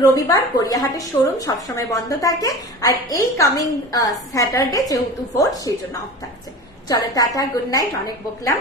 রবিবার গড়িয়াহাটের শোরুম সবসময় বন্ধ থাকে। আর এই কামিং স্যাটারডে যেহেতু ভোট, সেই জন্য অফ থাকছে। চলো টাটা, গুড নাইট, অনেক বকলাম।